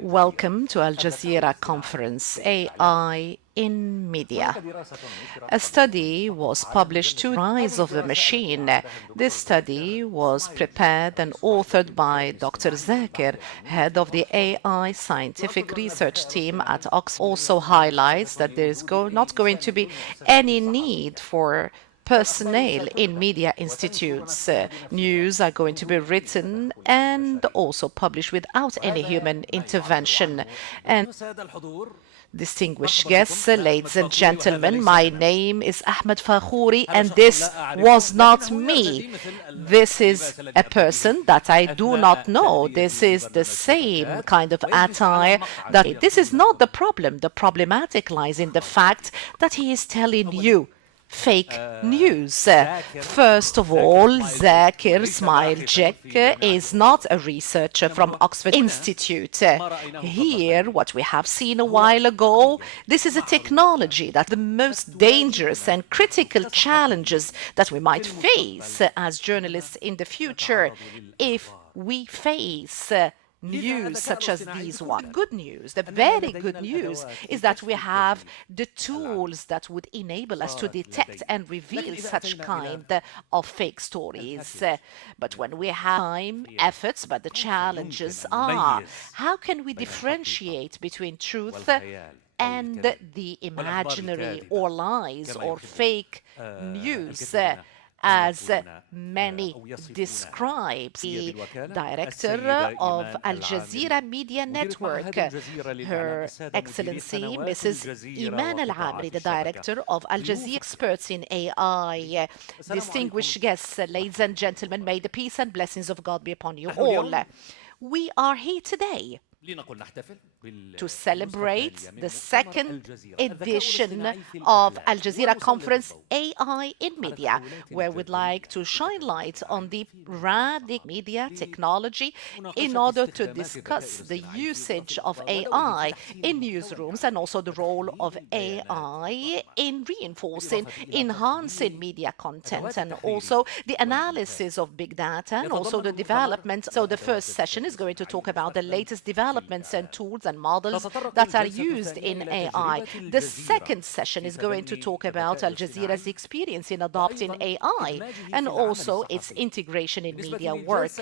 Welcome to Al Jazeera Conference, AI in Media. A study was published to Rise of the Machine. This study was prepared and authored by Dr. Zakir, head of the AI scientific research team at Oxford. Also highlights that there is not going to be any need for personnel in media institutes. News are going to be written and also published without any human intervention. And distinguished guests, ladies and gentlemen, my name is Ahmed Fakhouri, and this was not me. This is a person that I do not know. This is the same kind of attire. This is not the problem. The problematic lies in the fact that he is telling you fake news. First of all, Zakir Smiljek is not a researcher from Oxford Institute. Here, what we have seen a while ago, this is a technology that the most dangerous and critical challenges that we might face as journalists in the future if we face news such as these one. Good news, the very good news is that we have the tools that would enable us to detect and reveal such kind of fake stories. But when we have time, efforts, but the challenges are, how can we differentiate between truth and the imaginary or lies or fake news? As many describe the director of Al Jazeera Media Network, Her Excellency Mrs. Iman Al-Amri, the director of Al Jazeera Experts in AI. Distinguished guests, ladies and gentlemen, may the peace and blessings of God be upon you all. We are here today to celebrate the second edition of Al Jazeera Conference AI in Media, where we'd like to shine light on the radical media technology in order to discuss the usage of AI in newsrooms and also the role of AI in reinforcing, enhancing media content, and also the analysis of big data and also the development. So the first session is going to talk about the latest developments and tools and models that are used in AI. The second session is going to talk about Al Jazeera's experience in adopting AI and also its integration in media work.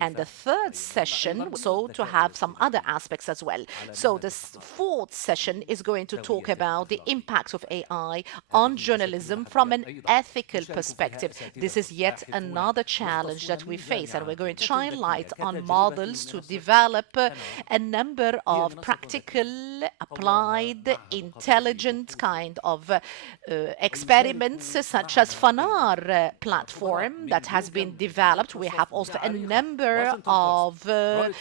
And the third session also to have some other aspects as well. So the fourth session is going to talk about the impact of AI on journalism from an ethical perspective. This is yet another challenge that we face, and we're going to shine light on models to develop a number of practical, applied, intelligent kind of experiments, such as Farar platform that has been developed. We have also a number of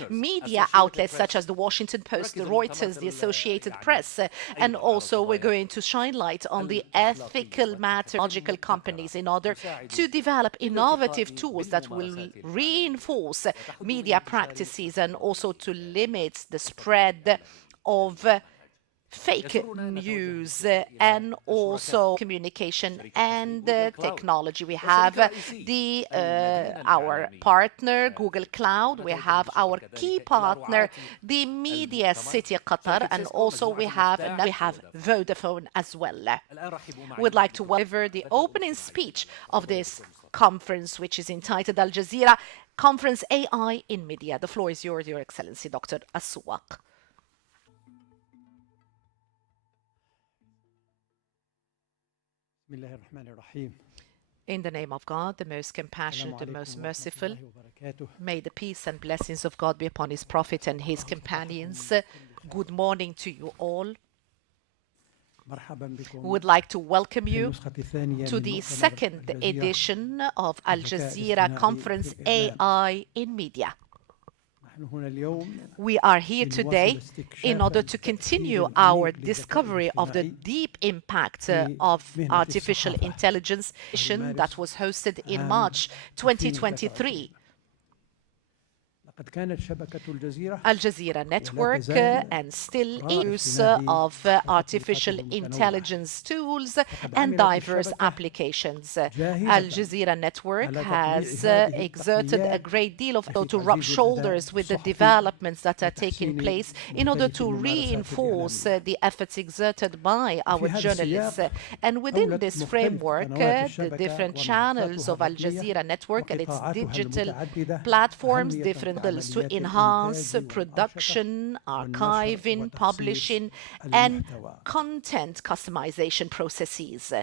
media outlets such as the Washington Post, the Reuters, the Associated Press, and also we're going to shine light on the ethical matter, logical companies in order to develop innovative tools that will reinforce media practices and also to limit the spread of fake news and also communication and technology. We have our partner Google Cloud, we have our key partner the Media City Qatar, and also we have Vodafone as well. We'd like to deliver the opening speech of this conference, which is entitled Al Jazeera Conference AI in Media. The floor is yours, Your Excellency, Dr. Aswaq. In the name of God, the most compassionate, the most merciful, may the peace and blessings of God be upon His Prophet and His companions. Good morning to you all. We would like to welcome you to the second edition of Al Jazeera Conference AI in Media. We are here today in order to continue our discovery of the deep impact of artificial intelligence that was hosted in March 2023. Al Jazeera network and still use of artificial intelligence tools and diverse applications. Al Jazeera network has exerted a great deal of to rub shoulders with the developments that are taking place in order to reinforce the efforts exerted by our journalists. And within this framework, the different channels of Al Jazeera network and its digital platforms, different tools to enhance production, archiving, publishing, and content customization processes.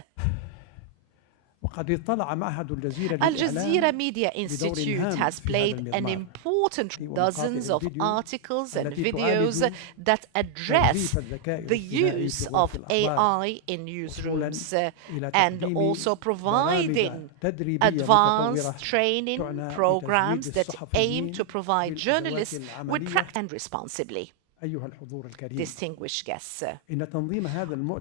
Al Jazeera Media Institute has played an important role. Dozens of articles and videos that address the use of AI in newsrooms and also providing advanced training programs that aim to provide journalists with practice and responsibly. Distinguished guests,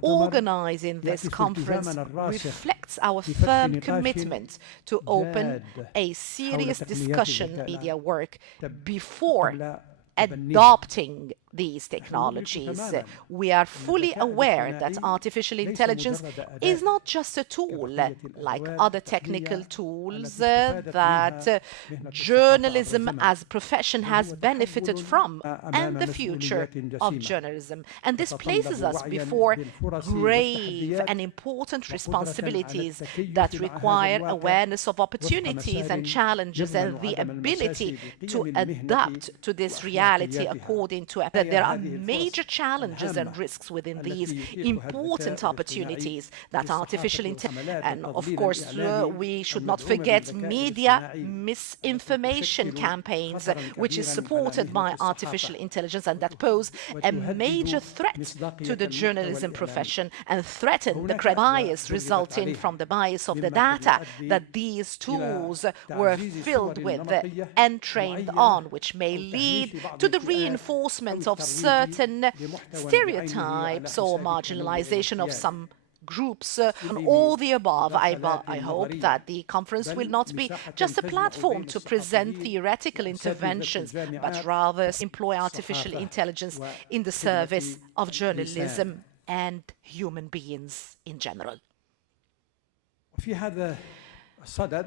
organizing this conference reflects our firm commitment to open a serious discussion media work before adopting these technologies. We are fully aware that artificial intelligence is not just a tool like other technical tools that journalism as a profession has benefited from and the future of journalism. And this places us before grave and important responsibilities that require awareness of opportunities and challenges and the ability to adapt to this reality according to that there are major challenges and risks within these important opportunities that artificial intelligence, and of course we should not forget media misinformation campaigns, which is supported by artificial intelligence and that pose a major threat to the journalism profession and threaten the bias resulting from the bias of the data that these tools were filled with and trained on, which may lead to the reinforcement of certain stereotypes or marginalization of some groups. And all the above, I hope that the conference will not be just a platform to present theoretical interventions, but rather employ artificial intelligence in the service of journalism and human beings in general.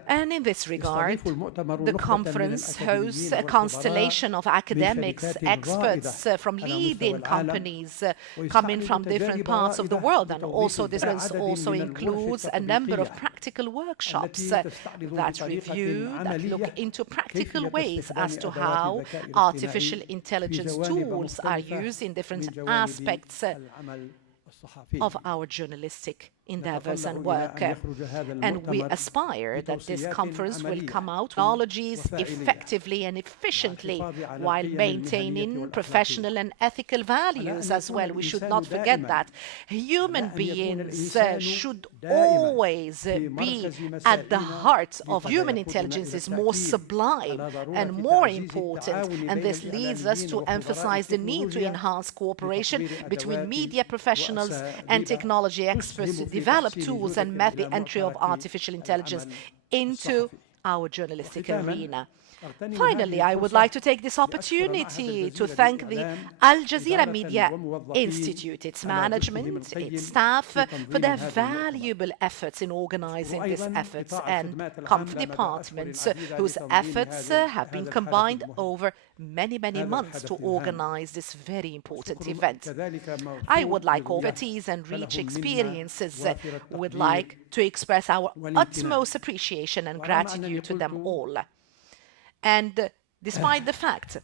And in this regard, the conference hosts a constellation of academics, experts from leading companies coming from different parts of the world. And also this also includes a number of practical workshops that look into practical ways as to how artificial intelligence tools are used in different aspects of our journalistic endeavors and work. And we aspire that this conference will come out technologies effectively and efficiently while maintaining professional and ethical values as well. We should not forget that human beings should always be at the heart of human intelligence is more sublime and more important, and this leads us to emphasize the need to enhance cooperation between media professionals and technology experts to develop tools and method the entry of artificial intelligence into our journalistic arena. Finally, I would like to take this opportunity to thank the Al Jazeera Media Institute, its management, its staff, for their valuable efforts in organizing these efforts, and departments whose efforts have been combined over many months to organize this very important event. I would like all expertise and rich experiences would like to express our utmost appreciation and gratitude to them all. And despite the fact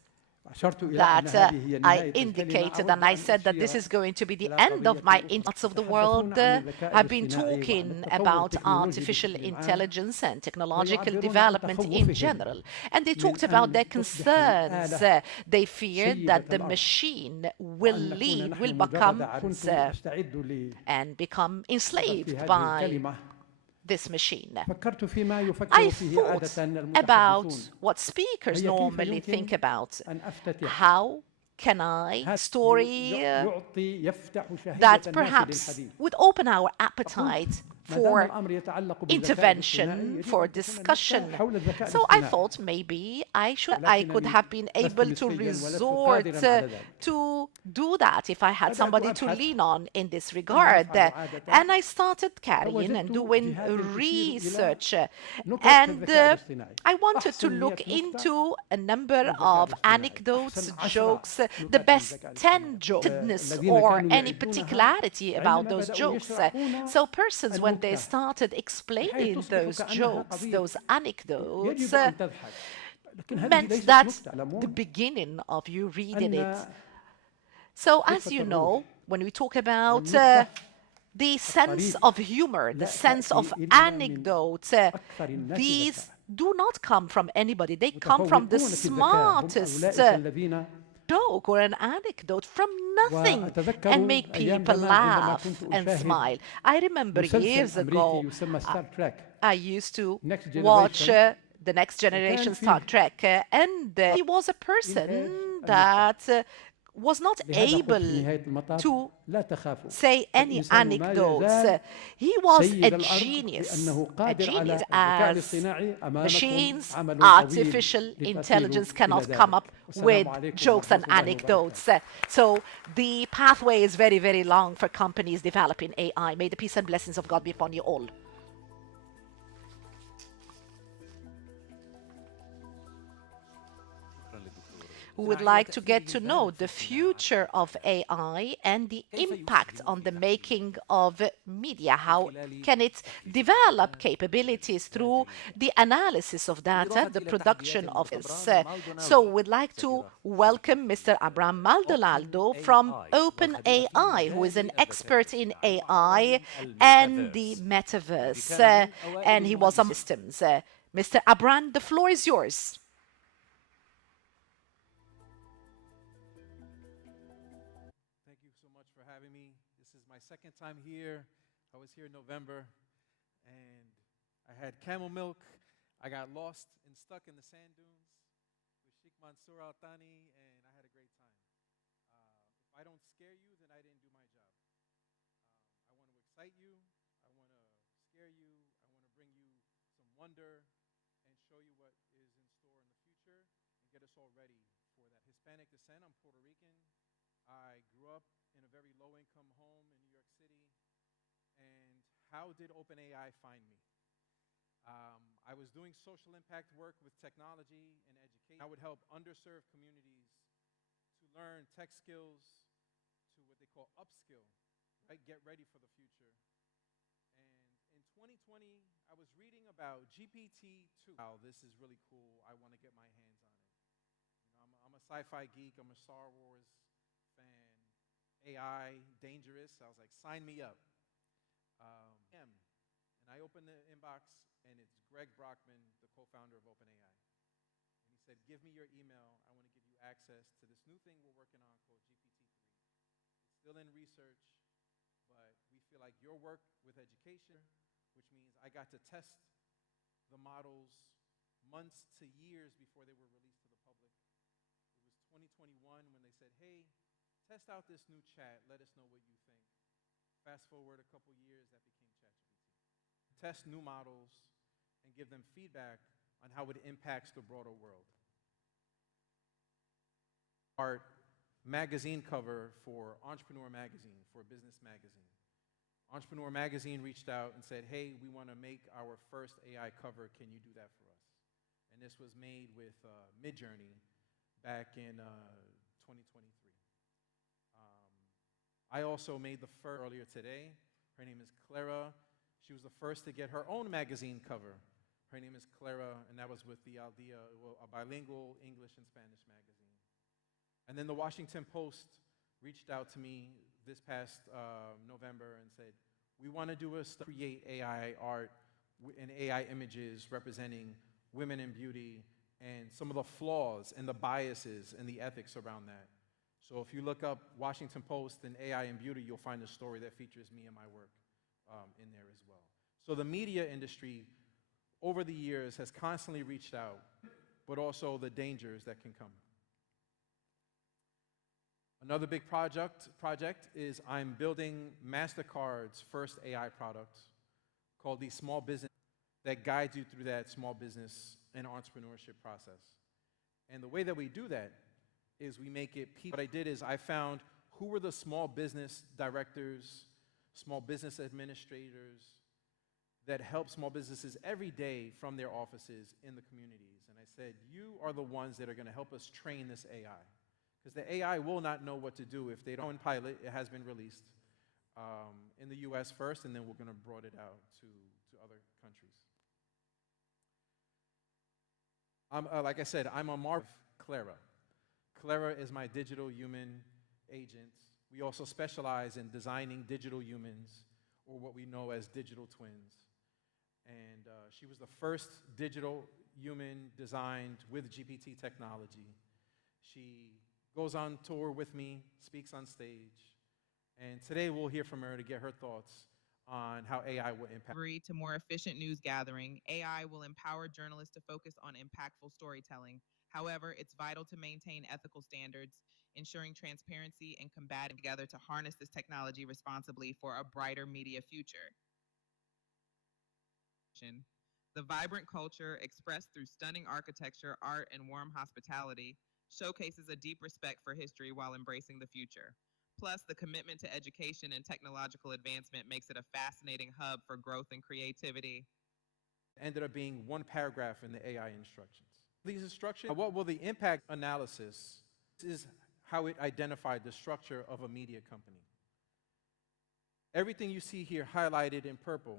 that I indicated and I said that this is going to be the end of my parts of the world, I've been talking about artificial intelligence and technological development in general. And they talked about their concerns. They feared that the machine will become and become enslaved by this machine. I thought about what speakers normally think about. How can I story that perhaps would open our appetite for intervention, for discussion. So I thought maybe I could have been able to resort to do that if I had somebody to lean on in this regard. And I started carrying and doing research. And I wanted to look into a number of anecdotes, jokes, the best 10 jokes, or any particularity about those jokes. So persons, when they started explaining those jokes, those anecdotes, meant that the beginning of you reading it. So as you know, when we talk about the sense of humor, the sense of anecdote, these do not come from anybody. They come from the smartest joke or an anecdote from nothing and make people laugh and smile. I remember years ago, I used to watch the Next Generation Star Trek, and he was a person that was not able to say any anecdotes. He was a genius as machines, artificial intelligence cannot come up with jokes and anecdotes. So the pathway is very, very long for companies developing AI. May the peace and blessings of God be upon you all. Who would like to get to know the future of AI and the impact on the making of media. How can it develop capabilities through the analysis of data, the production of this? So we'd like to welcome Mr. Abraham Maldonado from OpenAI, who is an expert in AI and the metaverse, and he was on systems. Mr. Abraham, the floor is yours. Second time here. I was here in November, and I had camel milk. I got lost and stuck in the sand dunes with Sheikh Mansour Al-Thani, and I had a great time. If I don't scare you, then I didn't do my job. I want to excite you. I want to scare you. I want to bring you some wonder and show you what is in store in the future and get us all ready for that. Hispanic descent, I'm Puerto Rican. I grew up in a very low-income home in New York City. And how did OpenAI find me? I was doing social impact work with technology and education. I would help underserved communities to learn tech skills, to what they call upskill, right? Get ready for the future. And in 2020, I was reading about GPT-2. Wow, this is really cool. I want to get my hands on it. You know, I'm a sci-fi geek. I'm a Star Wars fan. AI, dangerous. I was like, sign me up. And I opened the inbox, and it's Greg Brockman, the co-founder of OpenAI. And he said, give me your email. I want to give you access to this new thing we're working on called GPT-3. It's still in research, but we feel like your work with education, which means I got to test the models months to years before they were released to the public. It was 2021 when they said, hey, test out this new chat. Let us know what you think. Fast forward a couple years, that became ChatGPT. Test new models and give them feedback on how it impacts the broader world. Art magazine cover for Entrepreneur Magazine, for Business Magazine. Entrepreneur Magazine reached out and said, hey, we want to make our first AI cover. Can you do that for us? And this was made with Midjourney back in 2023. I also made the first earlier today. Her name is Clara. She was the first to get her own magazine cover. Her name is Clara, and that was with the Aldea, a bilingual English and Spanish magazine. And then the Washington Post reached out to me this past November and said, we want to do create AI art and AI images representing women in beauty and some of the flaws and the biases and the ethics around that. So if you look up Washington Post and AI and beauty, you'll find a story that features me and my work in there as well. So the media industry, over the years, has constantly reached out, but also the dangers that can come. Another big project is I'm building MasterCard's first AI product, called the small business that guides you through that small business and entrepreneurship process. And the way that we do that is we make it people. What I did is I found who were the small business directors, small business administrators that help small businesses every day from their offices in the communities. And I said, you are the ones that are going to help us train this AI. Because the AI will not know what to do if they don't. In pilot, it has been released in the US first, and then we're going to broaden it out to other countries. Like I said, I'm a Marv Clara. Clara is my digital human agent. We also specialize in designing digital humans, or what we know as digital twins. And she was the first digital human designed with GPT technology. She goes on tour with me, speaks on stage, and today we'll hear from her to get her thoughts on how AI will impact. To more efficient news gathering, AI will empower journalists to focus on impactful storytelling. However, it's vital to maintain ethical standards, ensuring transparency and combating together to harness this technology responsibly for a brighter media future. The vibrant culture expressed through stunning architecture, art, and warm hospitality showcases a deep respect for history while embracing the future. Plus, the commitment to education and technological advancement makes it a fascinating hub for growth and creativity. Ended up being one paragraph in the AI instructions. These instructions, what will the impact analysis? This is how it identified the structure of a media company. Everything you see here highlighted in purple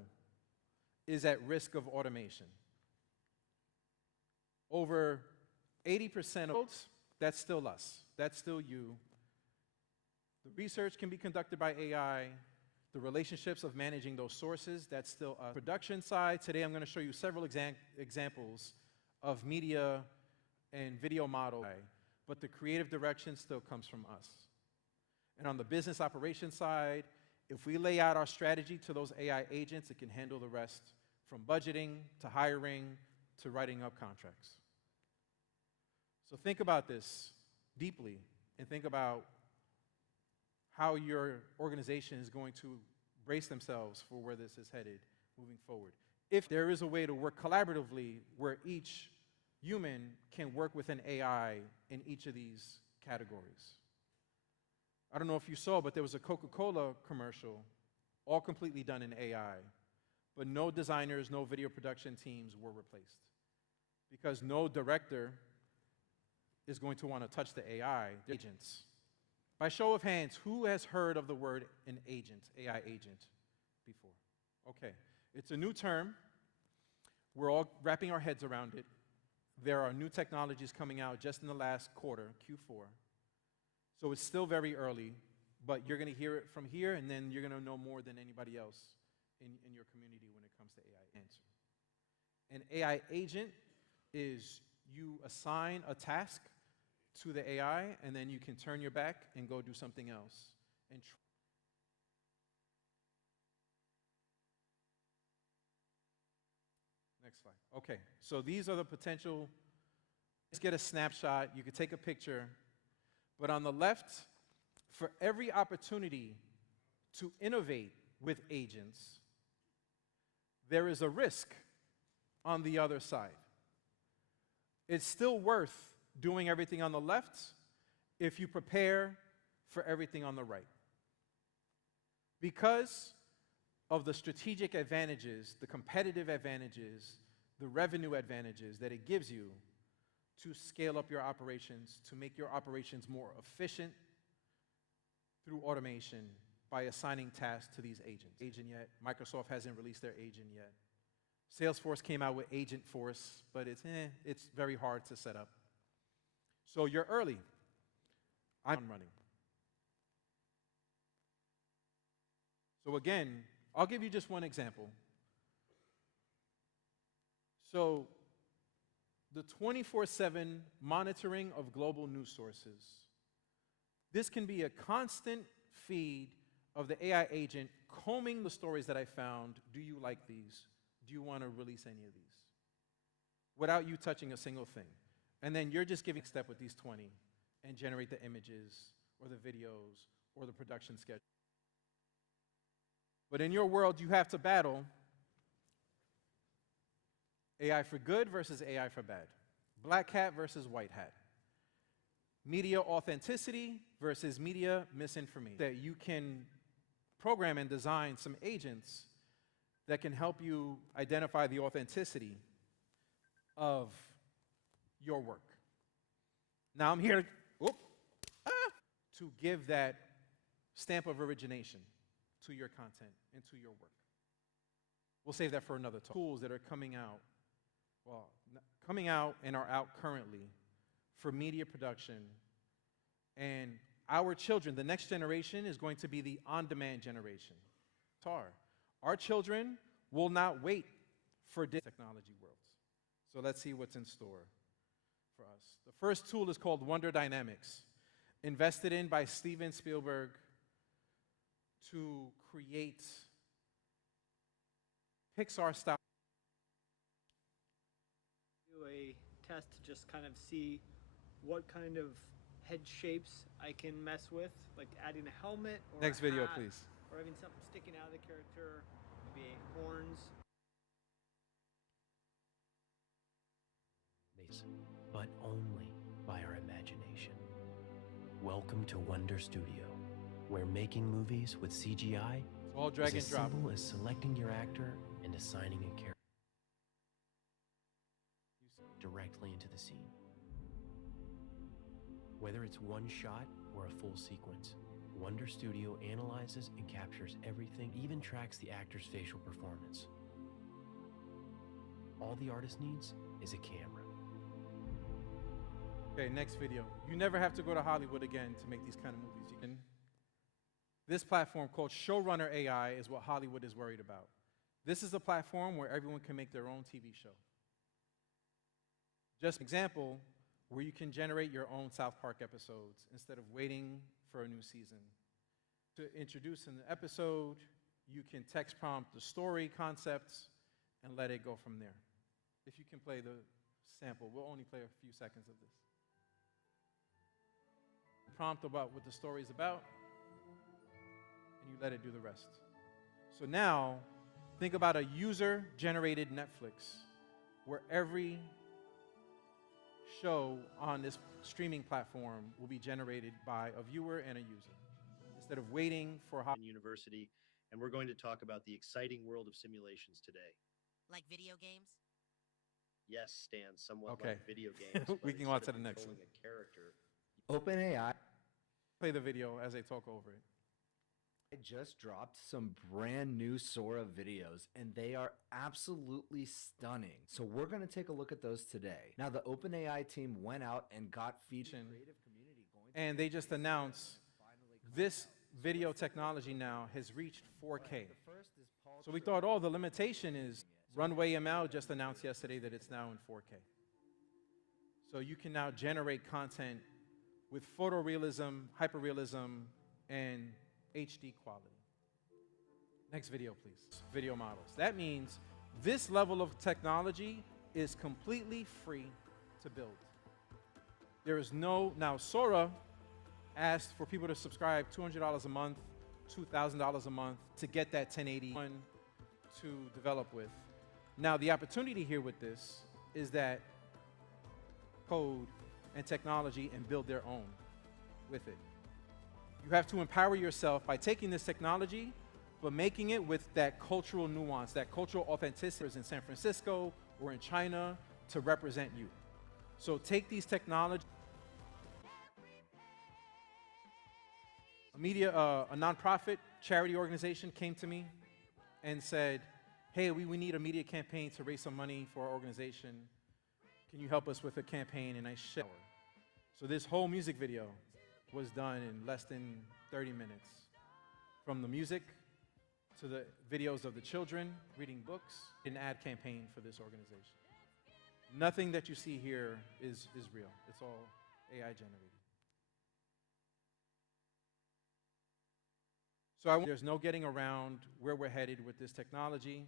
is at risk of automation. Over 80% of those, that's still us. That's still you. The research can be conducted by AI. The relationships of managing those sources, that's still us. Production side, today I'm going to show you several examples of media and video model, but the creative direction still comes from us. And on the business operations side, if we lay out our strategy to those AI agents, it can handle the rest, from budgeting to hiring to writing up contracts. So think about this deeply and think about how your organization is going to brace themselves for where this is headed moving forward. If there is a way to work collaboratively where each human can work with an AI in each of these categories. I don't know if you saw, but there was a Coca-Cola commercial, all completely done in AI, but no designers, no video production teams were replaced. Because no director is going to want to touch the AI, the agents. By show of hands, who has heard of the word an agent, AI agent, before? Okay, it's a new term. We're all wrapping our heads around it. There are new technologies coming out just in the last quarter, Q4. So it's still very early, but you're going to hear it from here, and then you're going to know more than anybody else in your community when it comes to AI answer. An AI agent is you assign a task to the AI, and then you can turn your back and go do something else. And next slide. Okay, so these are the potential. Let's get a snapshot. You could take a picture. But on the left, for every opportunity to innovate with agents, there is a risk on the other side. It's still worth doing everything on the left if you prepare for everything on the right. Because of the strategic advantages, the competitive advantages, the revenue advantages that it gives you to scale up your operations, to make your operations more efficient through automation by assigning tasks to these agents. Agent yet, Microsoft hasn't released their agent yet. Salesforce came out with Agent Force, but it's very hard to set up. So you're early. I'm running. So again, I'll give you just one example. So the 24/7 monitoring of global news sources. This can be a constant feed of the AI agent combing the stories that I found. Do you like these? Do you want to release any of these? Without you touching a single thing. And then you're just giving a step with these 20 and generate the images or the videos or the production schedule. But in your world, you have to battle AI for good versus AI for bad. Black hat versus white hat. Media authenticity versus media misinformation. That you can program and design some agents that can help you identify the authenticity of your work. Now I'm here to give that stamp of origination to your content and to your work. We'll save that for another talk. Tools that are coming out, well, coming out and are out currently for media production. And our children, the next generation, is going to be the on-demand generation. Our children will not wait for technology worlds. So let's see what's in store for us. The first tool is called Wonder Dynamics, invested in by Steven Spielberg to create Pixar-style. Do a test to just kind of see what kind of head shapes I can mess with, like adding a helmet or Next a video, hat, please. or having something sticking out of the character, maybe horns. But only by our imagination. Welcome to Wonder Studio, where making movies with CGI It's all drag is and as drop. simple as selecting your actor and assigning a character directly into the scene. Whether it's one shot or a full sequence, Wonder Studio analyzes and captures everything, even tracks the actor's facial performance. All the artist needs is a camera. Okay, next video. You never have to go to Hollywood again to make these kind of movies. You can. This platform called Showrunner AI is what Hollywood is worried about. This is a platform where everyone can make their own TV show. Just an example where you can generate your own South Park episodes instead of waiting for a new season. To introduce an episode, you can text prompt the story concepts and let it go from there. If you can play the sample, we'll only play a few seconds of this. Prompt about what the story is about, and you let it do the rest. So now, think about a user-generated Netflix, where every show on this streaming platform will be generated by a viewer and a user, instead of waiting for University, and we're going to talk about the exciting world of simulations today. Like video games? Yes, Stan, somewhat Okay. like video games. We but can go on instead to of the next one. controlling a character. OpenAI Play the video as they talk over it. just dropped some brand new Sora videos, and they are absolutely stunning. So we're going to take a look at those today. Now, the OpenAI team went out and got featured creative community going to And they just announced this video technology now has reached 4K. So we thought, oh, the limitation is Runway ML just announced yesterday that it's now in 4K. So you can now generate content with photorealism, hyperrealism, and HD quality. Next video, please. Video models. That means this level of technology is completely free to build. There is no, now Sora asked for people to subscribe $200 a month, $2,000 a month to get that 1080 to develop with. Now the opportunity here with this is that code and technology and build their own with it. You have to empower yourself by taking this technology, but making it with that cultural nuance, that cultural authenticity in San Francisco or in China to represent you. So take these technologies. A nonprofit charity organization came to me and said, hey, we need a media campaign to raise some money for our organization. Can you help us with a campaign? And I shared. So this whole music video was done in less than 30 minutes. From the music to the videos of the children reading books, an ad campaign for this organization. Nothing that you see here is real. It's all AI generated. So there's no getting around where we're headed with this technology.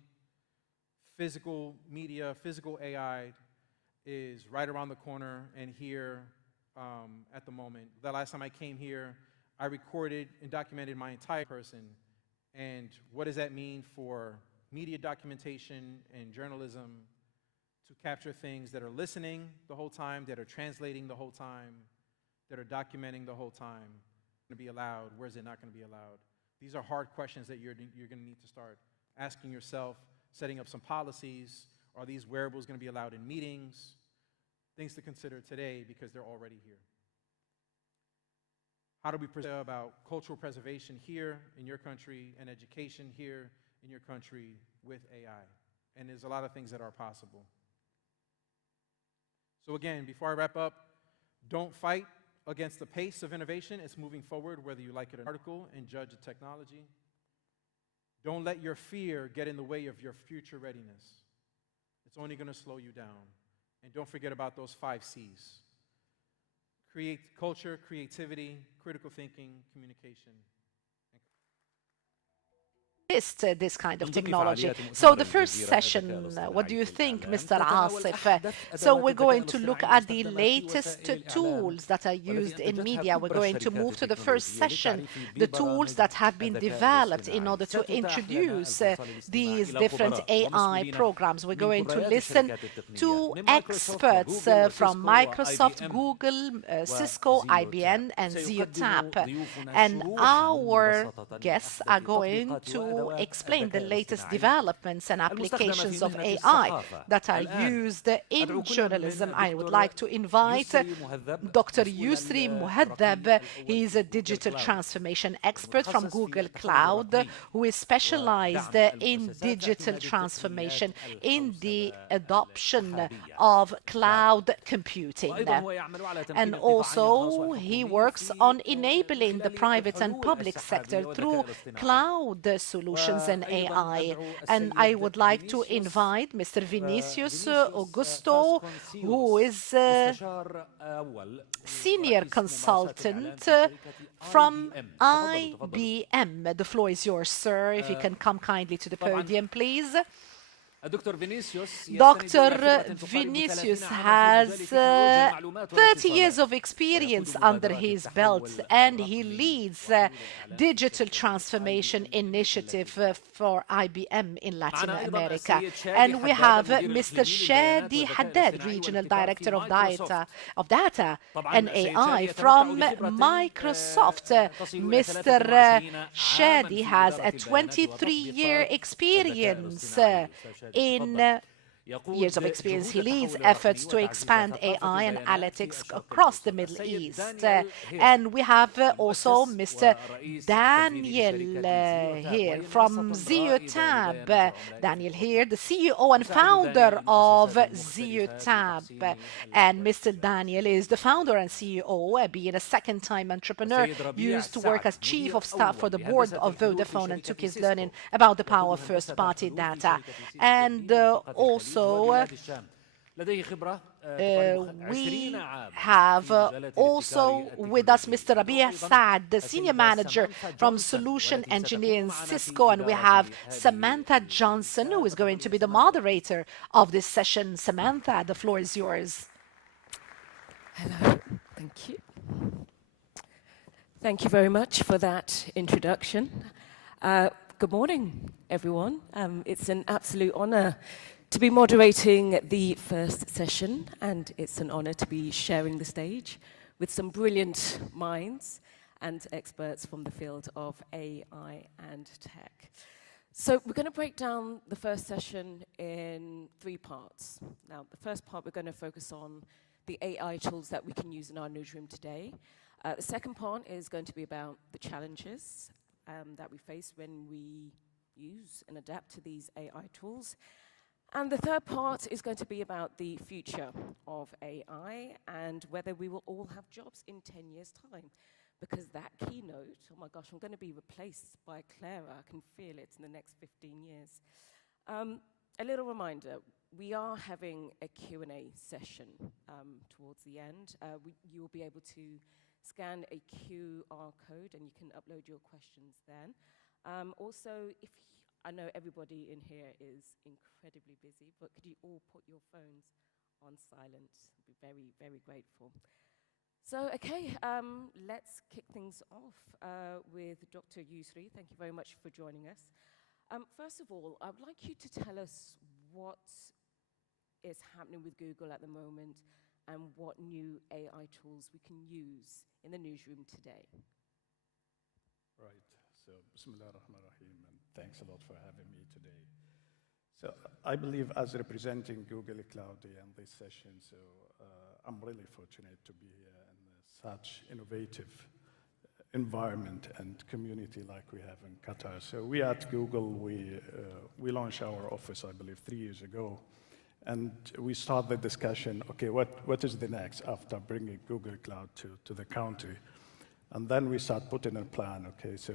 Physical media, physical AI is right around the corner and here at the moment. The last time I came here, I recorded and documented my entire person. And what does that mean for media documentation and journalism to capture things that are listening the whole time, that are translating the whole time, that are documenting the whole time. Going to be allowed? Where's it not going to be allowed? These are hard questions that you're going to need to start asking yourself, setting up some policies. Are these wearables going to be allowed in meetings? Things to consider today because they're already here. How do we preserve about cultural preservation here in your country and education here in your country with AI? And there's a lot of things that are possible. So again, before I wrap up, don't fight against the pace of innovation. It's moving forward, whether you like it or not. Article and judge the technology. Don't let your fear get in the way of your future readiness. It's only going to slow you down. And don't forget about those 5 C's. Create culture, creativity, critical thinking, communication. This kind of technology. So the first session, what do you think, Mr. Asif? So we're going to look at the latest tools that are used in media. We're going to move to the first session, the tools that have been developed in order to introduce these different AI programs. We're going to listen to experts from Microsoft, Google, Cisco, IBM, and ZeoTap. And our guests are going to explain the latest developments and applications of AI that are used in journalism. I would like to invite Dr. Yusri Muhaddab. He is a digital transformation expert from Google Cloud who is specialized in digital transformation in the adoption of cloud computing. And also he works on enabling the private and public sector through cloud solutions and AI. And I would like to invite Mr. Vinicius Augusto, who is senior consultant from IBM. The floor is yours, sir. If you can come kindly to the podium, please. Dr. Vinicius has 30 years of experience under his belt, and he leads digital transformation initiative for IBM in Latin America. And we have Mr. Shadi Haddad, Regional Director of Data and AI from Microsoft. Mr. Shadi has a 23-year experience in years of experience. He leads efforts to expand AI and analytics across the Middle East. And we have also Mr. Daniel here from ZeoTab. Daniel here, the CEO and founder of ZeoTab. And Mr. Daniel is the founder and CEO, being a second-time entrepreneur, used to work as chief of staff for the board of Vodafone and took his learning about the power of first-party data. And also we have also with us Mr. Rabia Saad, the senior manager from Solution Engineering Cisco, and we have Samantha Johnson, who is going to be the moderator of this session. Samantha, the floor is yours. Hello, thank you. Thank you very much for that introduction. Good morning, everyone. It's an absolute honor to be moderating the first session, and it's an honor to be sharing the stage with some brilliant minds and experts from the field of AI and tech. So we're going to break down the first session in 3 parts. Now, the first part, we're going to focus on the AI tools that we can use in our newsroom today. The second part is going to be about the challenges that we face when we use and adapt to these AI tools. And the third part is going to be about the future of AI and whether we will all have jobs in 10 years' time. Because that keynote, oh my gosh, I'm going to be replaced by Clara. I can feel it in the next 15 years. A little reminder, we are having a Q&A session towards the end. You will be able to scan a QR code and you can upload your questions then. Also, I know everybody in here is incredibly busy, but could you all put your phones on silent? I'd be very, very grateful. So, okay, let's kick things off with Dr. Yusri. Thank you very much for joining us. First of all, I would like you to tell us what is happening with Google at the moment and what new AI tools we can use in the newsroom today. Right. So, Bismillah ar-Rahman ar-Rahim, and thanks a lot for having me today. So, I believe as representing Google Cloud in this session, so I'm really fortunate to be here in such innovative environment and community like we have in Qatar. So we at Google, we launched our office, I believe, 3 years ago. And we start the discussion, okay, what is the next after bringing Google Cloud to the country? And then we start putting a plan, okay, so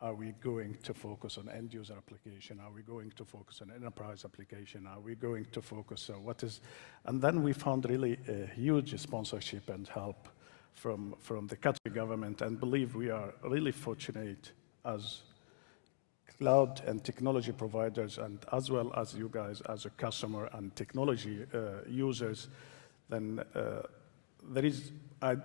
are we going to focus on end user application? Are we going to focus on enterprise application? Are we going to focus on what is, and then we found really a huge sponsorship and help from the Qatari government, and believe we are really fortunate as cloud and technology providers, and as well as you guys as a customer and technology users. Then there is, I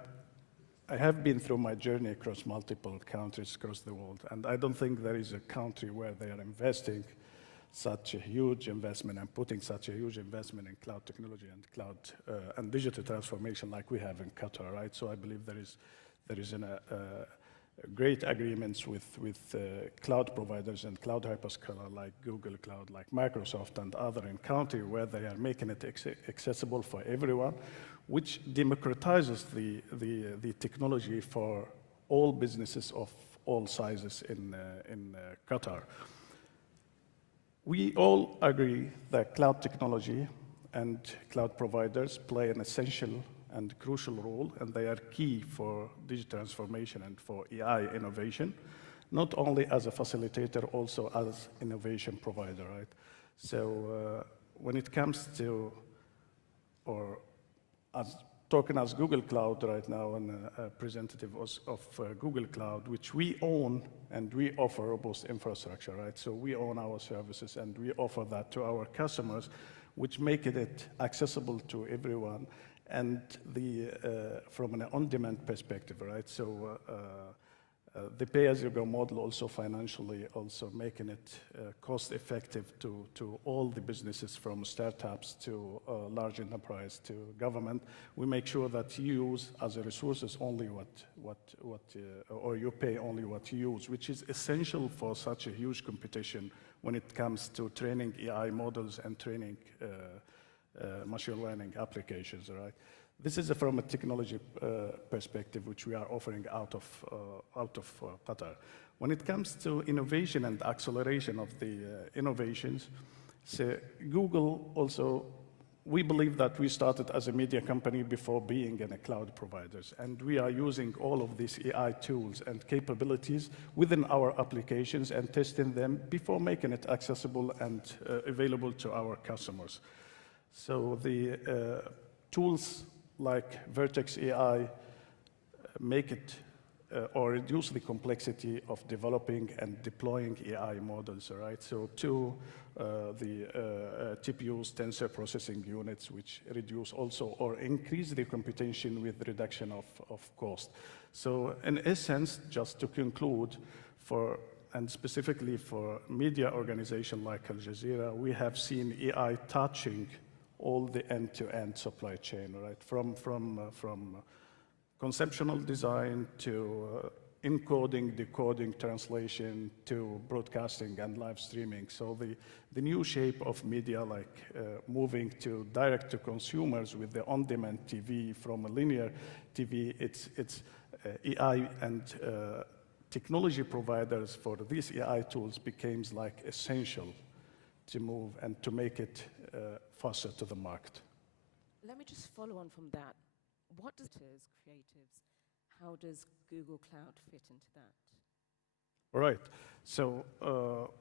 have been through my journey across multiple countries across the world, and I don't think there is a country where they are investing such a huge investment and putting such a huge investment in cloud technology and cloud and digital transformation like we have in Qatar, right? So I believe there is great agreements with cloud providers and cloud hyperscaler like Google Cloud, like Microsoft and other in country where they are making it accessible for everyone, which democratizes the technology for all businesses of all sizes in Qatar. We all agree that cloud technology and cloud providers play an essential and crucial role, and they are key for digital transformation and for AI innovation, not only as a facilitator, also as innovation provider, right? So when it comes to, or as talking as Google Cloud right now, and a representative of Google Cloud, which we own and we offer robust infrastructure, right? So we own our services and we offer that to our customers, which make it accessible to everyone, and from an on-demand perspective, right? So the pay-as-you-go model also financially also making it cost-effective to all the businesses, from startups to large enterprise to government. We make sure that you use as a resources only or you pay only what you use, which is essential for such a huge competition when it comes to training AI models and training machine learning applications, right? This is from a technology perspective, which we are offering out of Qatar. When it comes to innovation and acceleration of the innovations, so Google also, we believe that we started as a media company before being a cloud providers, and we are using all of these AI tools and capabilities within our applications and testing them before making it accessible and available to our customers. So the tools like Vertex AI make it or reduce the complexity of developing and deploying AI models, right? So the TPUs, tensor processing units, which reduce also or increase the computation with reduction of cost. So in essence, just to conclude, and specifically for media organization like Al Jazeera, we have seen AI touching all the end-to-end supply chain, right? From conceptual design to encoding, decoding, translation, to broadcasting and live streaming. So the new shape of media, like moving to direct to consumers with the on-demand TV from a linear TV, it's AI and technology providers for these AI tools becomes like essential to move and to make it faster to the market. Let me just follow on from that. What does creatives, how does Google Cloud fit into that? All right. So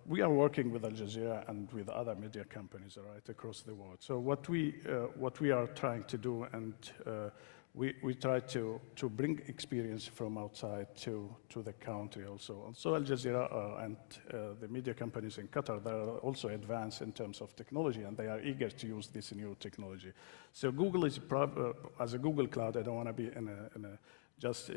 we are working with Al Jazeera and with other media companies, all right, across the world. So what we are trying to do, and we try to bring experience from outside to the country also. Also Al Jazeera and the media companies in Qatar, they are also advanced in terms of technology, and they are eager to use this new technology. So Google is, as a Google Cloud, I don't want to be in a just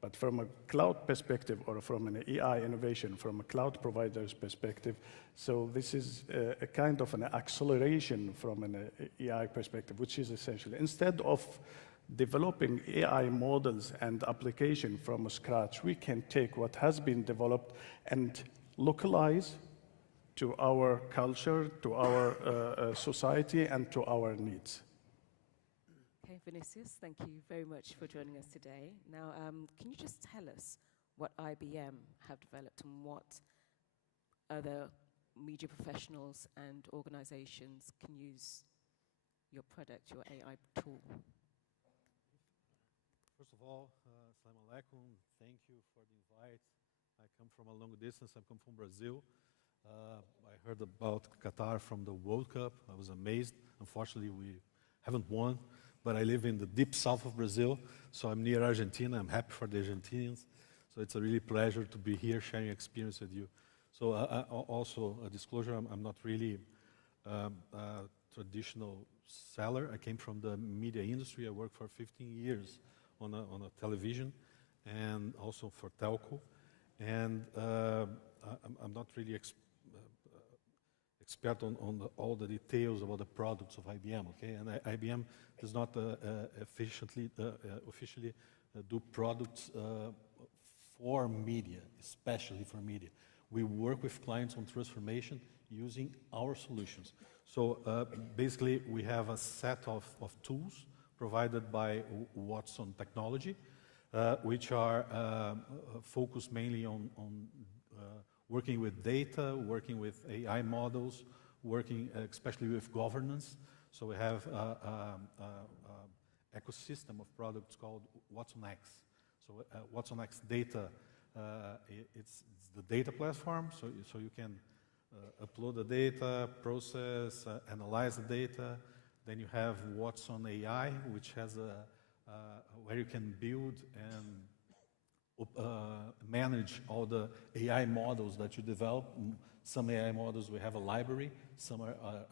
but from a cloud perspective or from an AI innovation, from a cloud provider's perspective. So this is a kind of an acceleration from an AI perspective, which is essential. Instead of developing AI models and application from scratch, we can take what has been developed and localize to our culture, to our society, and to our needs. Okay, Vinicius, thank you very much for joining us today. Now, can you just tell us what IBM have developed and what other media professionals and organizations can use your product, your AI tool? First of all, Assalamu alaikum. Thank you for the invite. I come from a long distance. I come from Brazil. I heard about Qatar from the World Cup. I was amazed. Unfortunately, we haven't won, but I live in the deep south of Brazil, so I'm near Argentina. I'm happy for the Argentinians. So it's a really pleasure to be here sharing experience with you. So also a disclosure, I'm not really a traditional seller. I came from the media industry. I worked for 15 years on a television and also for telco. And I'm not really expert on all the details about the products of IBM, okay? And IBM does not officially do products for media, especially for media. We work with clients on transformation using our solutions. So basically, we have a set of tools provided by Watson Technology, which are focused mainly on working with data, working with AI models, working especially with governance. So we have an ecosystem of products called Watson X. So Watson X Data, it's the data platform, so you can upload the data, process, analyze the data. Then you have Watson AI, which has where you can build and manage all the AI models that you develop. Some AI models, we have a library. Some are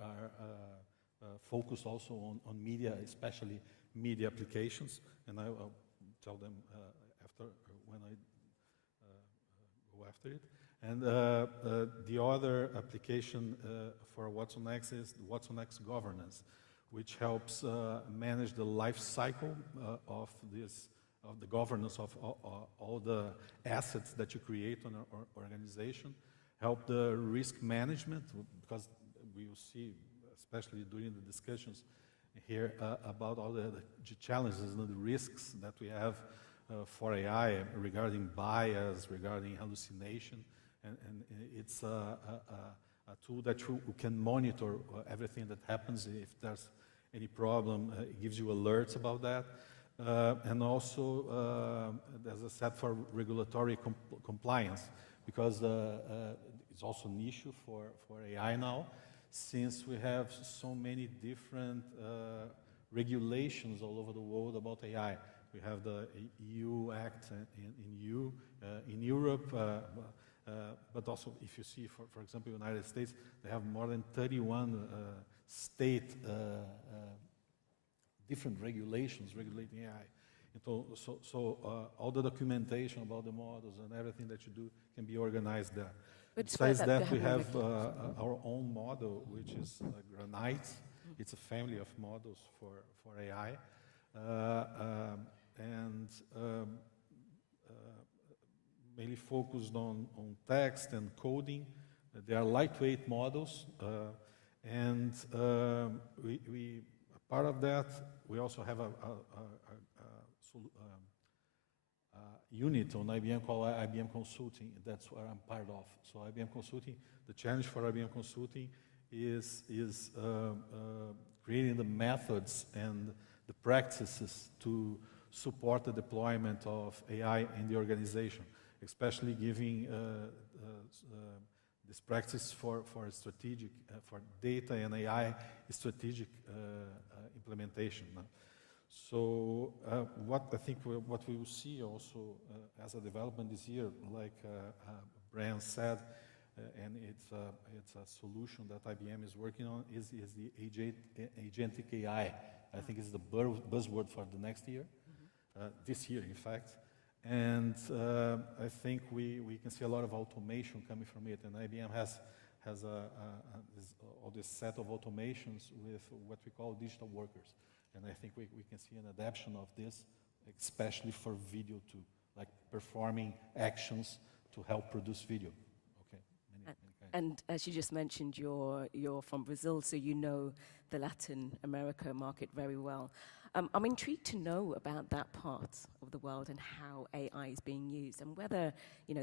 focused also on media, especially media applications. And I'll tell them after when I go after it. And the other application for Watson X is Watson X Governance, which helps manage the life cycle of the governance of all the assets that you create on an organization, help the risk management, because we will see, especially during the discussions here, about all the challenges and the risks that we have for AI regarding bias, regarding hallucination, and it's a tool that you can monitor everything that happens. If there's any problem, it gives you alerts about that. And also, there's a set for regulatory compliance, because it's also an issue for AI now, since we have so many different regulations all over the world about AI. We have the EU Act in Europe, but also if you see, for example, the United States, they have more than 31 state different regulations regulating AI. And so all the documentation about the models and everything that you do can be organized there. But besides that, we have our own model, which is Granite. It's a family of models for AI. And mainly focused on text and coding. They are lightweight models. And we part of that, we also have a unit on IBM called IBM Consulting. That's where I'm part of. So IBM Consulting, the challenge for IBM Consulting is creating the methods and the practices to support the deployment of AI in the organization, especially giving this practice for strategic, for data and AI strategic implementation. So what we will see also as a development this year, like Brian said, and it's a solution that IBM is working on, is the agentic AI. I think it's the buzzword for the next year. this year, in fact. And I think we can see a lot of automation coming from it. And IBM has all this set of automations with what we call digital workers. And I think we can see an adaptation of this, especially for video too, like performing actions to help produce video. Okay, many kinds. And as you just mentioned, you're from Brazil, so you know the Latin America market very well. I'm intrigued to know about that part of the world and how AI is being used, and whether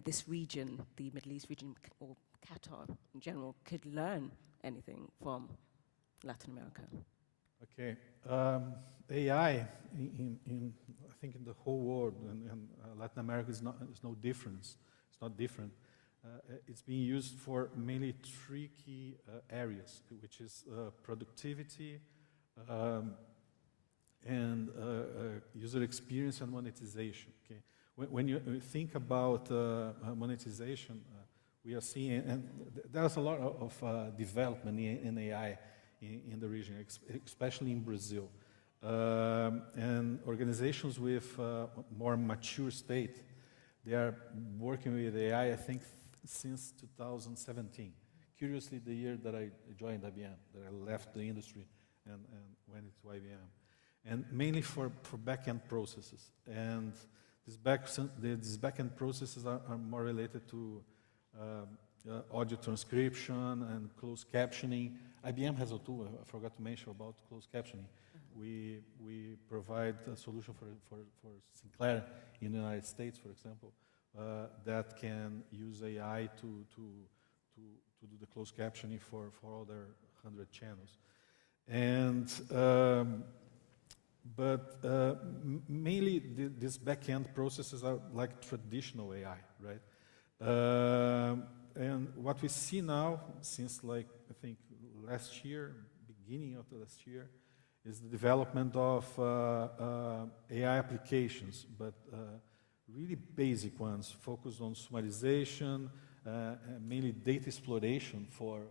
this region, the Middle East region, or Qatar in general, could learn anything from Latin America. Okay, AI I think in the whole world, and Latin America is no difference. It's not different. It's being used for mainly three key areas, which is productivity, and user experience and monetization. Okay, when you think about monetization, we are seeing, and there's a lot of development in AI in the region, especially in Brazil. And organizations with more mature state, they are working with AI, I think, since 2017. Curiously, the year that I joined IBM, that I left the industry and went into IBM. And mainly for back-end processes. And these back-end processes are more related to audio transcription and closed captioning. IBM has a tool, I forgot to mention about closed captioning. We provide a solution for Sinclair in the United States, for example, that can use AI to do the closed captioning for all their 100 channels. And mainly these back-end processes are like traditional AI, right? And what we see now, since like I think last year, beginning of the last year, is the development of AI applications, but really basic ones, focused on summarization, mainly data exploration for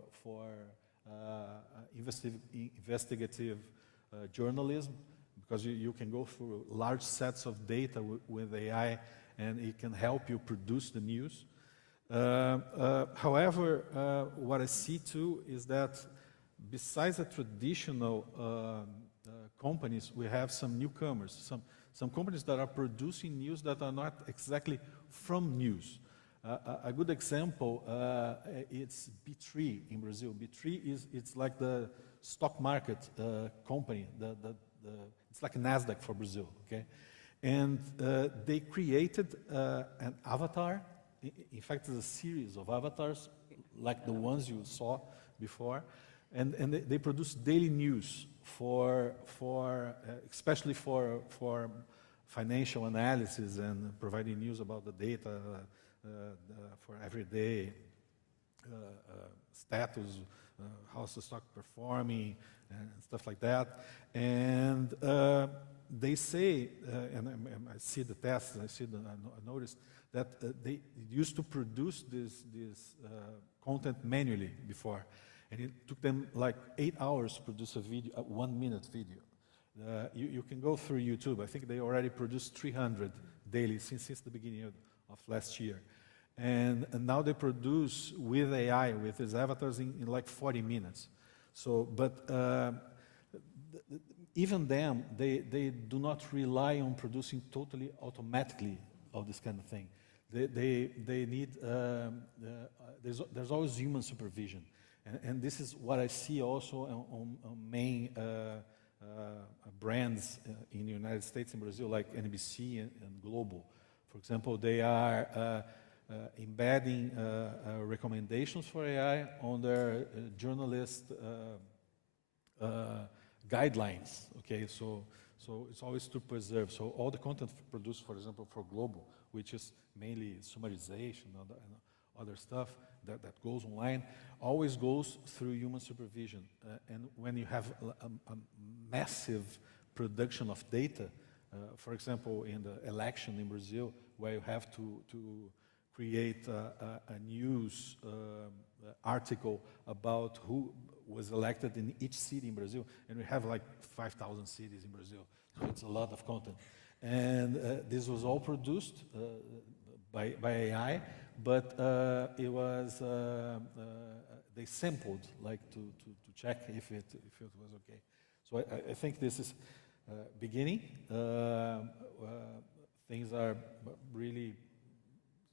investigative journalism, because you can go through large sets of data with AI, and it can help you produce the news. However, what I see too is that besides the traditional companies, we have some newcomers, some companies that are producing news that are not exactly from news. A good example, it's B3 in Brazil. B3 it's like the stock market company. It's like a NASDAQ for Brazil, okay? And they created an avatar. In fact, it's a series of avatars, like the ones you saw before. And they produce daily news especially for financial analysis and providing news about the data for everyday status, how's the stock performing, and stuff like that. And they say, and I see the tests, I noticed that they used to produce this content manually before. And it took them like 8 hours to produce a video, a 1-minute video. You can go through YouTube. I think they already produced 300 daily since the beginning of last year. And now they produce with AI, with these avatars in like 40 minutes. So, but even them, they do not rely on producing totally automatically of this kind of thing. They need, there's always human supervision. And this is what I see also on main brands in the United States and Brazil, like NBC and Global. For example, they are embedding recommendations for AI on their journalist guidelines. Okay, so it's always to preserve. So all the content produced, for example, for Global, which is mainly summarization and other stuff that goes online, always goes through human supervision. And when you have a massive production of data, for example, in the election in Brazil, where you have to create a news article about who was elected in each city in Brazil, and we have like 5,000 cities in Brazil, so it's a lot of content. And this was all produced by AI, but it was, they sampled, like to check if it was okay. So I think this is beginning. Things are really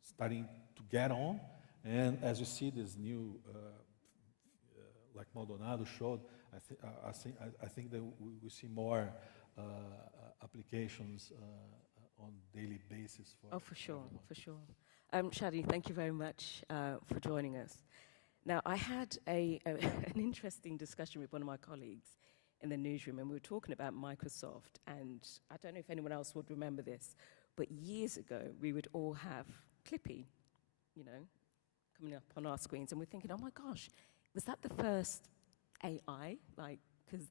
starting to get on. And as you see, this new, like Maldonado showed, I think that we see more applications on daily basis. For sure. Shadi, thank you very much for joining us. Now, I had an interesting discussion with one of my colleagues in the newsroom, and we were talking about Microsoft, and I don't know if anyone else would remember this, but years ago, we would all have Clippy, you know, coming up on our screens, and we're thinking, oh my gosh, was that the first AI? Like, because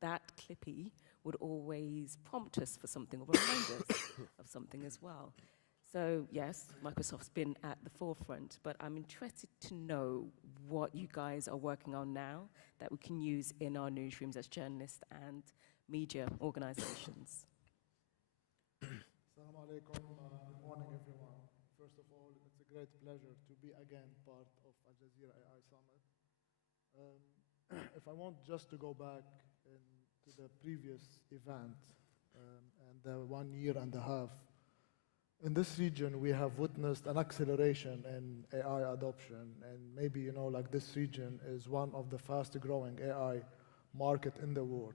that Clippy would always prompt us for something or remind us of something as well. So yes, Microsoft's been at the forefront, but I'm interested to know what you guys are working on now that we can use in our newsrooms as journalists and media organizations. Assalamu alaikum. Good morning, everyone. First of all, it's a great pleasure to be again part of Al Jazeera AI Summit. If I want just to go back to the previous event and the 1 year and a half, in this region we have witnessed an acceleration in AI adoption, and maybe you know, like this region is one of the fastest growing AI market in the world.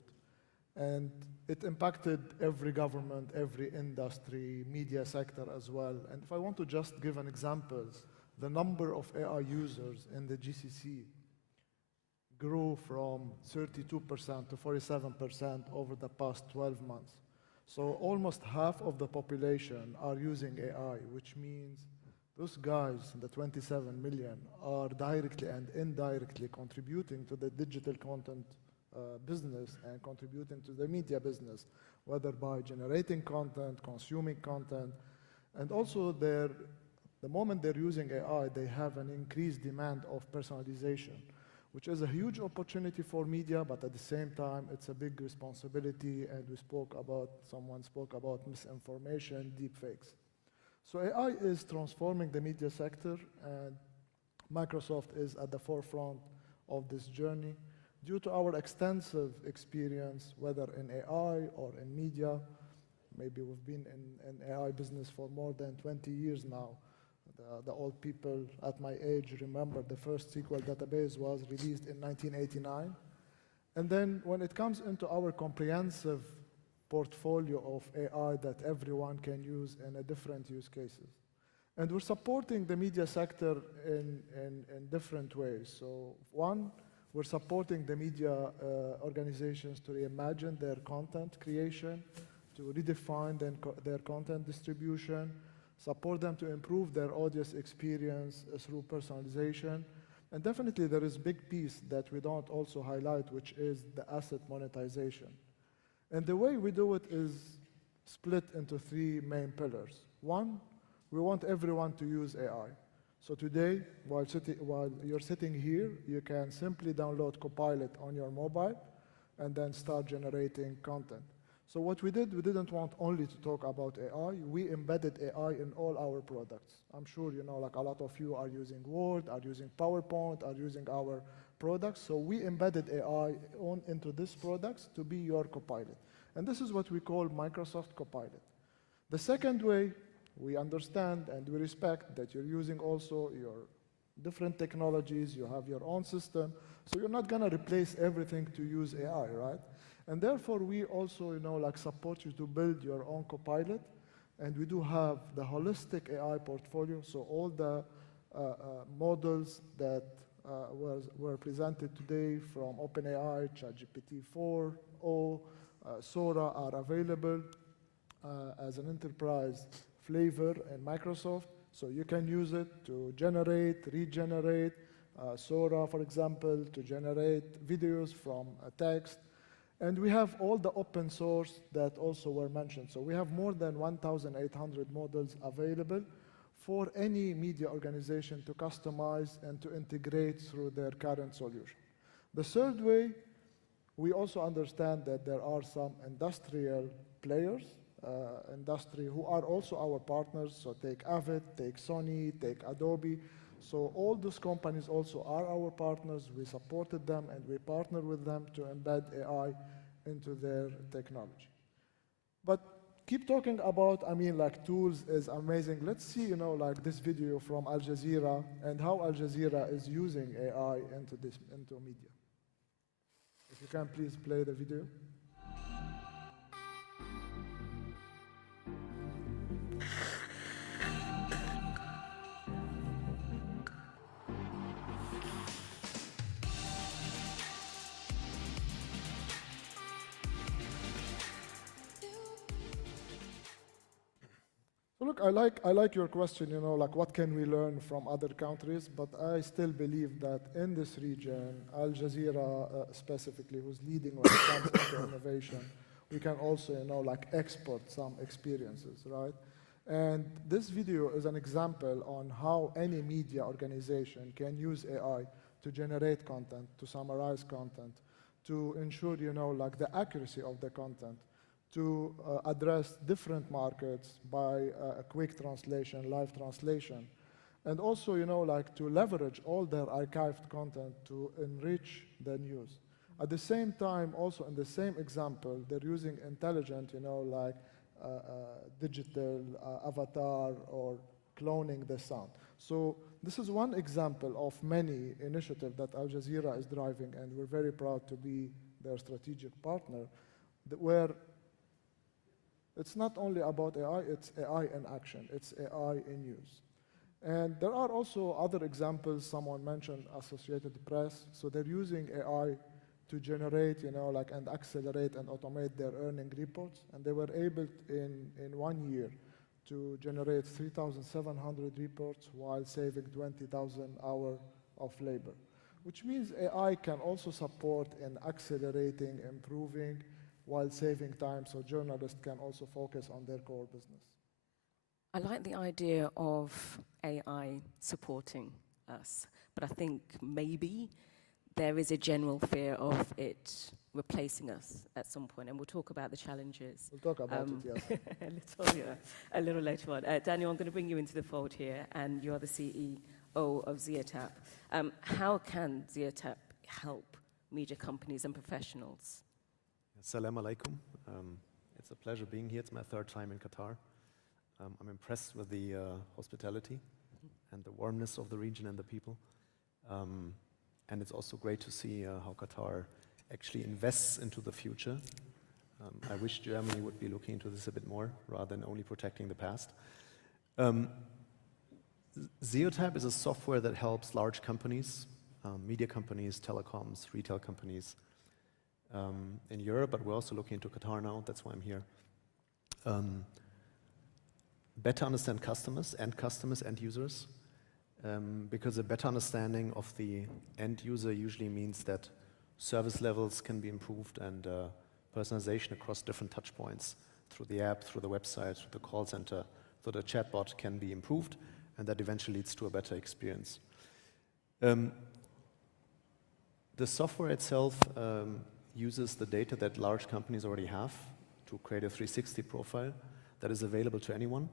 And it impacted every government, every industry, media sector as well. And if I want to just give an example, the number of AI users in the GCC grew from 32% to 47% over the past 12 months. So almost half of the population are using AI, which means those guys, the 27 million, are directly and indirectly contributing to the digital content business and contributing to the media business, whether by generating content, consuming content, and also the moment they're using AI, they have an increased demand of personalization, which is a huge opportunity for media, but at the same time, it's a big responsibility, and someone spoke about misinformation, deepfakes. So AI is transforming the media sector, and Microsoft is at the forefront of this journey. Due to our extensive experience, whether in AI or in media, maybe we've been in AI business for more than 20 years now. The old people at my age remember the first SQL database was released in 1989. And then when it comes into our comprehensive portfolio of AI that everyone can use in a different use cases. And we're supporting the media sector in different ways. So one, we're supporting the media organizations to reimagine their content creation, to redefine their content distribution, support them to improve their audience experience through personalization. And definitely there is a big piece that we don't also highlight, which is the asset monetization. And the way we do it is split into three main pillars. One, we want everyone to use AI. So today, while you're sitting here, you can simply download Copilot on your mobile and then start generating content. So what we did, we didn't want only to talk about AI, we embedded AI in all our products. I'm sure you know, like a lot of you are using Word, are using PowerPoint, are using our products. So we embedded AI into these products to be your Copilot. And this is what we call Microsoft Copilot. The second way, we understand and we respect that you're using also your different technologies, you have your own system, so you're not gonna replace everything to use AI, right? And therefore, we also, support you to build your own Copilot, and we do have the holistic AI portfolio, so all the models that were presented today from OpenAI, ChatGPT 4o, Sora are available as an enterprise flavor in Microsoft, so you can use it to generate, regenerate, Sora, for example, to generate videos from text. And we have all the open source that also were mentioned. So we have more than 1,800 models available for any media organization to customize and to integrate through their current solution. The third way, we also understand that there are some industrial players industry who are also our partners. So take Avid, take Sony, take Adobe. So all those companies also are our partners. We supported them and we partner with them to embed AI into their technology. But keep talking about, like tools is amazing. Let's see, like this video from Al Jazeera and how Al Jazeera is using AI into media. If you can please play the video. So look, I like your question, like what can we learn from other countries, but I still believe that in this region, Al Jazeera specifically, who's leading when it comes into innovation, we can also, like export some experiences, right? And this video is an example on how any media organization can use AI to generate content, to summarize content, to ensure, like the accuracy of the content, to address different markets by a quick translation, live translation, and also, like to leverage all their archived content to enrich the news. At the same time, also in the same example, they're using intelligent, like digital avatar or cloning the sound. So this is one example of many initiatives that Al Jazeera is driving, and we're very proud to be their strategic partner, where it's not only about AI, it's AI in action, it's AI in use. And there are also other examples. Someone mentioned Associated Press. So they're using AI to generate, like and accelerate and automate their earning reports. And they were able in 1 year to generate 3,700 reports while saving 20,000 hours of labor, which means AI can also support in accelerating, improving, while saving time, so journalists can also focus on their core business. I like the idea of AI supporting us, but I think maybe there is a general fear of it replacing us at some point, and we'll talk about the challenges. We'll talk about it, yes. a little later on. Daniel, I'm going to bring you into the fold here, and you're the CEO of ZeaTap. How can ZeaTap help media companies and professionals? Assalamu alaikum. It's a pleasure being here. It's my third time in Qatar. I'm impressed with the hospitality and the warmness of the region and the people. And it's also great to see how Qatar actually invests into the future. I wish Germany would be looking into this a bit more rather than only protecting the past. ZeaTap is a software that helps large companies, media companies, telecoms, retail companies, in Europe, but we're also looking into Qatar now. That's why I'm here. Better understand customers, end users, because a better understanding of the end user usually means that service levels can be improved and personalization across different touch points through the app, through the website, through the call center, through the chatbot can be improved, and that eventually leads to a better experience. The software itself uses the data that large companies already have to create a 360 profile that is available to anyone.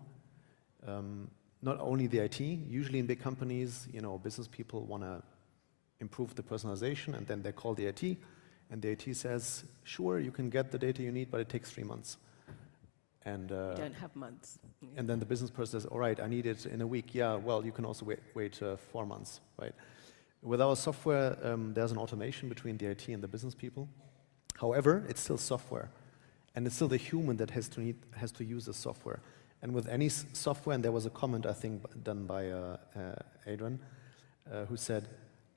Not only the IT, usually in big companies, business people want to improve the personalization, and then they call the IT, and the IT says, sure, you can get the data you need, but it takes 3 months. And you don't have months. And then the business person says, all right, I need it in a week. Yeah, well, you can also wait 4 months, right? With our software, there's an automation between the IT and the business people. However, it's still software, and it's still the human that has to use the software. And with any software, and there was a comment, I think, done by Adrian, who said,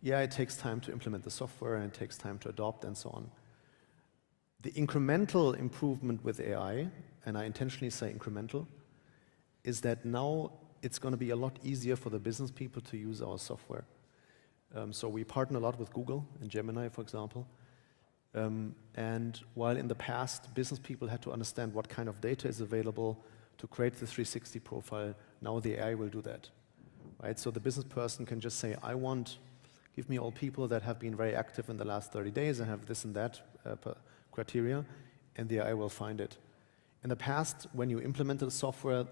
yeah, it takes time to implement the software, and it takes time to adopt, and so on. The incremental improvement with AI, and I intentionally say incremental, is that now it's going to be a lot easier for the business people to use our software. So we partner a lot with Google and Gemini, for example. And while in the past, business people had to understand what kind of data is available to create the 360 profile, now the AI will do that, right? So the business person can just say, give me all people that have been very active in the last 30 days and have this and that criteria, and the AI will find it. In the past, when you implemented a software,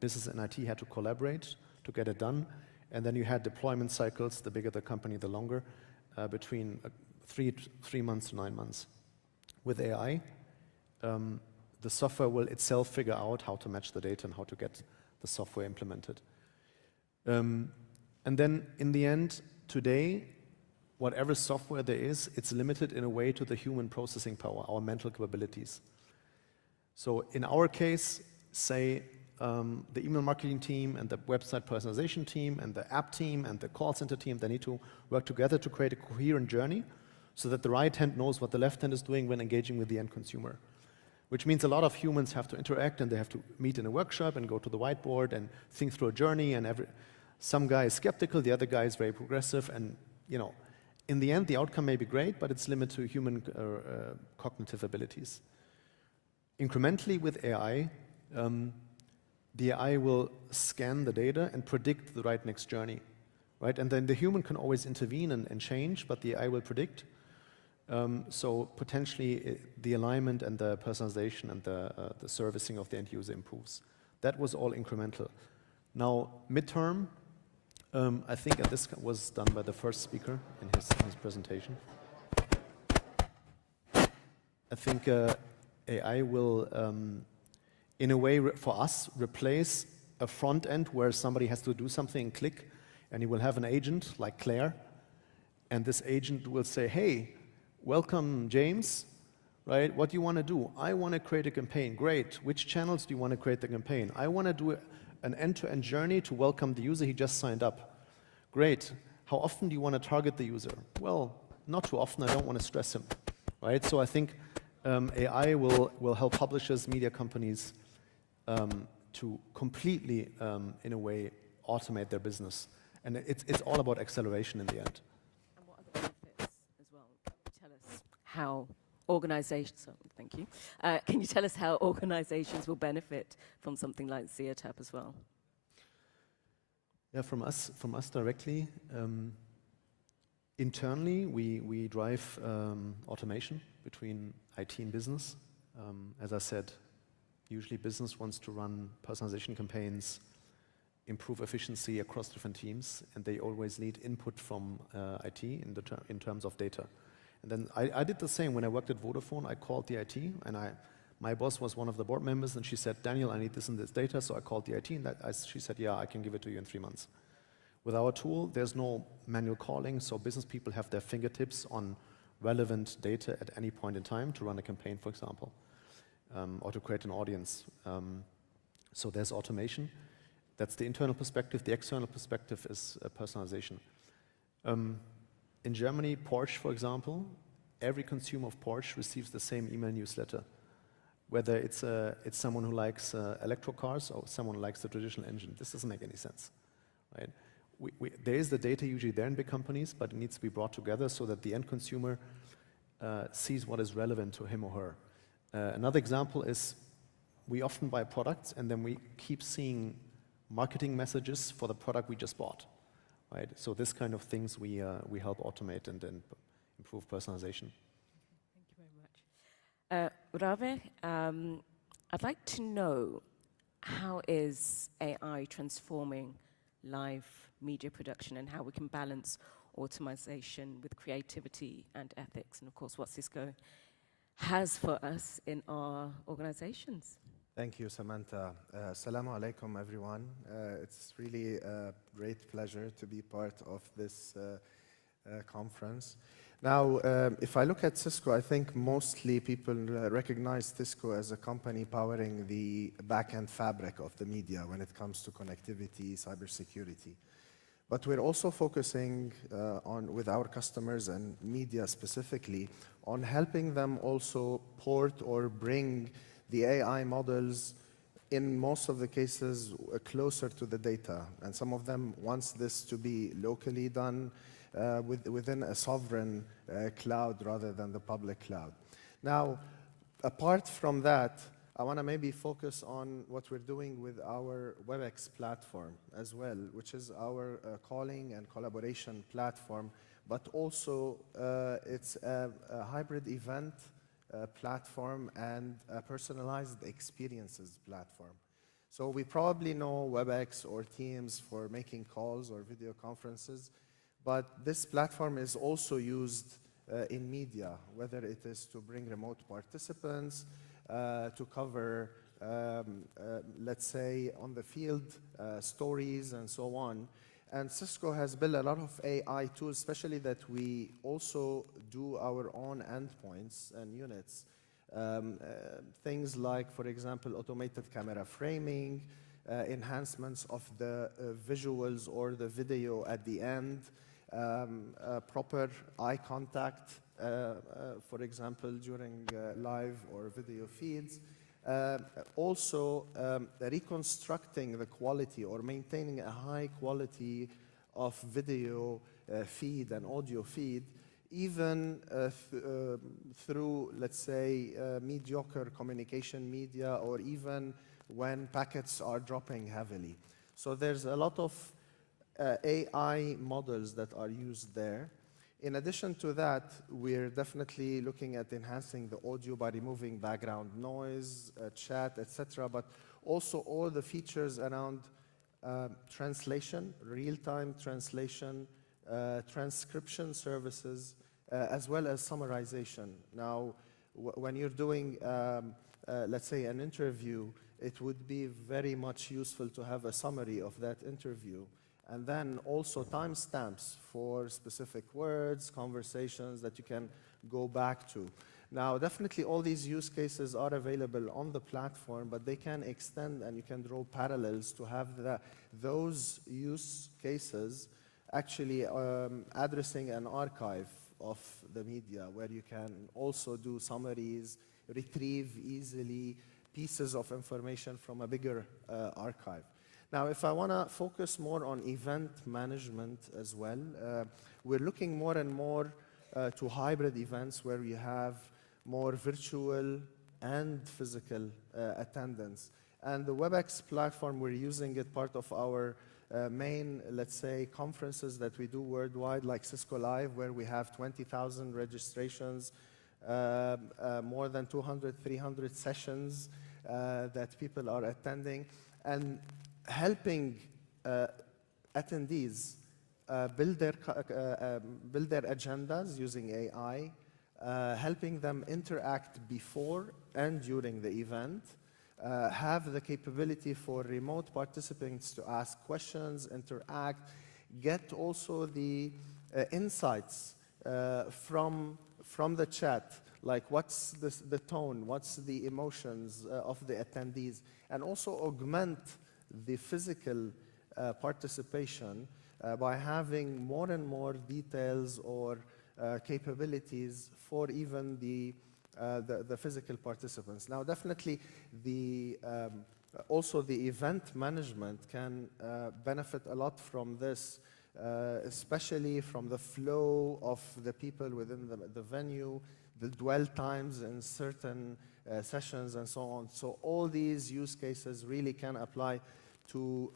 business and IT had to collaborate to get it done, and then you had deployment cycles, the bigger the company, the longer, between 3 months to 9 months. With AI, the software will itself figure out how to match the data and how to get the software implemented. And then in the end, today, whatever software there is, it's limited in a way to the human processing power, our mental capabilities. So in our case, say, the email marketing team and the website personalization team and the app team and the call center team, they need to work together to create a coherent journey so that the right hand knows what the left hand is doing when engaging with the end consumer. Which means a lot of humans have to interact and they have to meet in a workshop and go to the whiteboard and think through a journey, and some guy is skeptical, the other guy is very progressive, and in the end the outcome may be great, but it's limited to human cognitive abilities. Incrementally with AI, the AI will scan the data and predict the right next journey, right? And then the human can always intervene and change, but the AI will predict. So potentially the alignment and the personalization and the servicing of the end user improves. That was all incremental. Now, midterm, I think this was done by the first speaker in his presentation. I think AI will, in a way, for us, replace a front end where somebody has to do something and click, and you will have an agent like Claire, and this agent will say, hey, welcome, James, right? What do you want to do? I want to create a campaign. Great. Which channels do you want to create the campaign? I want to do an end-to-end journey to welcome the user. He just signed up. Great. How often do you want to target the user? Well, not too often. I don't want to stress him, right? So I think AI will help publishers, media companies to completely, in a way, automate their business. And it's all about acceleration in the end. And what are the benefits as well? Can you tell us how organizations, thank you. Can you tell us how organizations will benefit from something like ZeaTap as well? Yeah, from us directly. Internally, we drive automation between IT and business. As I said, usually business wants to run personalization campaigns, improve efficiency across different teams, and they always need input from IT in terms of data. And then I did the same when I worked at Vodafone. I called the IT, and my boss was one of the board members, and she said, Daniel, I need this and this data. So I called the IT, and she said, yeah, I can give it to you in 3 months. With our tool, there's no manual calling, so business people have their fingertips on relevant data at any point in time to run a campaign, for example, or to create an audience. So there's automation. That's the internal perspective. The external perspective is personalization. In Germany, Porsche, for example, every consumer of Porsche receives the same email newsletter, whether it's someone who likes electric cars or someone who likes the traditional engine. This doesn't make any sense, right? There is the data usually there in big companies, but it needs to be brought together so that the end consumer sees what is relevant to him or her. Another example is we often buy products and then we keep seeing marketing messages for the product we just bought, right? So this kind of things we help automate and then improve personalization. Thank you very much. Rave, I'd like to know, how is AI transforming live media production and how we can balance automation with creativity and ethics, and of course what Cisco has for us in our organizations? Thank you, Samantha. Assalamu alaikum, everyone. It's really a great pleasure to be part of this conference. Now, if I look at Cisco, I think mostly people recognize Cisco as a company powering the back-end fabric of the media when it comes to connectivity, cybersecurity. But we're also focusing with our customers and media specifically on helping them also port or bring the AI models, in most of the cases, closer to the data. And some of them want this to be locally done within a sovereign cloud rather than the public cloud. Now, apart from that, I want to maybe focus on what we're doing with our WebEx platform as well, which is our calling and collaboration platform, but also it's a hybrid event platform and a personalized experiences platform. So we probably know WebEx or Teams for making calls or video conferences, but this platform is also used in media, whether it is to bring remote participants, to cover, let's say, on the field stories and so on. And Cisco has built a lot of AI tools, especially that we also do our own endpoints and units. Things like, for example, automated camera framing, enhancements of the visuals or the video at the end, proper eye contact, for example, during live or video feeds. Also, reconstructing the quality or maintaining a high quality of video feed and audio feed, even through, let's say, mediocre communication media, or even when packets are dropping heavily. So there's a lot of AI models that are used there. In addition to that, we're definitely looking at enhancing the audio by removing background noise, chat, etc., but also all the features around translation, real-time translation, transcription services, as well as summarization. Now, when you're doing, let's say, an interview, it would be very much useful to have a summary of that interview, and then also timestamps for specific words, conversations that you can go back to. Now, definitely all these use cases are available on the platform, but they can extend and you can draw parallels to have those use cases actually addressing an archive of the media, where you can also do summaries, retrieve easily pieces of information from a bigger archive. Now, if I want to focus more on event management as well, we're looking more and more to hybrid events where we have more virtual and physical attendance. And the WebEx platform, we're using it part of our main, let's say, conferences that we do worldwide, like Cisco Live, where we have 20,000 registrations, more than 200, 300 sessions that people are attending, and helping attendees build their agendas using AI, helping them interact before and during the event, have the capability for remote participants to ask questions, interact, get also the insights from the chat, like what's the tone, what's the emotions of the attendees, and also augment the physical participation by having more and more details or capabilities for even the physical participants. Now, definitely, also the event management can benefit a lot from this, especially from the flow of the people within the venue, the dwell times in certain sessions, and so on. So all these use cases really can apply to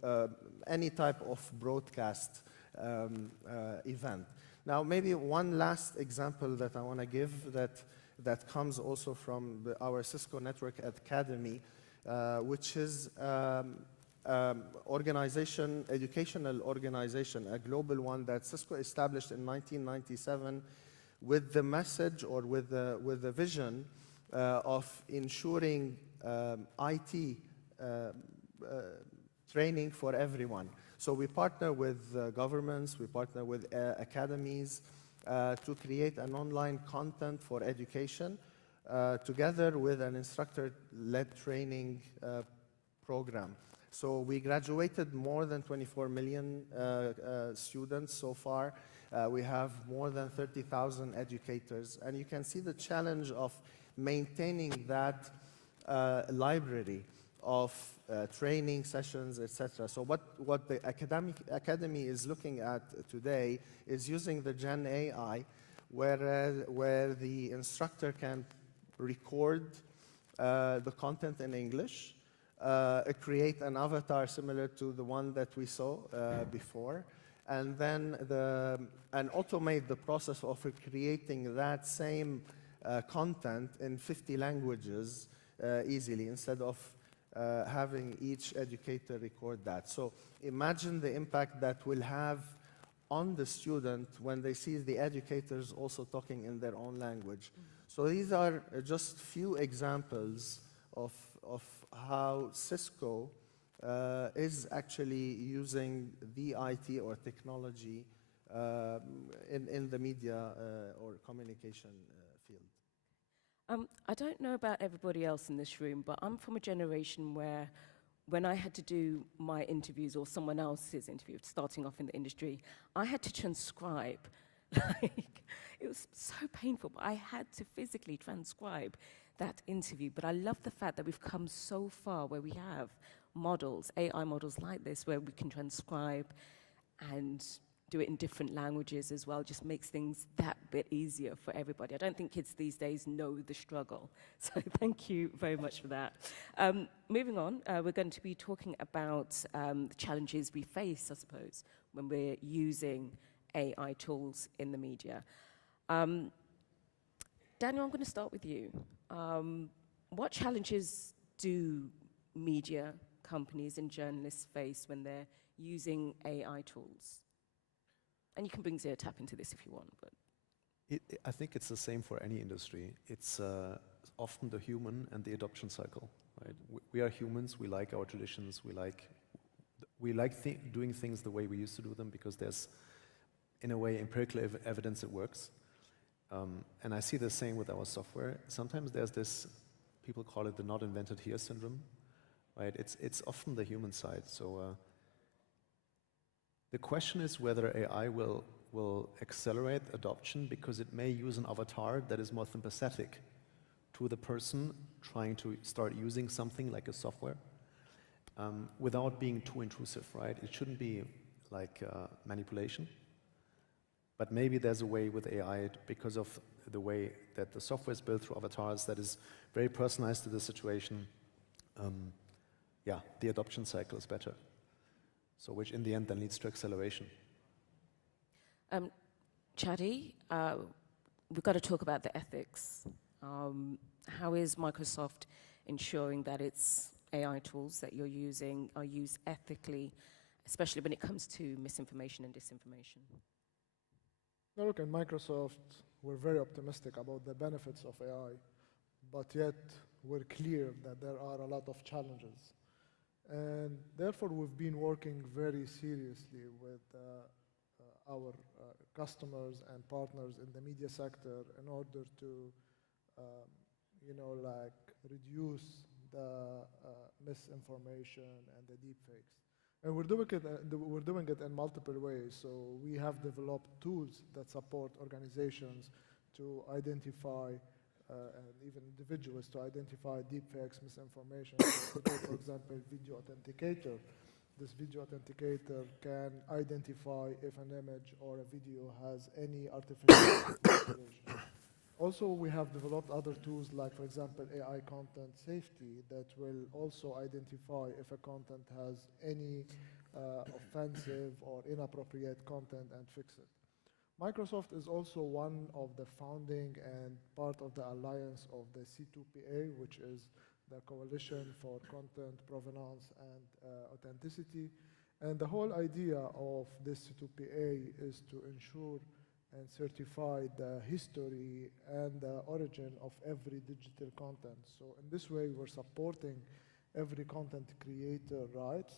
any type of broadcast event. Now, maybe one last example that I want to give that comes also from our Cisco Network Academy, which is educational organization, a global one that Cisco established in 1997 with the message or with the vision of ensuring IT training for everyone. So we partner with governments, we partner with academies to create an online content for education together with an instructor-led training program. So we graduated more than 24 million students so far. We have more than 30,000 educators. And you can see the challenge of maintaining that library of training sessions, etc. So what the academy is looking at today is using the Gen AI, where the instructor can record the content in English, create an avatar similar to the one that we saw before, and then and automate the process of creating that same content in 50 languages easily, instead of having each educator record that. So imagine the impact that will have on the student when they see the educators also talking in their own language. So these are just few examples of how Cisco is actually using the IT or technology in the media or communication field. I don't know about everybody else in this room, but I'm from a generation where when I had to do my interviews or someone else's interview, starting off in the industry, I had to transcribe. It was so painful, but I had to physically transcribe that interview. But I love the fact that we've come so far where we have models, AI models like this, where we can transcribe and do it in different languages as well. Just makes things that bit easier for everybody. I don't think kids these days know the struggle. So thank you very much for that. Moving on, we're going to be talking about the challenges we face, I suppose, when we're using AI tools in the media. Daniel, I'm going to start with you. What challenges do media companies and journalists face when they're using AI tools? And you can bring Zia-Tap into this if you want. But I think it's the same for any industry. It's often the human and the adoption cycle. Right? We are humans. We like our traditions. We like doing things the way we used to do them because there's, in a way, empirical evidence it works. And I see the same with our software. Sometimes there's this, people call it the not invented here syndrome. Right? It's often the human side. So the question is whether AI will accelerate adoption because it may use an avatar that is more sympathetic to the person trying to start using something like a software without being too intrusive, right? It shouldn't be like manipulation. But maybe there's a way with AI, because of the way that the software is built through avatars, that is very personalized to the situation. Yeah, the adoption cycle is better. So which in the end then leads to acceleration. Chadi, we've got to talk about the ethics. How is Microsoft ensuring that its AI tools that you're using are used ethically, especially when it comes to misinformation and disinformation? Now look, at Microsoft, we're very optimistic about the benefits of AI, but yet we're clear that there are a lot of challenges. And therefore, we've been working very seriously with our customers and partners in the media sector in order to, reduce the misinformation and the deepfakes. And we're doing it in multiple ways. So we have developed tools that support organizations to identify and even individuals to identify deepfakes, misinformation. For example, video authenticator. This video authenticator can identify if an image or a video has any artificial manipulation. Also, we have developed other tools like, for example, AI content safety that will also identify if a content has any offensive or inappropriate content and fix it. Microsoft is also one of the founding and part of the alliance of the C2PA, which is the Coalition for Content Provenance and Authenticity. And the whole idea of this C2PA is to ensure and certify the history and the origin of every digital content. So in this way, we're supporting every content creator rights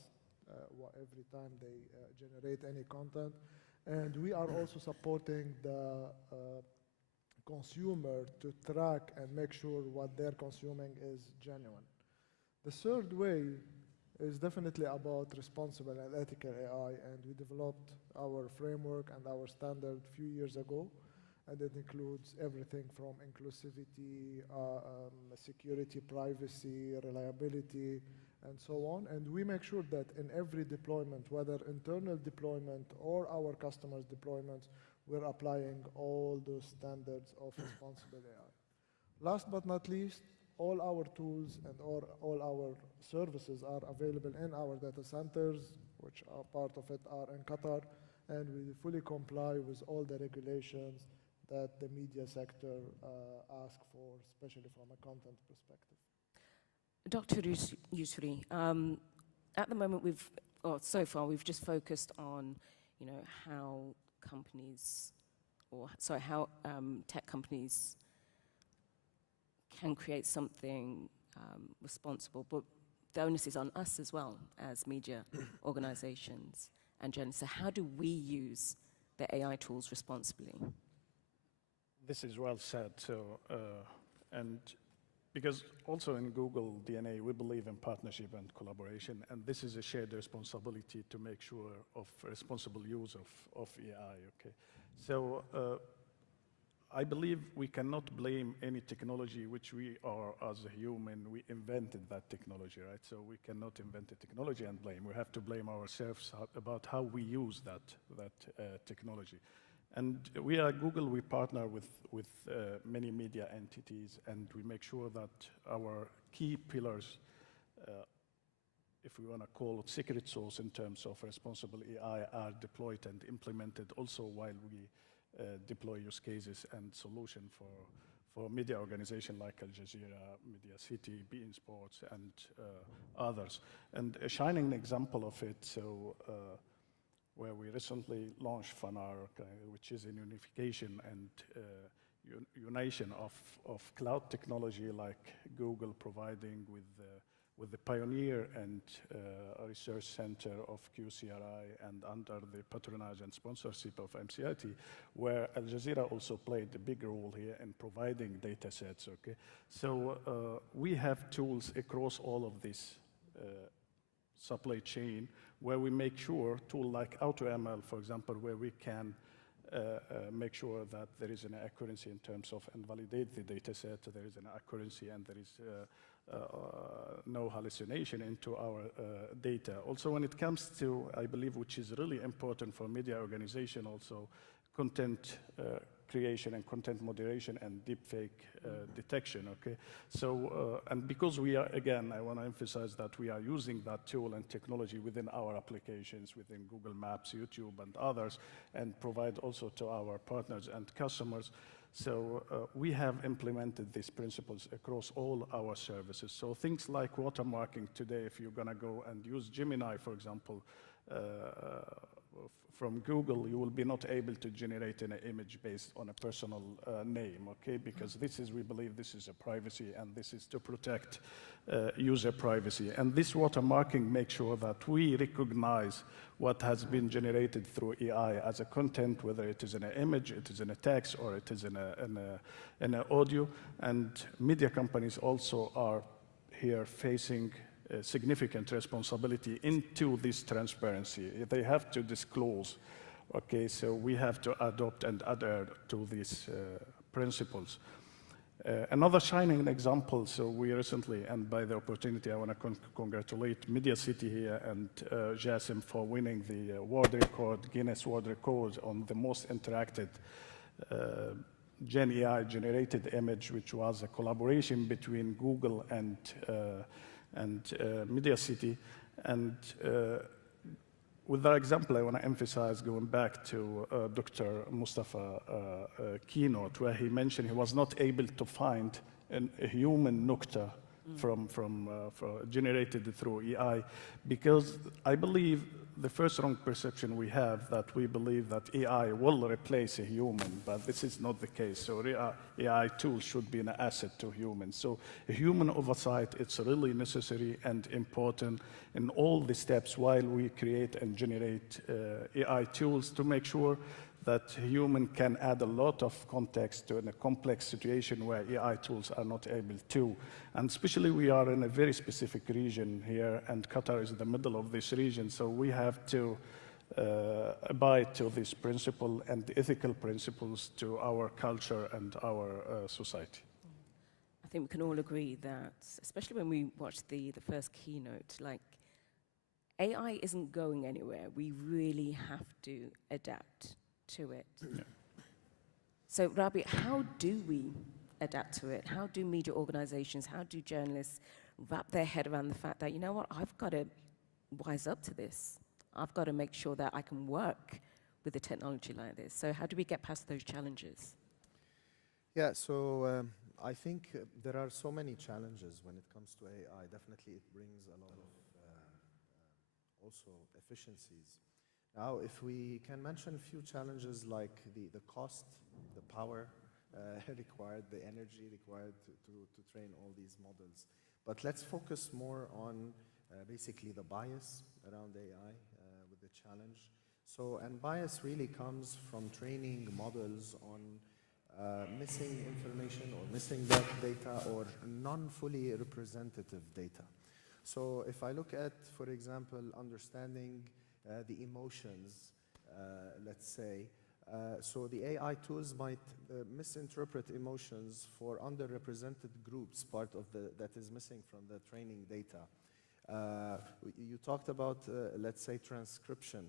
every time they generate any content. And we are also supporting the consumer to track and make sure what they're consuming is genuine. The third way is definitely about responsible and ethical AI, and we developed our framework and our standard a few years ago, and it includes everything from inclusivity, security, privacy, reliability, and so on. And we make sure that in every deployment, whether internal deployment or our customers' deployments, we're applying all those standards of responsible AI. Last but not least, all our tools and all our services are available in our data centers, which are part of it are in Qatar, and we fully comply with all the regulations that the media sector asks for, especially from a content perspective? Dr. Yusri, at the moment so far we've just focused on, how companies, how tech companies can create something responsible, but the onus is on us as well as media organizations and journalists. So how do we use the AI tools responsibly? This is well said. So, and because also in Google DNA, we believe in partnership and collaboration, and this is a shared responsibility to make sure of responsible use of AI, okay? So I believe we cannot blame any technology which we are, as a human, we invented that technology, right? So we cannot invent a technology and blame. We have to blame ourselves about how we use that technology. And we at Google, we partner with many media entities, and we make sure that our key pillars, if we want to call it secret sauce in terms of responsible AI, are deployed and implemented also while we deploy use cases and solution for media organization like Al Jazeera, Media City, beIN Sports, and others. And a shining example of it, so where we recently launched Farar, which is a unification and unison of cloud technology like Google providing with the pioneer and research center of QCRI and under the patronage and sponsorship of MCIT, where Al Jazeera also played a big role here in providing data sets, okay? So we have tools across all of this supply chain where we make sure, tool like AutoML, for example, where we can make sure that there is an accuracy in terms of and validate the data set, there is an accuracy and there is no hallucination into our data. Also, when it comes to, I believe, which is really important for media organization also, content creation and content moderation and deepfake detection, okay? So, and because we are, again, I want to emphasize that we are using that tool and technology within our applications, within Google Maps, YouTube, and others, and provide also to our partners and customers. So we have implemented these principles across all our services. So things like watermarking today, if you're going to go and use Gemini, for example, from Google, you will be not able to generate an image based on a personal name, okay? Because this is, we believe this is a privacy, and this is to protect user privacy. And this watermarking makes sure that we recognize what has been generated through AI as a content, whether it is in an image, it is in a text, or it is in an audio. And media companies also are here facing significant responsibility into this transparency. They have to disclose, okay? So we have to adopt and adhere to these principles. Another shining example, so we recently, and by the opportunity, I want to congratulate Media City here and Jassim for winning the world record, Guinness World Record on the most interactive Gen AI generated image, which was a collaboration between Google and Media City. And with that example, I want to emphasize going back to Dr. Mustafa Keynote, where he mentioned he was not able to find a human nukta generated through AI, because I believe the first wrong perception we have that we believe that AI will replace a human, but this is not the case. So AI tools should be an asset to humans. So a human oversight, it's really necessary and important in all the steps while we create and generate AI tools to make sure that human can add a lot of context to a complex situation where AI tools are not able to. And especially we are in a very specific region here, and Qatar is in the middle of this region, so we have to abide to this principle and the ethical principles to our culture and our society. I think we can all agree that, especially when we watched the first keynote, like, AI isn't going anywhere. We really have to adapt to it. Yeah. So, Rabi, how do we adapt to it? How do media organizations, how do journalists wrap their head around the fact that, you know what, I've got to wise up to this. I've got to make sure that I can work with a technology like this. So how do we get past those challenges? Yeah, so I think there are so many challenges when it comes to AI. Definitely it brings a lot of also efficiencies. Now, if we can mention a few challenges like the cost, the power required, the energy required to train all these models. But let's focus more on basically the bias around AI with the challenge. So, and bias really comes from training models on missing information or missing data or non-fully representative data. So if I look at, for example, understanding the emotions, let's say, so the AI tools might misinterpret emotions for underrepresented groups, part of that is missing from the training data. You talked about, let's say, transcription,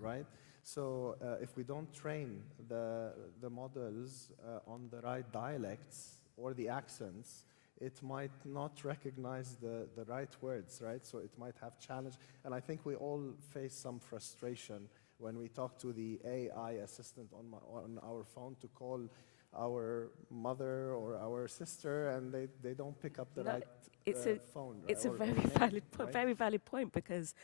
right? So if we don't train the models on the right dialects or the accents, it might not recognize the right words, right? So it might have challenge. And I think we all face some frustration when we talk to the AI assistant on our phone to call our mother or our sister, and they don't pick up the right phone. It's a very valid point, because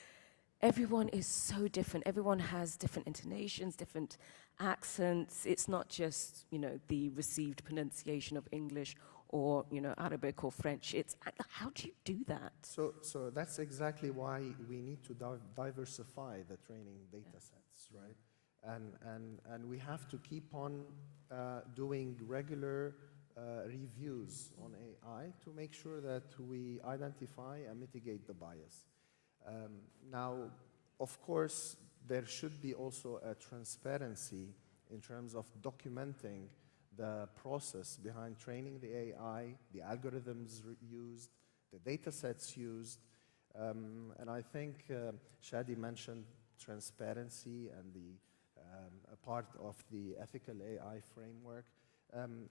everyone is so different. Everyone has different intonations, different accents. It's not just, you know, the received pronunciation of English or, you know, Arabic or French. It's how do you do that? So that's exactly why we need to diversify the training data sets, right? And we have to keep on doing regular reviews on AI to make sure that we identify and mitigate the bias. Now, of course, there should be also a transparency in terms of documenting the process behind training the AI, the algorithms used, the data sets used. And I think Shadi mentioned transparency and a part of the ethical AI framework.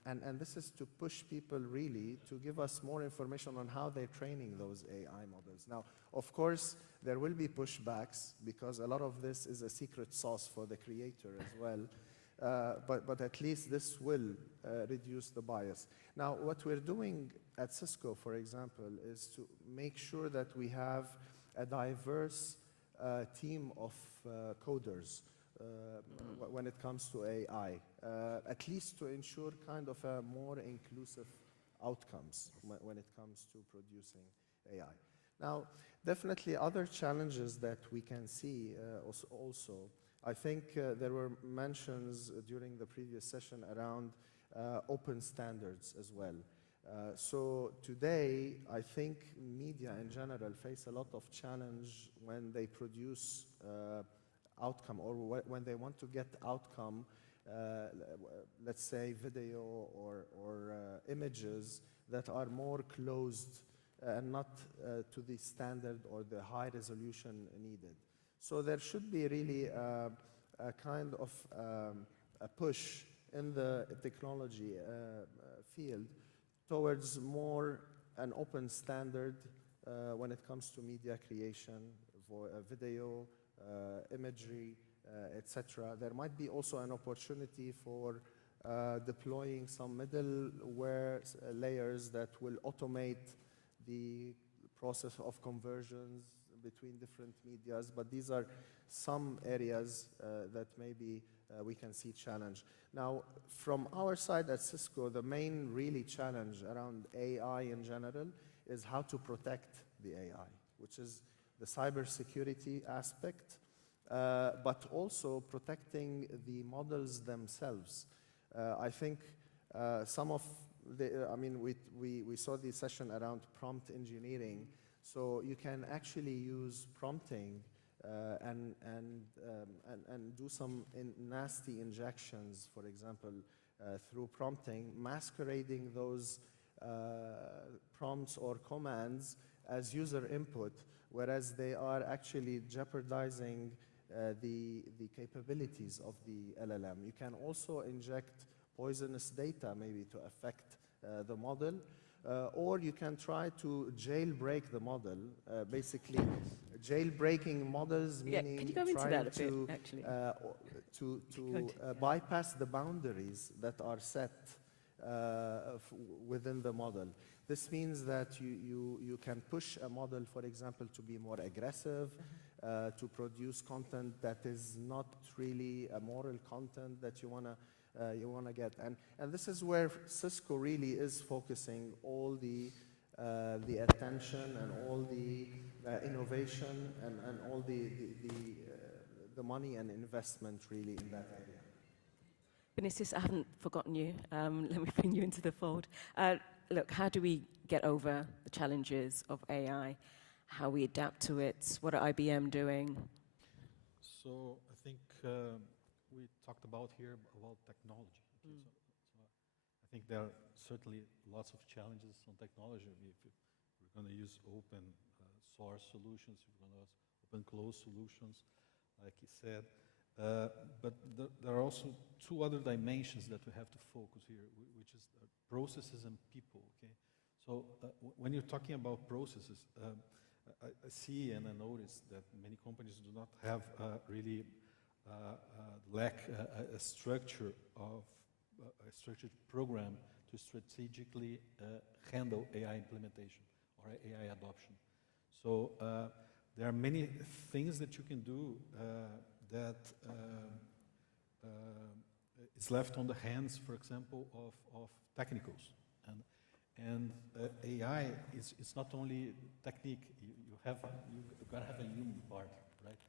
And this is to push people really to give us more information on how they're training those AI models. Now, of course, there will be pushbacks because a lot of this is a secret sauce for the creator as well. But at least this will reduce the bias. Now, what we're doing at Cisco, for example, is to make sure that we have a diverse team of coders when it comes to AI, at least to ensure kind of a more inclusive outcomes when it comes to producing AI. Now, definitely other challenges that we can see also, I think there were mentions during the previous session around open standards as well. So today, I think media in general face a lot of challenge when they produce outcome or when they want to get outcome, let's say video or images that are more closed and not to the standard or the high resolution needed. So there should be really a kind of a push in the technology field towards more an open standard when it comes to media creation, for video, imagery, etc. There might be also an opportunity for deploying some middleware layers that will automate the process of conversions between different medias, but these are some areas that maybe we can see challenge. Now, from our side at Cisco, the main really challenge around AI in general is how to protect the AI, which is the cybersecurity aspect, but also protecting the models themselves. I think some of the, I mean, we saw the session around prompt engineering, so you can actually use prompting and do some nasty injections, for example, through prompting, masquerading those prompts or commands as user input, whereas they are actually jeopardizing the capabilities of the LLM. You can also inject poisonous data maybe to affect the model, or you can try to jailbreak the model. Basically, jailbreaking models meaning trying to bypass the boundaries that are set within the model. This means that you can push a model, for example, to be more aggressive, to produce content that is not really a moral content that you wanna get. And this is where Cisco really is focusing all the attention and all the innovation and all the money and investment really in that area. Benicis, I haven't forgotten you. Let me bring you into the fold. Look, how do we get over the challenges of AI? How we adapt to it? What are IBM doing? So I think we talked about here about technology. Okay? So I think there are certainly lots of challenges on technology. If we're going to use open source solutions, we're going to use open closed solutions, like he said. But there are also two other dimensions that we have to focus here, which is processes and people. Okay, so when you're talking about processes, I see and I notice that many companies do not have really lack a structure of a structured program to strategically handle AI implementation or AI adoption. So there are many things that you can do that is left on the hands, for example, of technicals. And AI is not only technique. You gotta have a human part, right?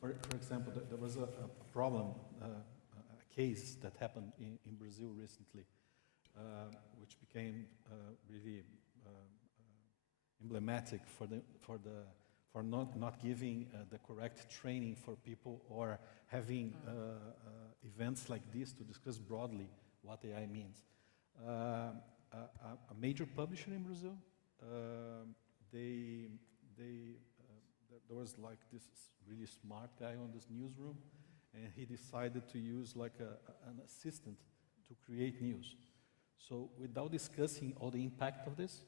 For example, there was a problem, a case that happened in Brazil recently, which became really emblematic for not giving the correct training for people or having events like this to discuss broadly what AI means. A major publisher in Brazil, there was like this really smart guy on this newsroom, and he decided to use like an assistant to create news. So without discussing all the impact of this,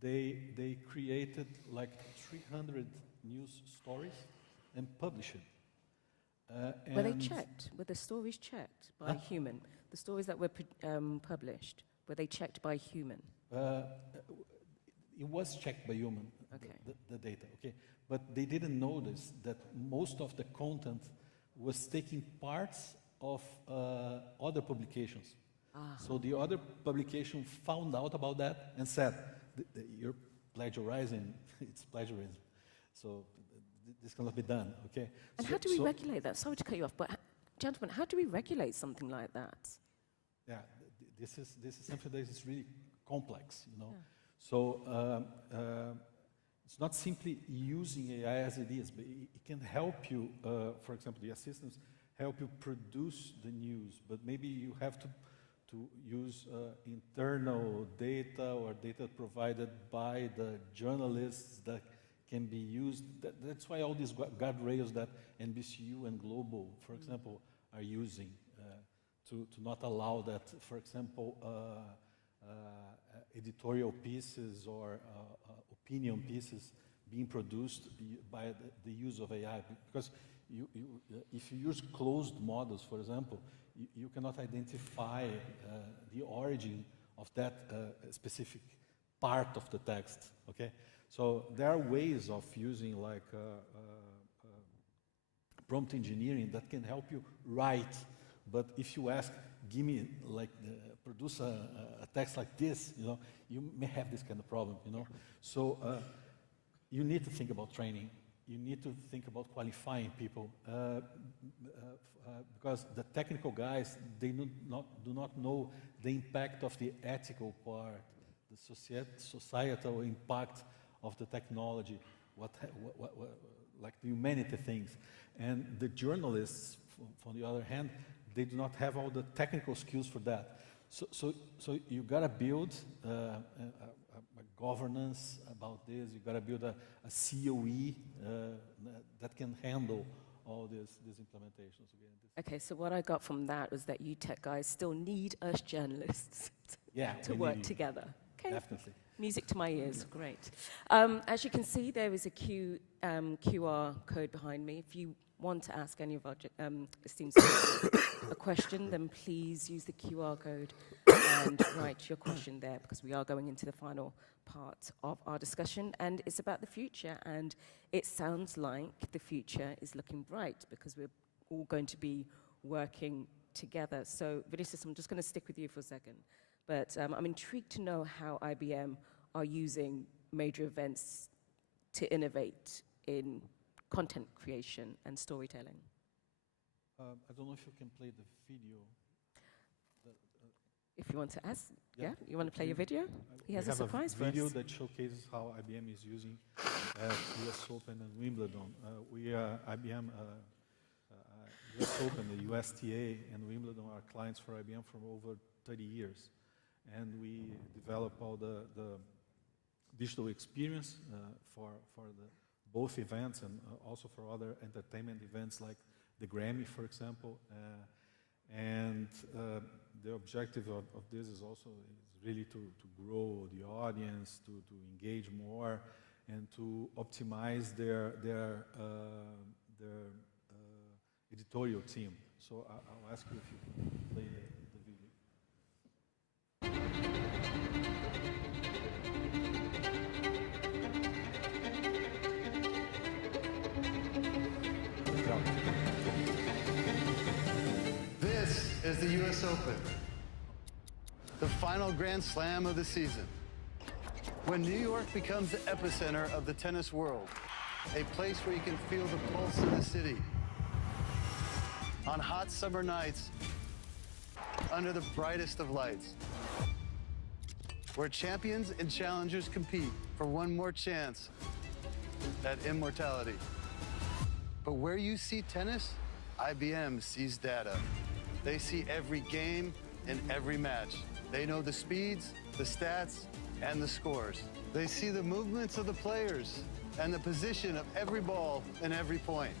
they created like 300 news stories and published it. Were they checked? Were the stories checked by a human? The stories that were published, were they checked by human? It was checked by human, okay. the data, okay? But they didn't notice that most of the content was taking parts of other publications. So the other publication found out about that and said, you're plagiarizing, it's plagiarism. So this cannot be done, okay? And how do we regulate that? Sorry to cut you off, but gentlemen, how do we regulate something like that? Yeah, this is something that is really complex, you know? Yeah. So it's not simply using AI as it is, but it can help you, for example, the assistants help you produce the news, but maybe you have to use internal data or data provided by the journalists that can be used. That's why all these guardrails that NBCU and Global, for example, are using to not allow that, for example, editorial pieces or opinion pieces being produced by the use of AI. Because if you use closed models, for example, you cannot identify the origin of that specific part of the text, okay? So there are ways of using like prompt engineering that can help you write, but if you ask, give me like, produce a text like this, you know, you may have this kind of problem, you know? So you need to think about training. You need to think about qualifying people because the technical guys, they do not know the impact of the ethical part, the societal impact of the technology, like the humanity things. And the journalists, on the other hand, they do not have all the technical skills for that. So you gotta build a governance about this. You gotta build a COE that can handle all these implementations. Okay, so what I got from that was that you tech guys still need us journalists to work together. Okay. Definitely. Music to my ears, great. As you can see, there is a QR code behind me. If you want to ask any of our esteemed speakers a question, then please use the QR code and write your question there, because we are going into the final part of our discussion, and it's about the future, and it sounds like the future is looking bright because we're all going to be working together. So, Vinicius, I'm just going to stick with you for a second, but I'm intrigued to know how IBM are using major events to innovate in content creation and storytelling. I don't know if you can play the video. If you want to ask, yeah? You want to play your video? He has a surprise for us. We have a video that showcases how IBM is using US Open and Wimbledon. IBM, US Open, the USTA, and Wimbledon are clients for IBM for over 30 years. And we develop all the digital experience for both events and also for other entertainment events like the Grammy, for example. The objective of this is also really to grow the audience, to engage more, and to optimize their editorial team. So I'll ask you if you can play the video. This is the US Open, the final Grand Slam of the season. When New York becomes the epicenter of the tennis world, a place where you can feel the pulse of the city. On hot summer nights, under the brightest of lights, where champions and challengers compete for one more chance at immortality. But where you see tennis, IBM sees data. They see every game and every match. They know the speeds, the stats, and the scores. They see the movements of the players and the position of every ball and every point.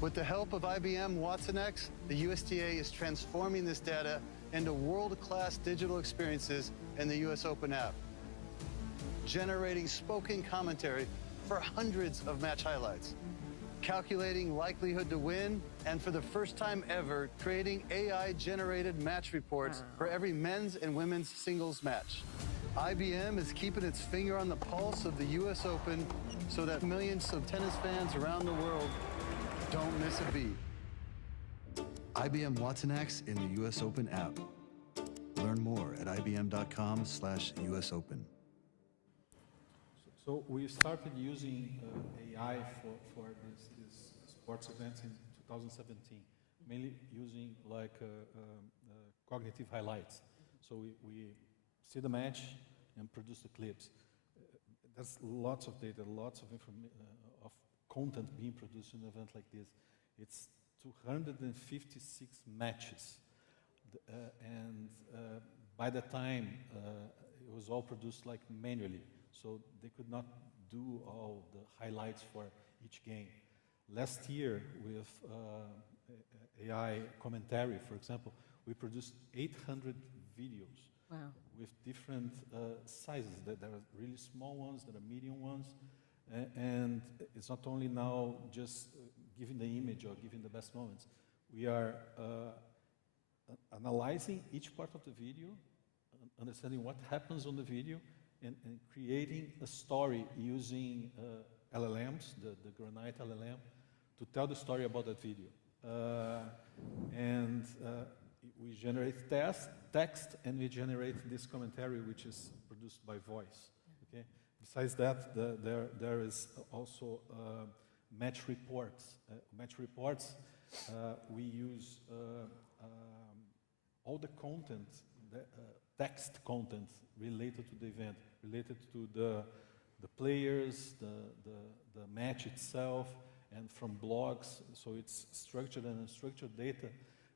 With the help of IBM watsonx, the USTA is transforming this data into world-class digital experiences in the US Open app, generating spoken commentary for hundreds of match highlights, calculating likelihood to win, and for the first time ever, creating AI-generated match reports for every men's and women's singles match. IBM is keeping its finger on the pulse of the US Open so that millions of tennis fans around the world don't miss a beat. IBM watsonx in the US Open app. Learn more at ibm.com/US Open. So we started using AI for these sports events in 2017, mainly using like cognitive highlights. So we see the match and produce the clips. There's lots of data, lots of of content being produced in an event like this. It's 256 matches, and by the time it was all produced like manually. So they could not do all the highlights for each game. Last year, with AI commentary, for example, we produced 800 videos with different sizes. There are really small ones, there are medium ones, and it's not only now just giving the image or giving the best moments. We are analyzing each part of the video, understanding what happens on the video, and creating a story using LLMs, the Granite LLM, to tell the story about that video. We generate text, and we generate this commentary, which is produced by voice. Okay. Besides that, there is also match reports. We use all the content, text content related to the event, related to the players, the match itself, and from blogs. So it's structured and unstructured data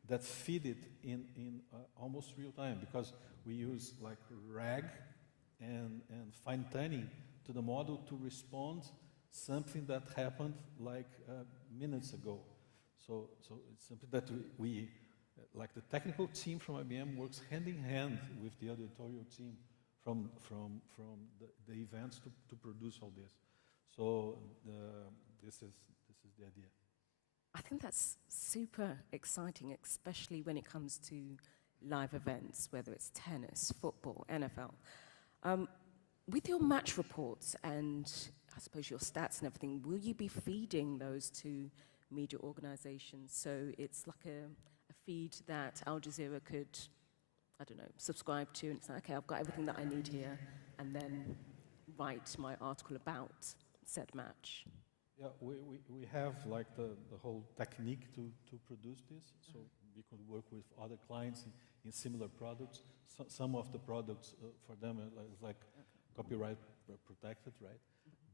that feed it in almost real time, because we use like RAG and fine-tuning to the model to respond something that happened like minutes ago. So it's something that we like the technical team from IBM works hand in hand with the editorial team from the events to produce all this. So this is the idea. I think that's super exciting, especially when it comes to live events, whether it's tennis, football, NFL. With your match reports and I suppose your stats and everything, will you be feeding those to media organizations? So it's like a feed that Al Jazeera could, I don't know, subscribe to, and it's like, okay, I've got everything that I need here, and then write my article about said match. Yeah, we have like the whole technique to produce this, so we could work with other clients in similar products. So, some of the products for them is like copyright protected, right?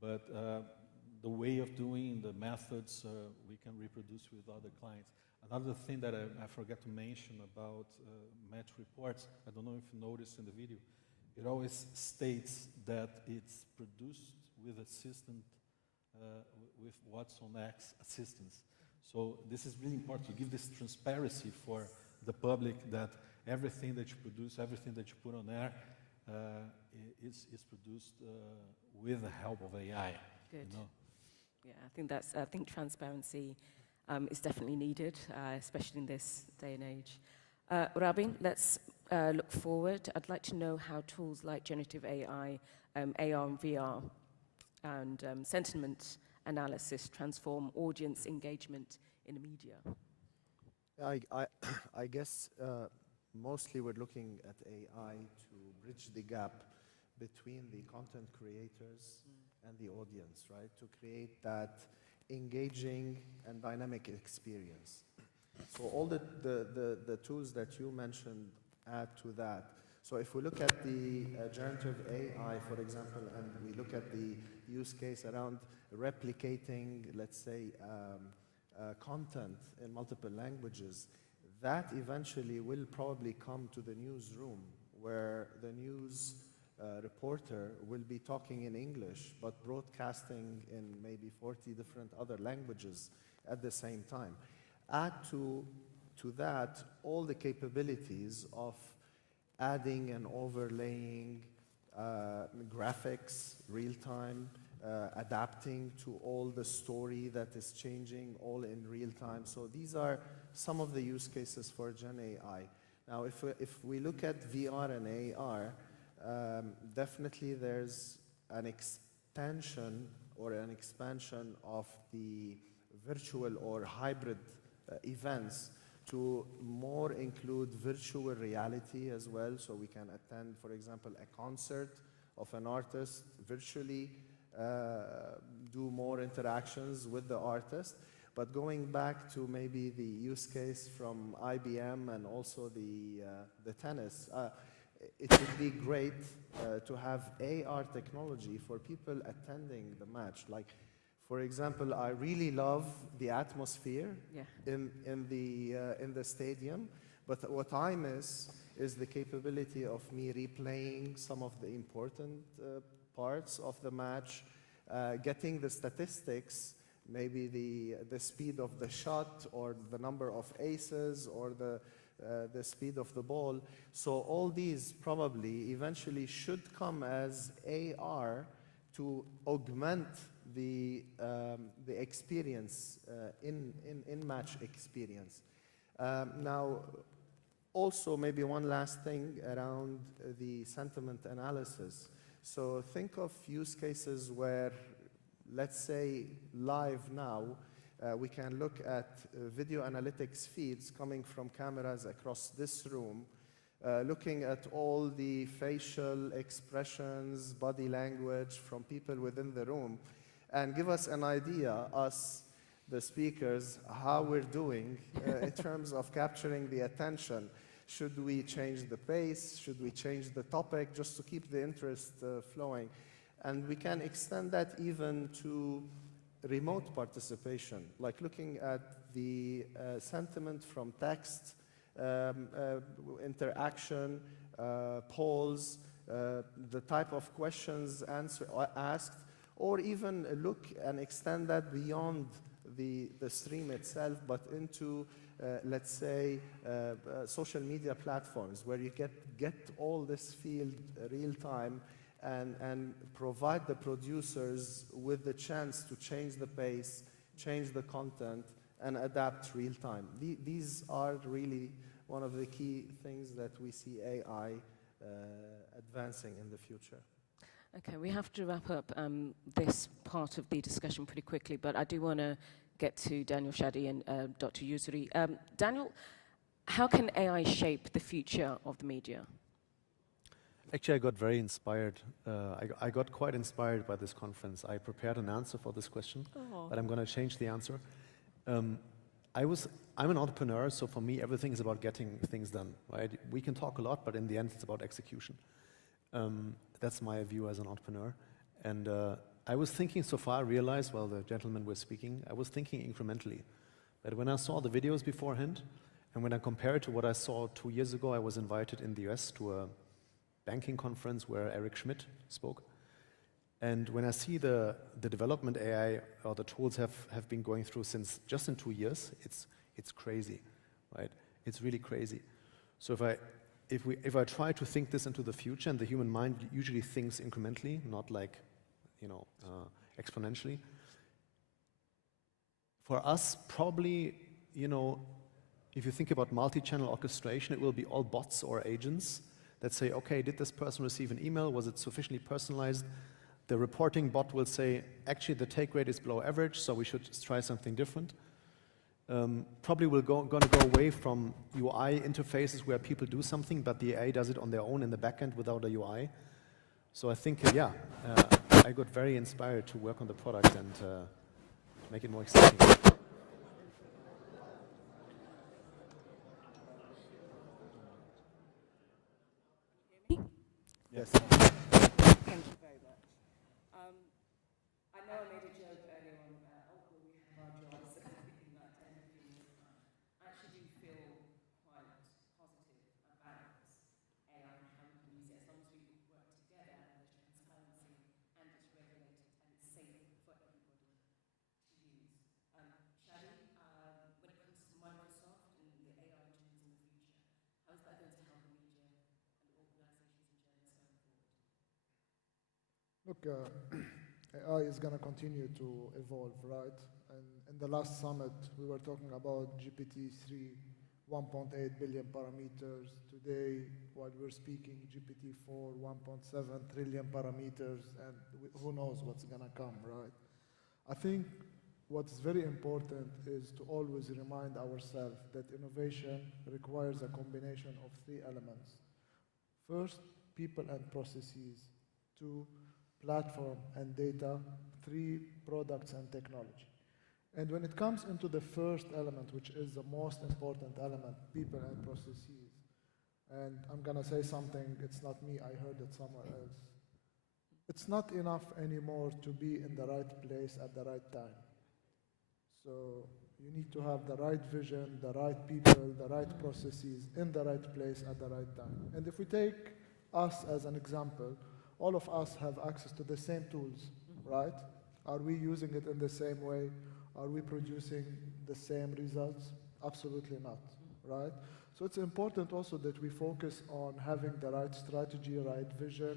But the way of doing, the methods, we can reproduce with other clients. Another thing that I forgot to mention about match reports, I don't know if you noticed in the video, it always states that it's produced with assistant, with Watson X assistance. So this is really important to give this transparency for the public that everything that you produce, everything that you put on air is produced with the help of AI. Good. You know? Yeah, I think transparency is definitely needed, especially in this day and age. Rabin, let's look forward. I'd like to know how tools like generative AI, AR and VR, and sentiment analysis transform audience engagement in the media. I guess mostly we're looking at AI to bridge the gap between the content creators and the audience, right? To create that engaging and dynamic experience. So all the tools that you mentioned add to that. So if we look at the generative AI, for example, and we look at the use case around replicating, let's say, content in multiple languages, that eventually will probably come to the newsroom where the news reporter will be talking in English but broadcasting in maybe 40 different other languages at the same time. Add to that all the capabilities of adding and overlaying graphics, real-time, adapting to all the story that is changing all in real time. So these are some of the use cases for Gen AI. Now, if we look at VR and AR, definitely there's an expansion of the virtual or hybrid events to more include virtual reality as well. So we can attend, for example, a concert of an artist virtually, do more interactions with the artist. But going back to maybe the use case from IBM and also the tennis, it would be great to have AR technology for people attending the match. Like, for example, I really love the atmosphere in the stadium, but what I miss is the capability of me replaying some of the important parts of the match, getting the statistics, maybe the speed of the shot or the number of aces or the speed of the ball. So all these probably eventually should come as AR to augment the experience in match experience. Now, also maybe one last thing around the sentiment analysis. So think of use cases where, let's say live now, we can look at video analytics feeds coming from cameras across this room, looking at all the facial expressions, body language from people within the room, and give us an idea, us, the speakers, how we're doing in terms of capturing the attention. Should we change the pace? Should we change the topic just to keep the interest flowing? And we can extend that even to remote participation, like looking at the sentiment from text, interaction, polls, the type of questions asked, or even look and extend that beyond the stream itself, but into, let's say, social media platforms where you get all this field real time and provide the producers with the chance to change the pace, change the content, and adapt real time. These are really one of the key things that we see AI advancing in the future. Okay, we have to wrap up this part of the discussion pretty quickly, but I do want to get to Daniel Shadi and Dr. Yusri. Daniel, how can AI shape the future of the media? Actually, I got very inspired. I got quite inspired by this conference. I prepared an answer for this question, but I'm going to change the answer. I'm an entrepreneur, so for me, everything is about getting things done, right? We can talk a lot, but in the end, it's about execution. That's my view as an entrepreneur. And I was thinking so far, I realized, while the gentlemen were speaking, I was thinking incrementally. But when I saw the videos beforehand, and when I compare it to what I saw 2 years ago, I was invited in the US to a banking conference where Eric Schmidt spoke. And when I see the development AI or the tools have been going through since just in 2 years, it's crazy, right? It's really crazy. So if I try to think this into the future, and the human mind usually thinks incrementally, not like, exponentially. For us, probably, if you think about multi-channel orchestration, it will be all bots or agents that say, okay, did this person receive an email? Was it sufficiently personalized? The reporting bot will say, actually, the take rate is below average, so we should try something different. Probably we're going to go away from UI interfaces where people do something, but the AI does it on their own in the backend without a UI. So I think, I got very inspired to work on the product and make it more exciting. Yes. Thank you very much. I know I made a joke earlier on about, will we have our jobs in like 10, 15 years' time. I actually do feel quite positive about AI and how we can use it as long as we work together and there's transparency and it's regulated and it's safe for everybody to use. Shadi, when it comes to Microsoft and the AI tools in the future, how is that going to help the media and organizations and journalists going forward? Look, AI is going to continue to evolve, right? And in the last summit, we were talking about GPT-3, 1.8 billion parameters. Today, while we're speaking, GPT-4, 1.7 trillion parameters, and who knows what's going to come, right? I think what's very important is to always remind ourselves that innovation requires a combination of 3 elements. First, people and processes. 2, platform and data. 3, products and technology. And when it comes into the first element, which is the most important element, people and processes, and I'm going to say something, it's not me, I heard it somewhere else. It's not enough anymore to be in the right place at the right time. So you need to have the right vision, the right people, the right processes in the right place at the right time. And if we take us as an example, all of us have access to the same tools, right? Are we using it in the same way? Are we producing the same results? Absolutely not, right? So it's important also that we focus on having the right strategy, right vision,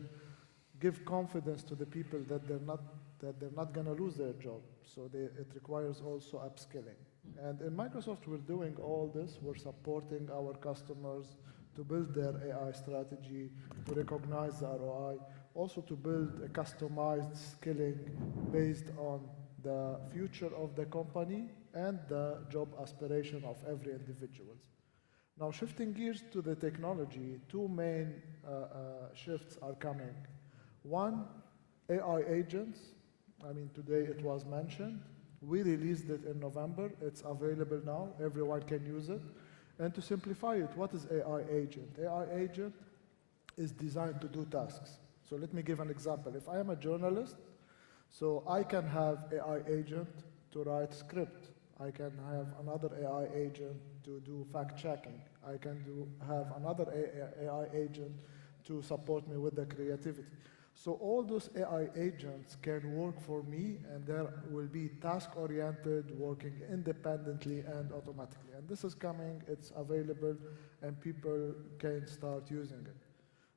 give confidence to the people that they're not going to lose their job. So it requires also upskilling. And in Microsoft, we're doing all this. We're supporting our customers to build their AI strategy, to recognize the ROI, also to build a customized skilling based on the future of the company and the job aspiration of every individual. Now, shifting gears to the technology, 2 main shifts are coming. One, AI agents. I mean, today it was mentioned. We released it in November. It's available now. Everyone can use it. And to simplify it, what is AI agent? AI agent is designed to do tasks. So let me give an example. If I am a journalist, so I can have AI agent to write script. I can have another AI agent to do fact-checking. I can have another AI agent to support me with the creativity. So all those AI agents can work for me, and there will be task-oriented, working independently and automatically. And this is coming, it's available, and people can start using it.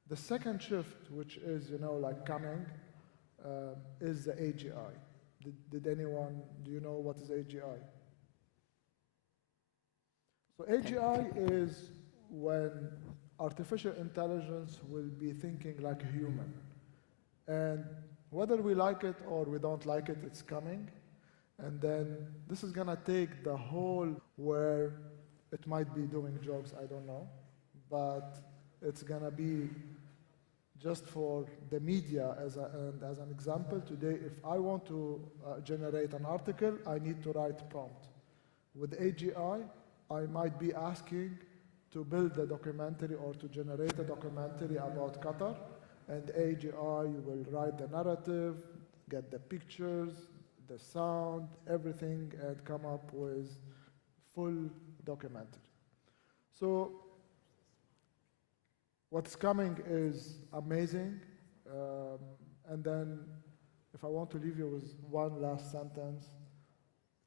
The second shift, which is, coming, is the AGI. Do you know what is AGI? So AGI is when artificial intelligence will be thinking like a human. And whether we like it or we don't like it, it's coming. And then this is gonna take the whole where it might be doing jokes, I don't know. But it's gonna be just for the media as an example. Today, if I want to generate an article, I need to write prompt. With AGI, I might be asking to build a documentary or to generate a documentary about Qatar, and AGI will write the narrative, get the pictures, the sound, everything, and come up with full documentary. So what's coming is amazing. And then if I want to leave you with one last sentence,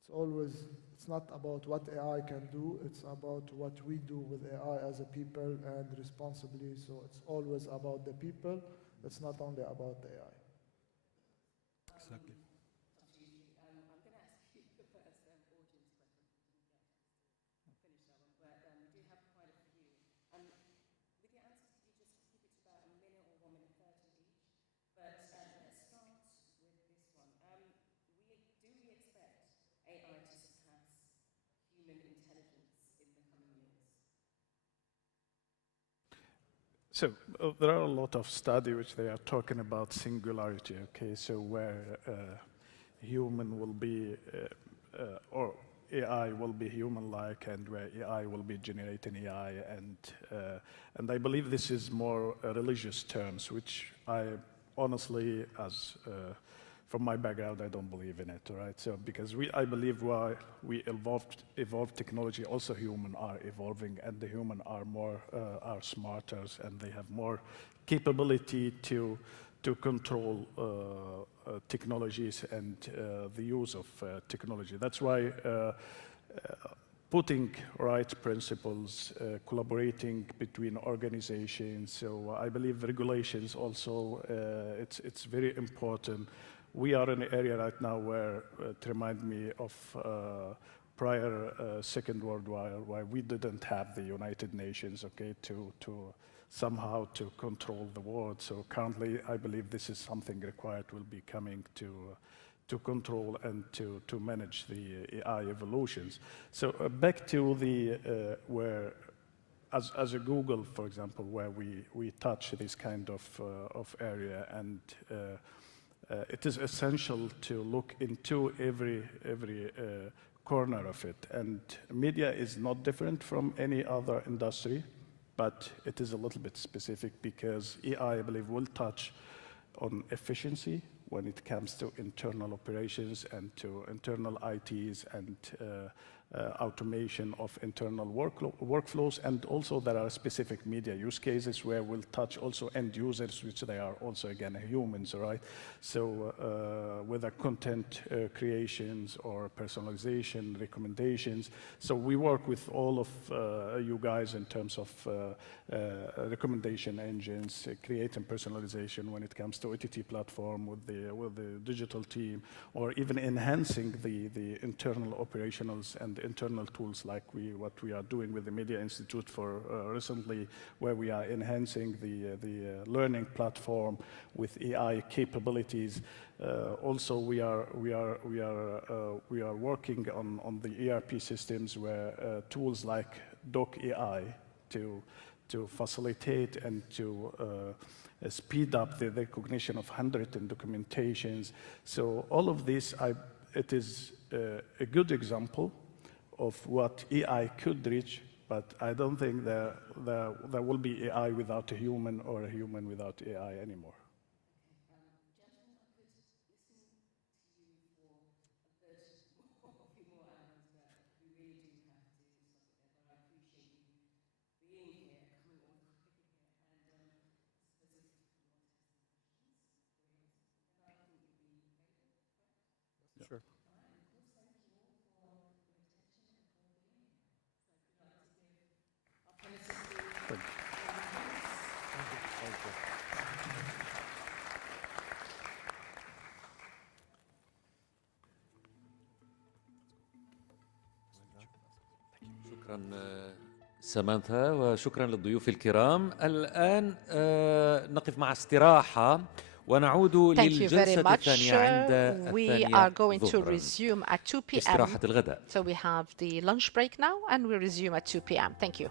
it's not about what AI can do, it's about what we do with AI as a people and responsibly. So it's always about the people, it's not only about the AI. Exactly. I'm going to ask you the first audience question. Finish that one, but we do have quite a few. With your answers, could you just keep it to about a minute or 1 minute 30 each? But let's start with this one. Do we expect AI to surpass human intelligence in the coming years? So there are a lot of studies which they are talking about singularity, okay? So where human will be, or AI will be human-like, and where AI will be generating AI, and I believe this is more religious terms, which I honestly, as from my background, I don't believe in it, all right? So because I believe while we evolved technology, also human are evolving, and the human are smarter, and they have more capability to control technologies and the use of technology. That's why putting right principles, collaborating between organizations. So I believe regulations also, it's very important. We are in an area right now where it reminds me of prior Second World War, where we didn't have the United Nations, okay, to somehow to control the world. So currently, I believe this is something required will be coming to control and to manage the AI evolutions. So back to the where, as a Google, for example, where we touch this kind of area, and it is essential to look into every corner of it. And media is not different from any other industry, but it is a little bit specific because AI, I believe, will touch on efficiency when it comes to internal operations and to internal ITs and automation of internal workflows. And also there are specific media use cases where we'll touch also end users, which they are also, again, humans, right? So whether content creations or personalization, recommendations. So we work with all of you guys in terms of recommendation engines, creating personalization when it comes to OTT platform with the digital team, or even enhancing the internal operationals and internal tools like what we are doing with the Media Institute for recently, where we are enhancing the learning platform with AI capabilities. Also, we are working on the ERP systems where tools like Doc AI to facilitate and to speed up the recognition of handwritten documentations. So all of this, it is a good example of what AI could reach, but I don't think there will be AI without a human or a human without AI anymore. Gentlemen, I could listen to you for a few more hours, but we really do have to stop it there. But I appreciate you being here, coming all the way here, and I suppose if you want to have some questions, great. Then I think you'll be available, right? Sure. All right, and of course, thank you all for your attention and for being here. So if you'd like to give our panelists the Thank you. شكرا سامانثا، وشكرا للضيوف الكرام. الآن نقف مع استراحة ونعود للجلسة الثانية عند We are going to resume at 2 p.m. استراحة الغداء. So we have the lunch break now and we resume at 2 p.m. Thank you.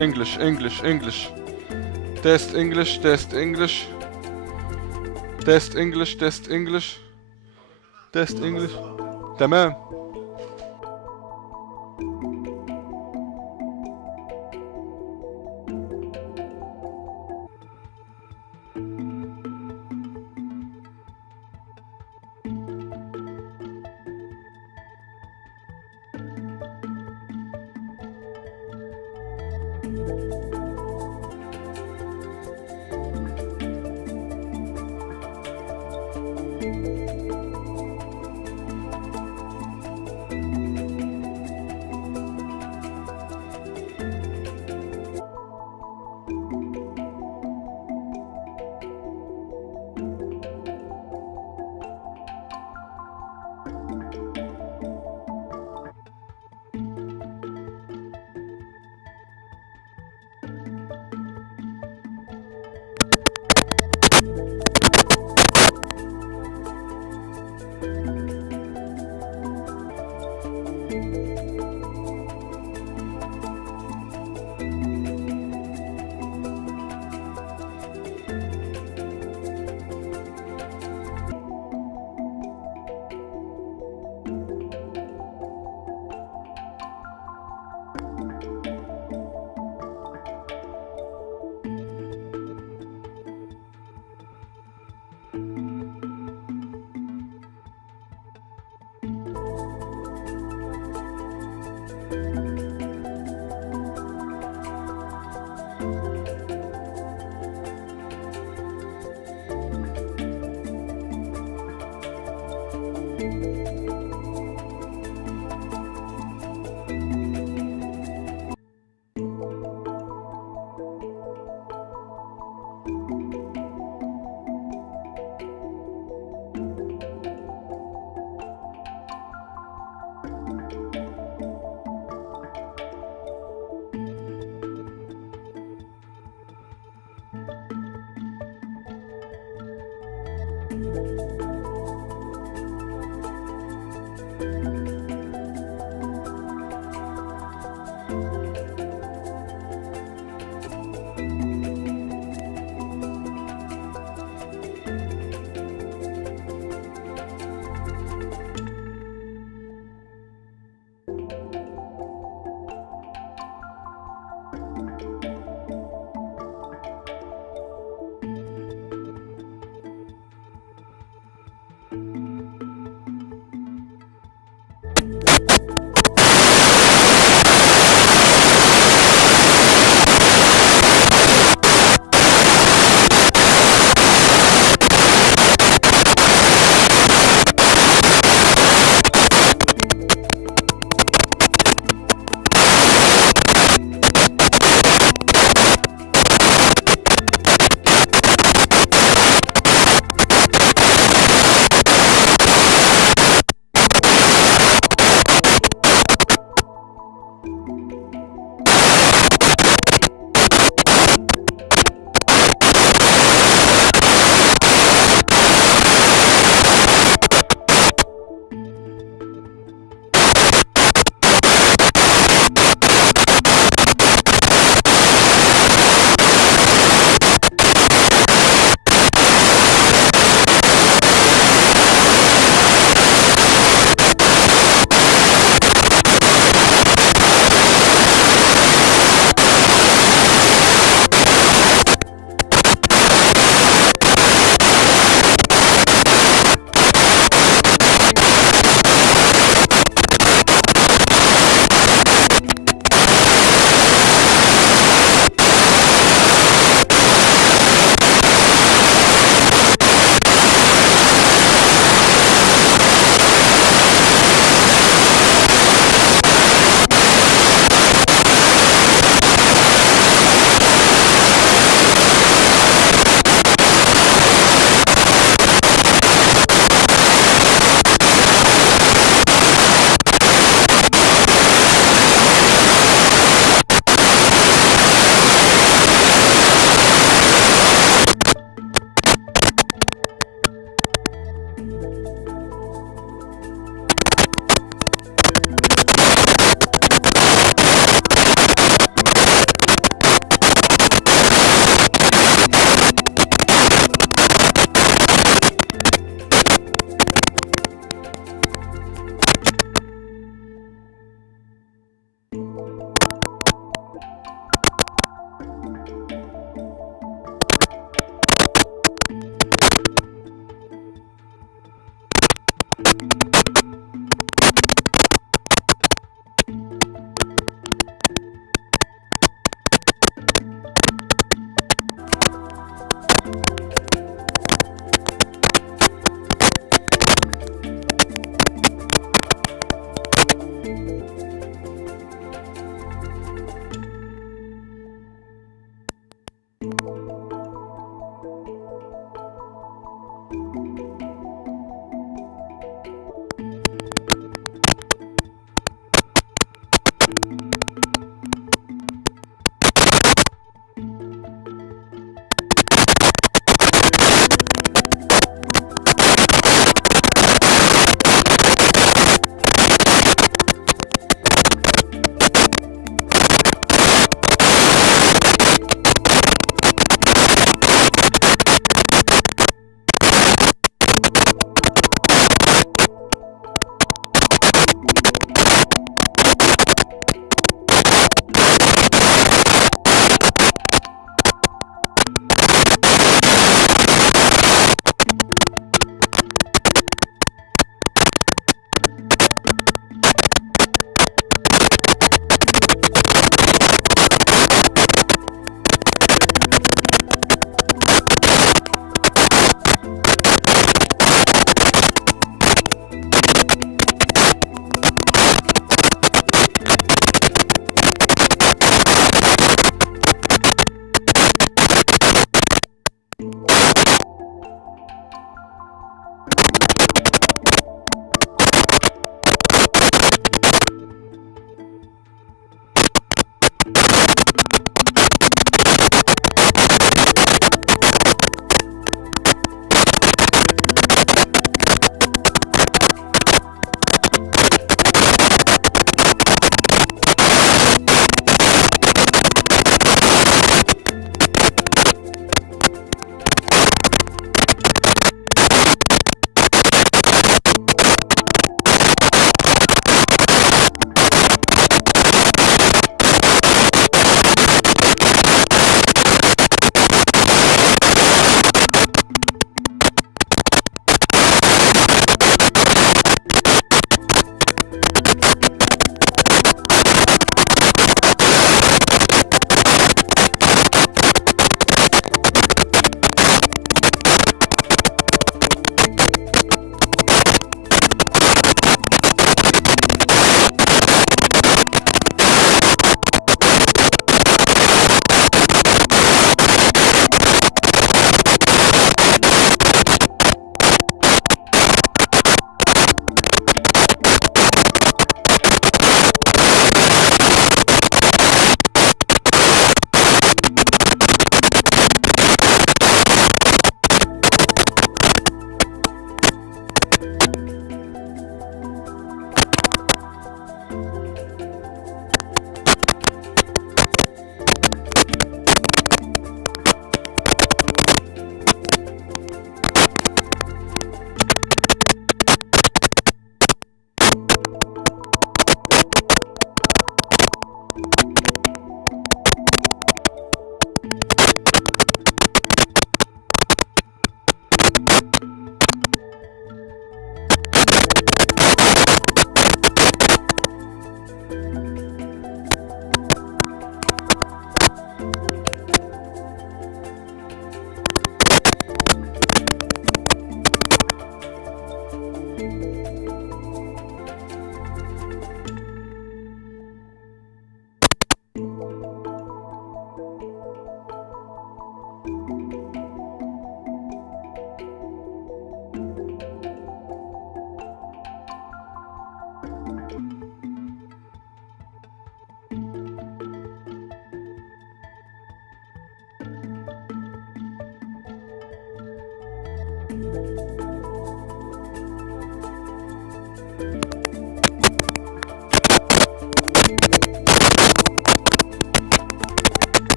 English, English, English. Test English, test English. Test English, test English. Test English. تمام.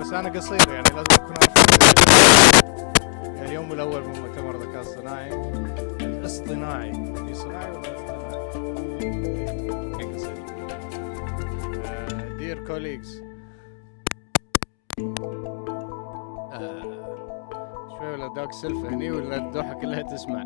بس أنا قصير يعني لازم أكون عارف يعني اليوم الأول من مؤتمر الذكاء الصناعي الاصطناعي في صناعي ولا اصطناعي؟ قصير. Dear colleagues, شوي ولا دوك سلفة هني ولا الدوحة كلها تسمع.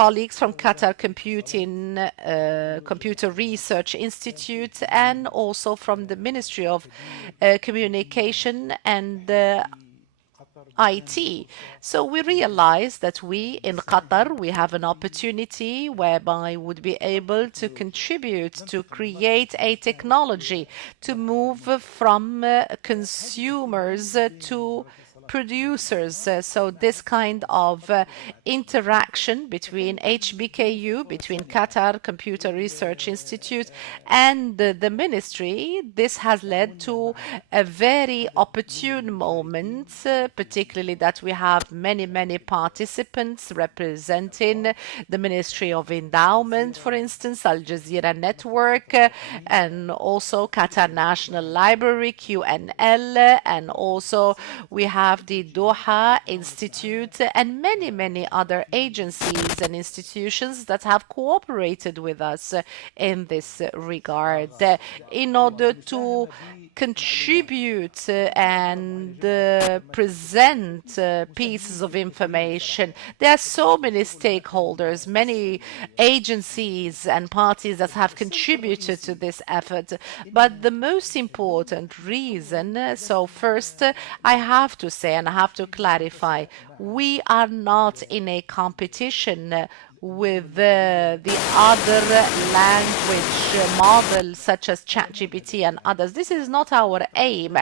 colleagues from Qatar Computer Research Institute, and also from the Ministry of Communication and IT. So we realized that we in Qatar, we have an opportunity whereby we would be able to contribute to create a technology to move from consumers to producers. So this kind of interaction between HBKU, between Qatar Computer Research Institute and the ministry, this has led to a very opportune moment, particularly that we have many participants representing the Ministry of Endowment, for instance, Al Jazeera Network, and also Qatar National Library, QNL, and also we have the Doha Institute and many other agencies and institutions that have cooperated with us in this regard in order to contribute and present pieces of information. There are so many stakeholders, many agencies and parties that have contributed to this effort. But the most important reason, so first I have to say and I have to clarify, we are not in a competition with the other language models such as ChatGPT and others. This is not our aim.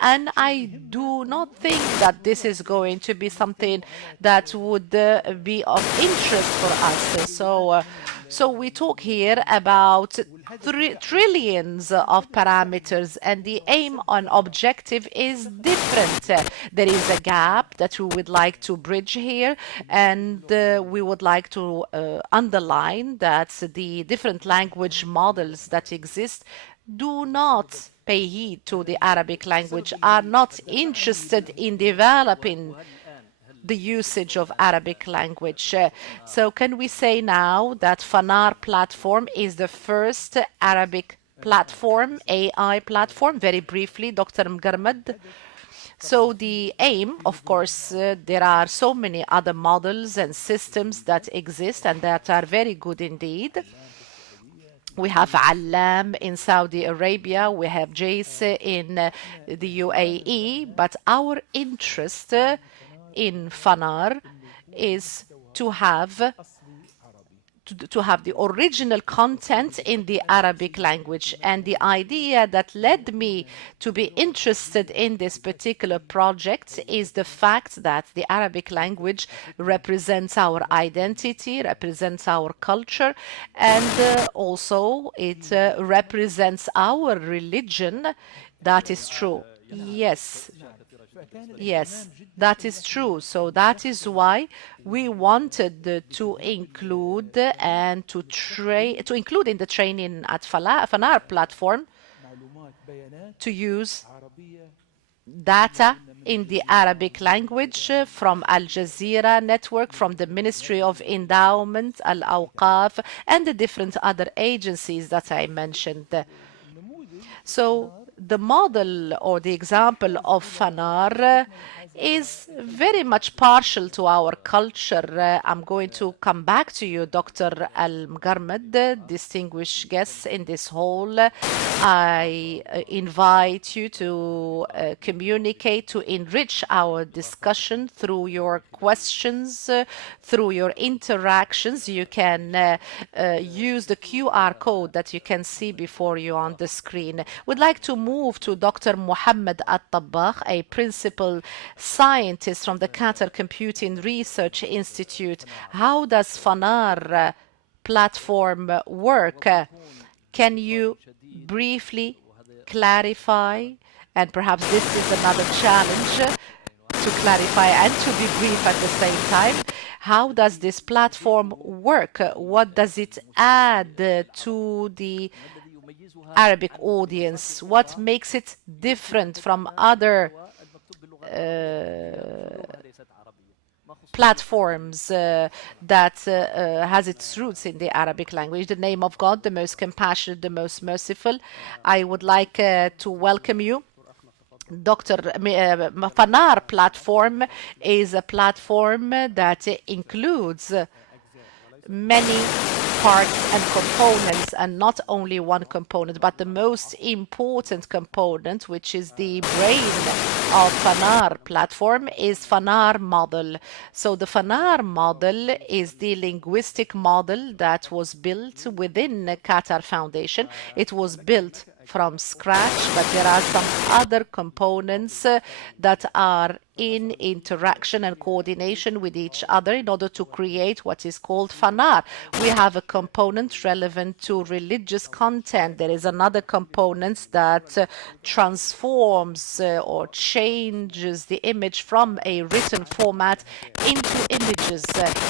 And I do not think that this is going to be something that would be of interest for us. So we talk here about trillions of parameters, and the aim and objective is different. There is a gap that we would like to bridge here, and we would like to underline that the different language models that exist do not pay heed to the Arabic language, are not interested in developing the usage of Arabic language. So can we say now that Farar platform is the first Arabic platform, AI platform? Very briefly, Dr. Mgarmad. So the aim, of course, there are so many other models and systems that exist and that are very good indeed. We have Alam in Saudi Arabia, we have Jazeera in the UAE, but our interest in Farar is to have the original content in the Arabic language. And the idea that led me to be interested in this particular project is the fact that the Arabic language represents our identity, represents our culture, and also it represents our religion. That is true. Yes, that is true. So that is why we wanted to include and to include in the training at Farar platform to use data in the Arabic language from Al Jazeera Network, from the Ministry of Endowment, Al Awqaf, and the different other agencies that I mentioned. So the model or the example of Farar is very much partial to our culture. I'm going to come back to you, Dr. Al-Mgarmad, distinguished guests in this hall. I invite you to communicate, to enrich our discussion through your questions, through your interactions. You can use the QR code that you can see before you on the screen. We'd like to move to Dr. Mohammed At-Tabbakh, a principal scientist from the Qatar Computing Research Institute. How does Farar platform work? Can you briefly clarify? And perhaps this is another challenge to clarify and to be brief at the same time. How does this platform work? What does it add to the Arabic audience? What makes it different from other platforms that has its roots in the Arabic language? The name of God, the most compassionate, the most merciful. I would like to welcome you. Dr. Farar platform is a platform that includes many parts and components, and not only one component, but the most important component, which is the brain of Farar platform, is Farar model. So the Farar model is the linguistic model that was built within Qatar Foundation. It was built from scratch, but there are some other components that are in interaction and coordination with each other in order to create what is called Farar. We have a component relevant to religious content. There is another component that transforms or changes the image from a written format into images.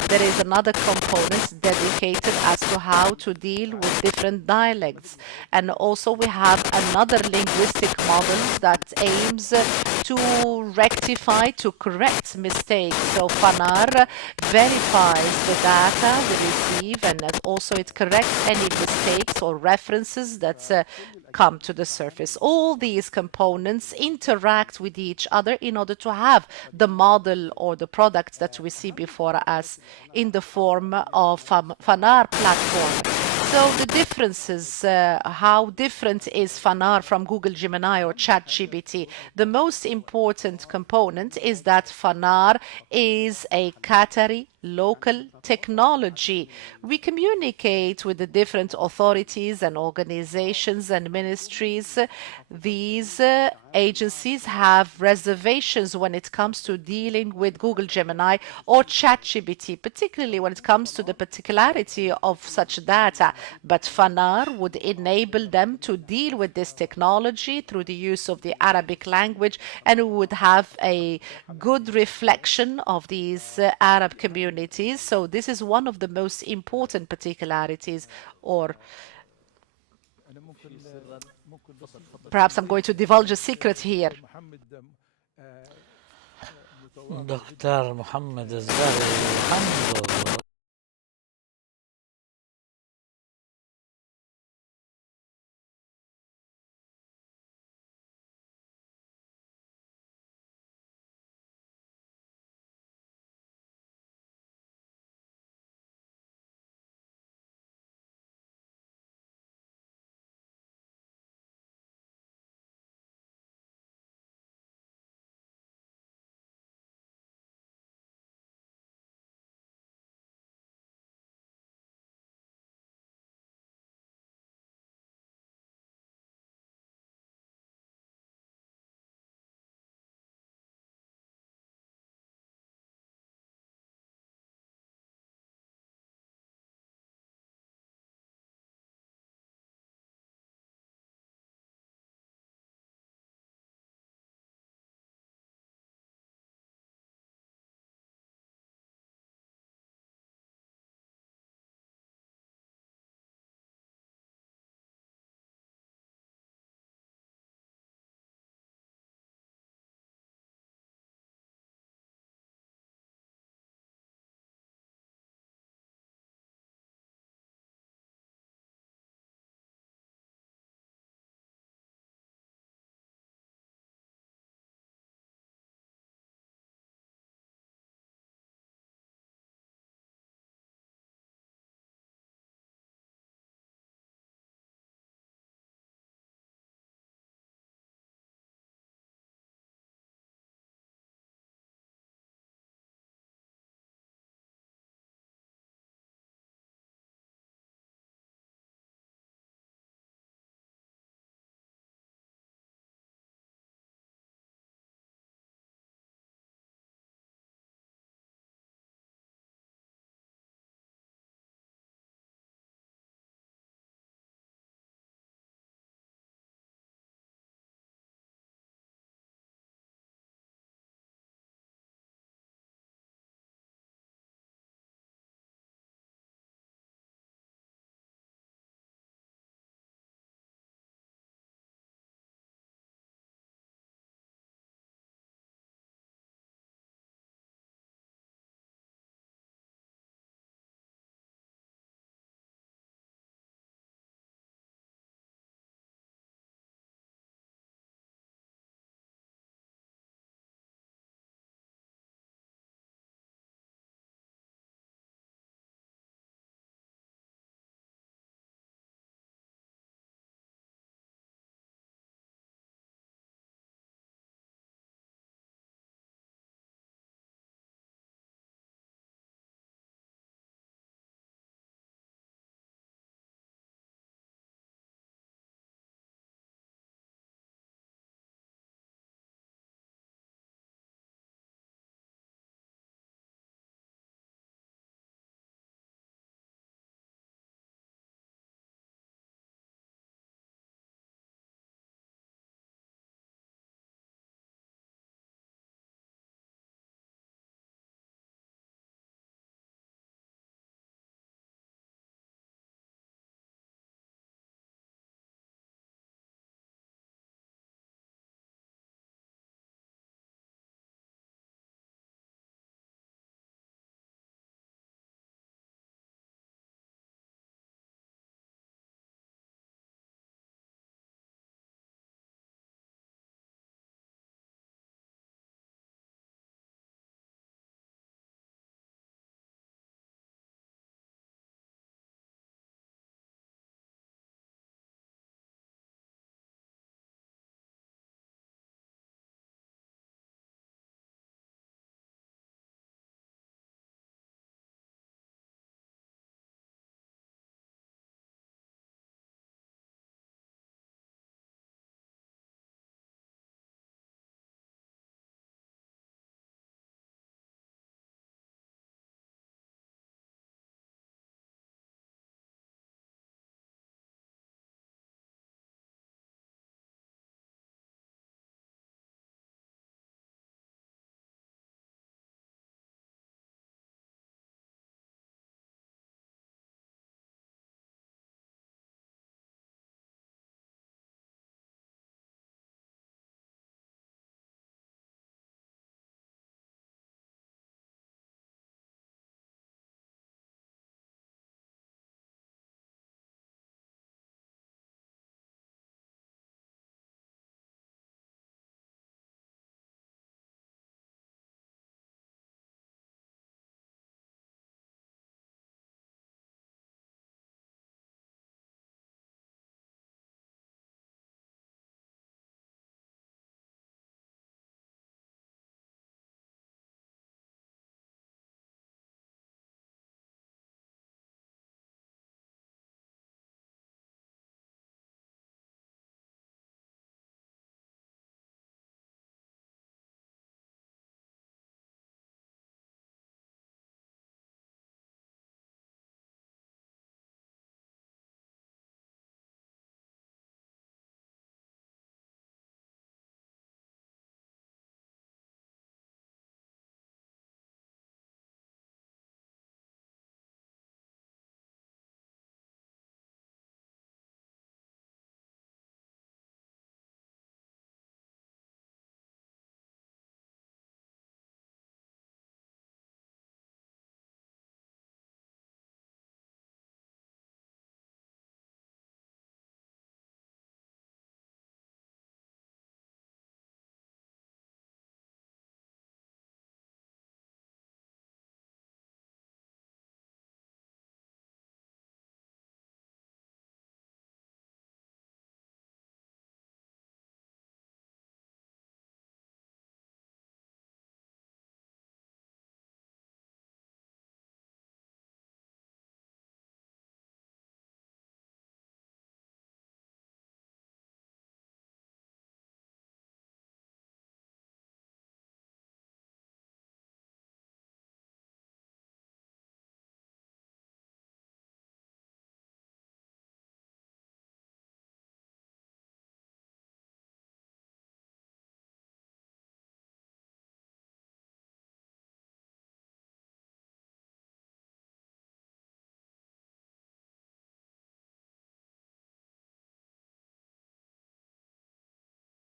There is another component dedicated as to how to deal with different dialects. And also we have another linguistic model that aims to rectify, to correct mistakes. So Farar verifies the data we receive, and that also it corrects any mistakes or references that come to the surface. All these components interact with each other in order to have the model or the product that we see before us in the form of Farar platform. So the differences, how different is Farar from Google Gemini or ChatGPT? The most important component is that Farar is a Qatari local technology. We communicate with the different authorities and organizations and ministries. These agencies have reservations when it comes to dealing with Google Gemini or ChatGPT, particularly when it comes to the particularity of such data. But Farar would enable them to deal with this technology through the use of the Arabic language, and would have a good reflection of these Arab communities. So this is one of the most important particularities, or perhaps I'm going to divulge a secret here. دكتور محمد الزهري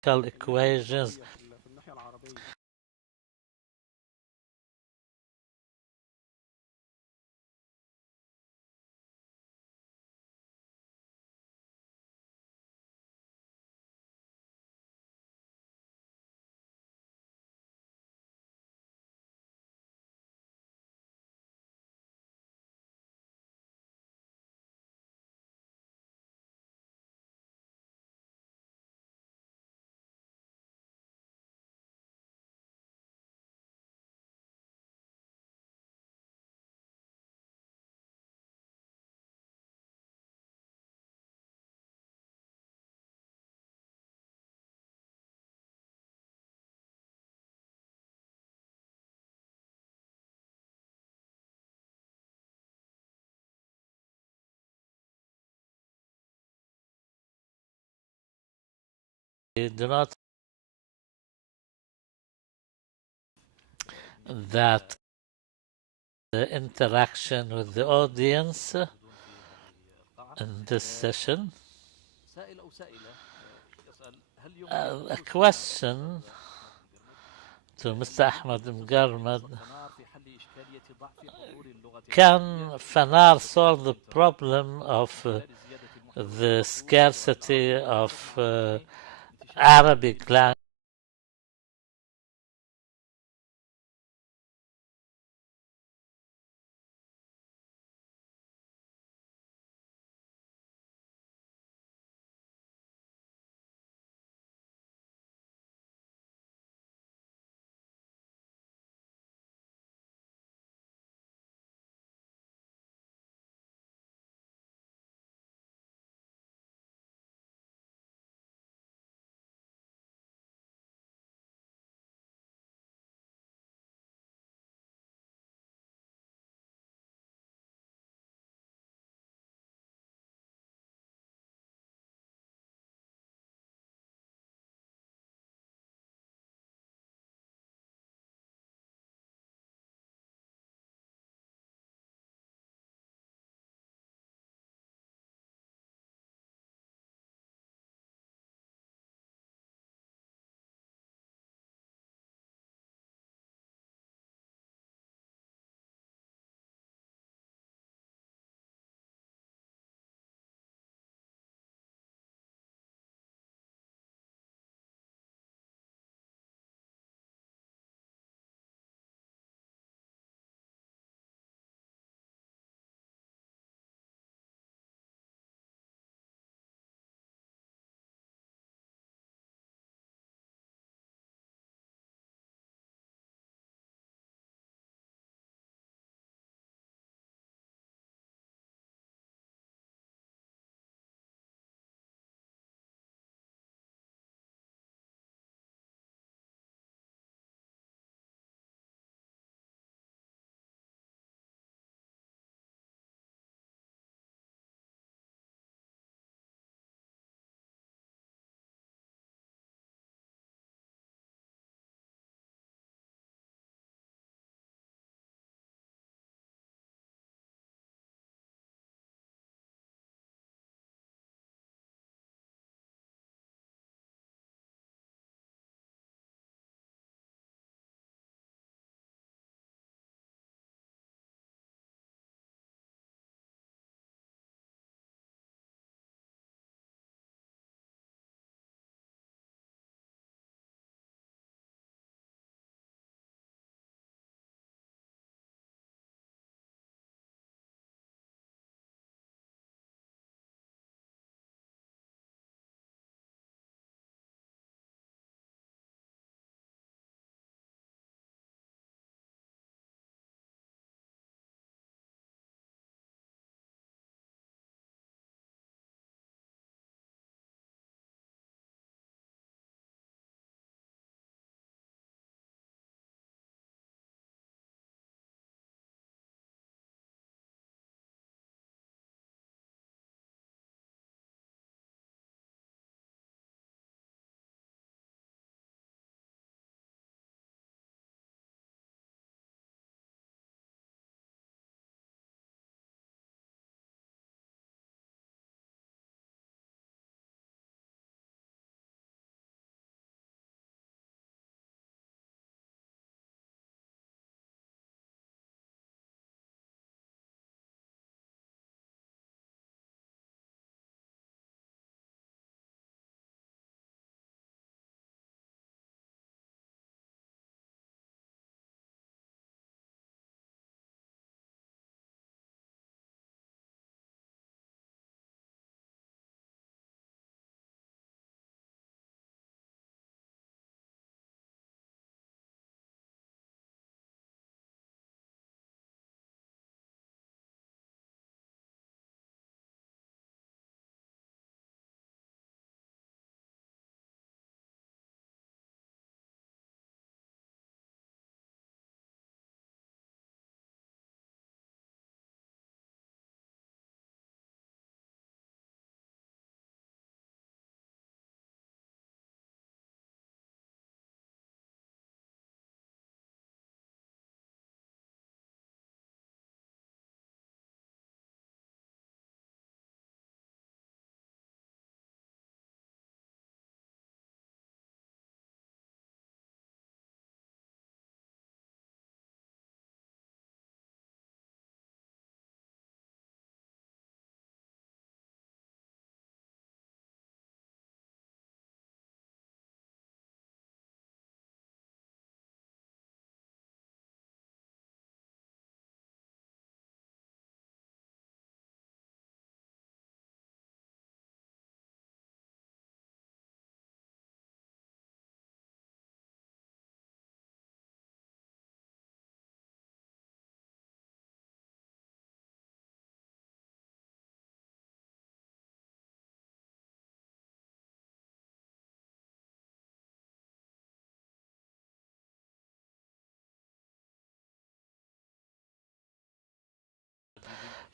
equations. We do not that the interaction with the audience in this session. A question to Mr. Ahmed Mgarmad. Can Farar solve the problem of the scarcity of Arabic language?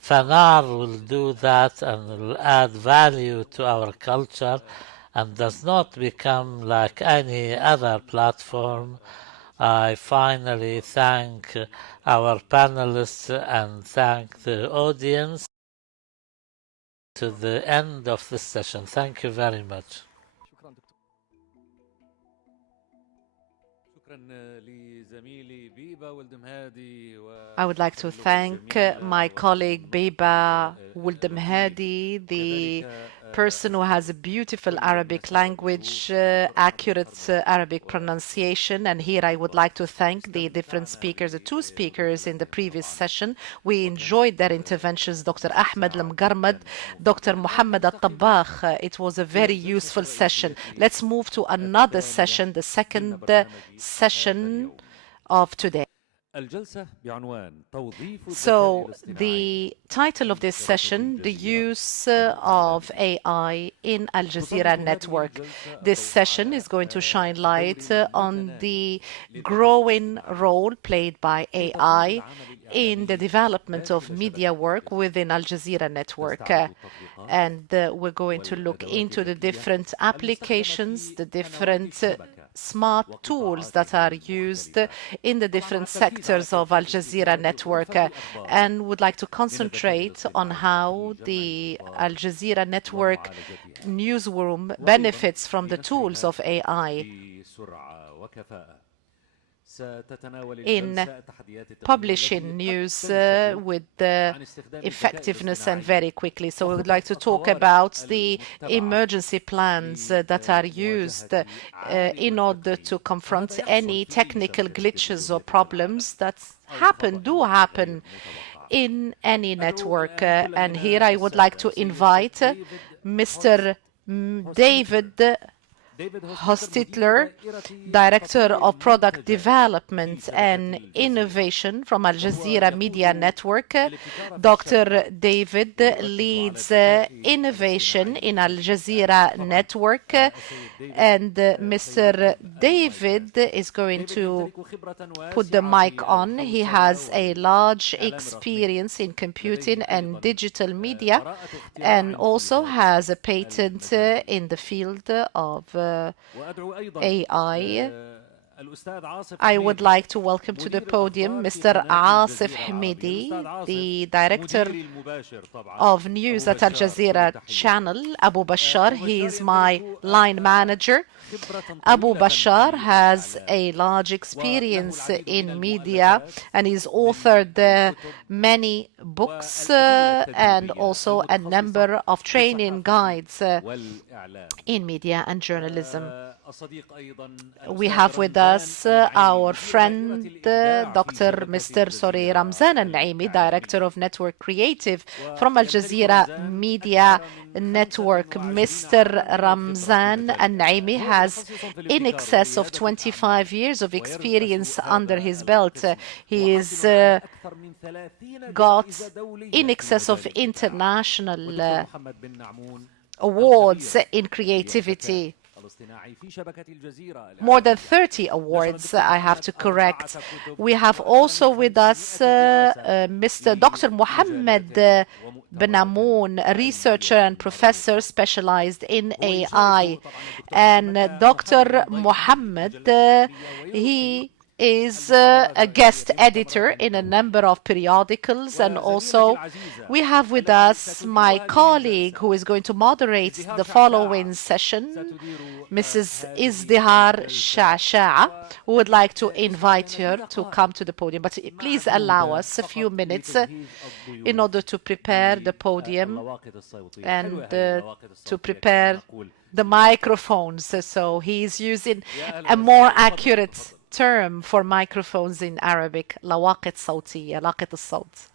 Farar will do that and will add value to our culture and does not become like any other platform. I finally thank our panelists and thank the audience to the end of this session. Thank you very much. I would like to thank my colleague Biba Wuldemhadi, the person who has a beautiful Arabic language, accurate Arabic pronunciation. And here I would like to thank the different speakers, the two speakers in the previous session. We enjoyed their interventions, Dr. Ahmed Lamgarmad, Dr. Muhammad Al-Tabbakh. It was a very useful session. Let's move to another session, the second session of today. So the title of this session, the use of AI in Al Jazeera network. This session is going to shine light on the growing role played by AI in the development of media work within Al Jazeera network. And we're going to look into the different applications, the different smart tools that are used in the different sectors of Al Jazeera network, and would like to concentrate on how the Al Jazeera network newsroom benefits from the tools of AI in publishing news with effectiveness and very quickly. So we would like to talk about the emergency plans that are used in order to confront any technical glitches or problems that do happen in any network. And here I would like to invite Mr. David Hostitler, Director of Product Development and Innovation from Al Jazeera Media Network. Dr. David leads innovation in Al Jazeera Network, and Mr. David is going to put the mic on. He has a large experience in computing and digital media, and also has a patent in the field of AI. I would like to welcome to the podium Mr. Asif Hamidi, the Director of News at Al Jazeera Channel, Abu Bashar. He is my line manager. Abu Bashar has a large experience in media and he's authored many books and also a number of training guides in media and journalism. We have with us our friend Dr. Ramzan Al-Naimi, Director of Network Creative from Al Jazeera Media Network. Mr. Ramzan Al-Naimi has in excess of 25 years of experience under his belt. He is got in excess of international awards in creativity. More than 30 awards, I have to correct. We have also with us Mr. Dr. Mohammed Benamoun, a researcher and professor specialized in AI. And Dr. Mohammed, he is a guest editor in a number of periodicals, and also we have with us my colleague who is going to moderate the following session, Mrs. Izdihar Sha'sha'a. We would like to invite her to come to the podium, but please allow us a few minutes in order to prepare the podium and to prepare the microphones. So he's using a more accurate term for microphones in Arabic, لواقط صوتية, لاقط الصوت.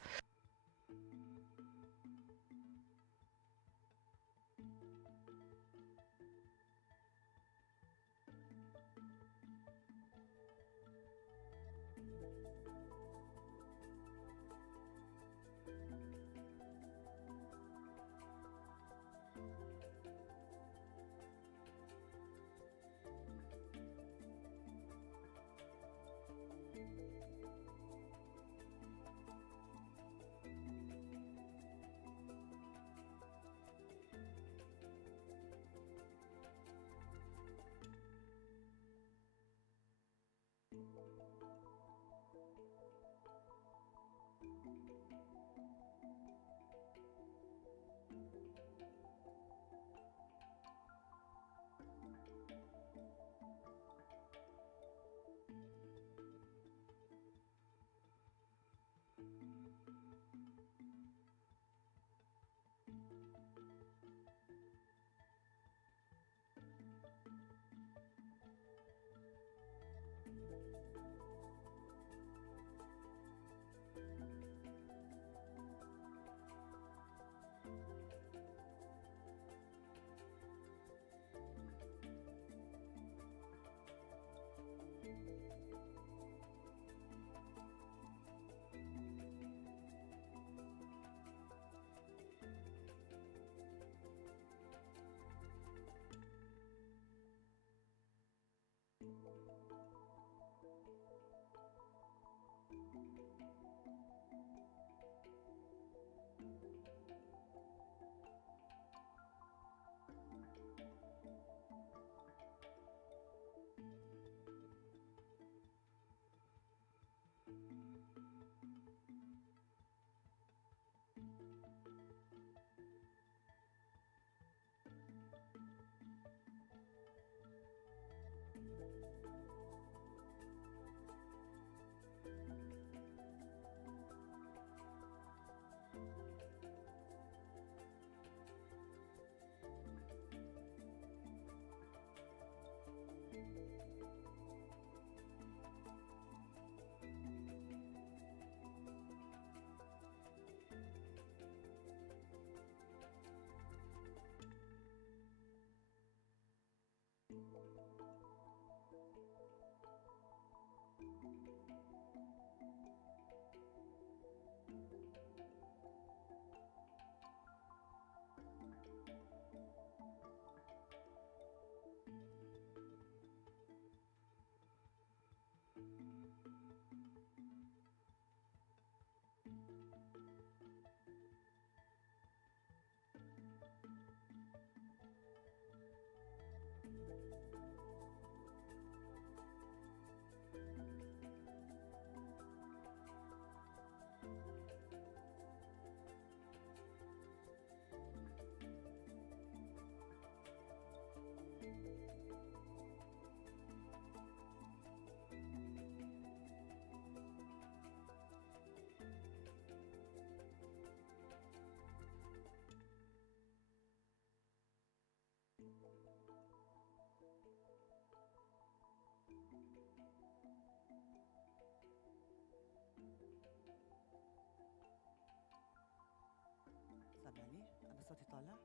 سامعني؟ أنا صوتي طالع؟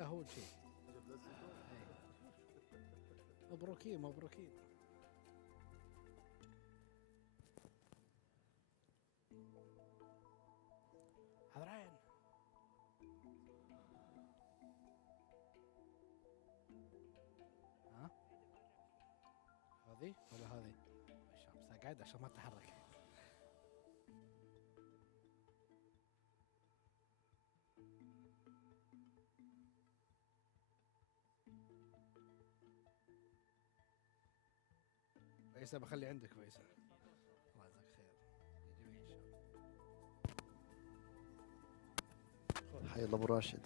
هو شيء مبروكين مبروكين. حضرين ها هذه ولا هذه؟ بس قاعد عشان ما تتحرك. فيصل بخلي عندك فيصل. الله يجزاك خير. جميل ان شاء الله. حي الله ابو راشد.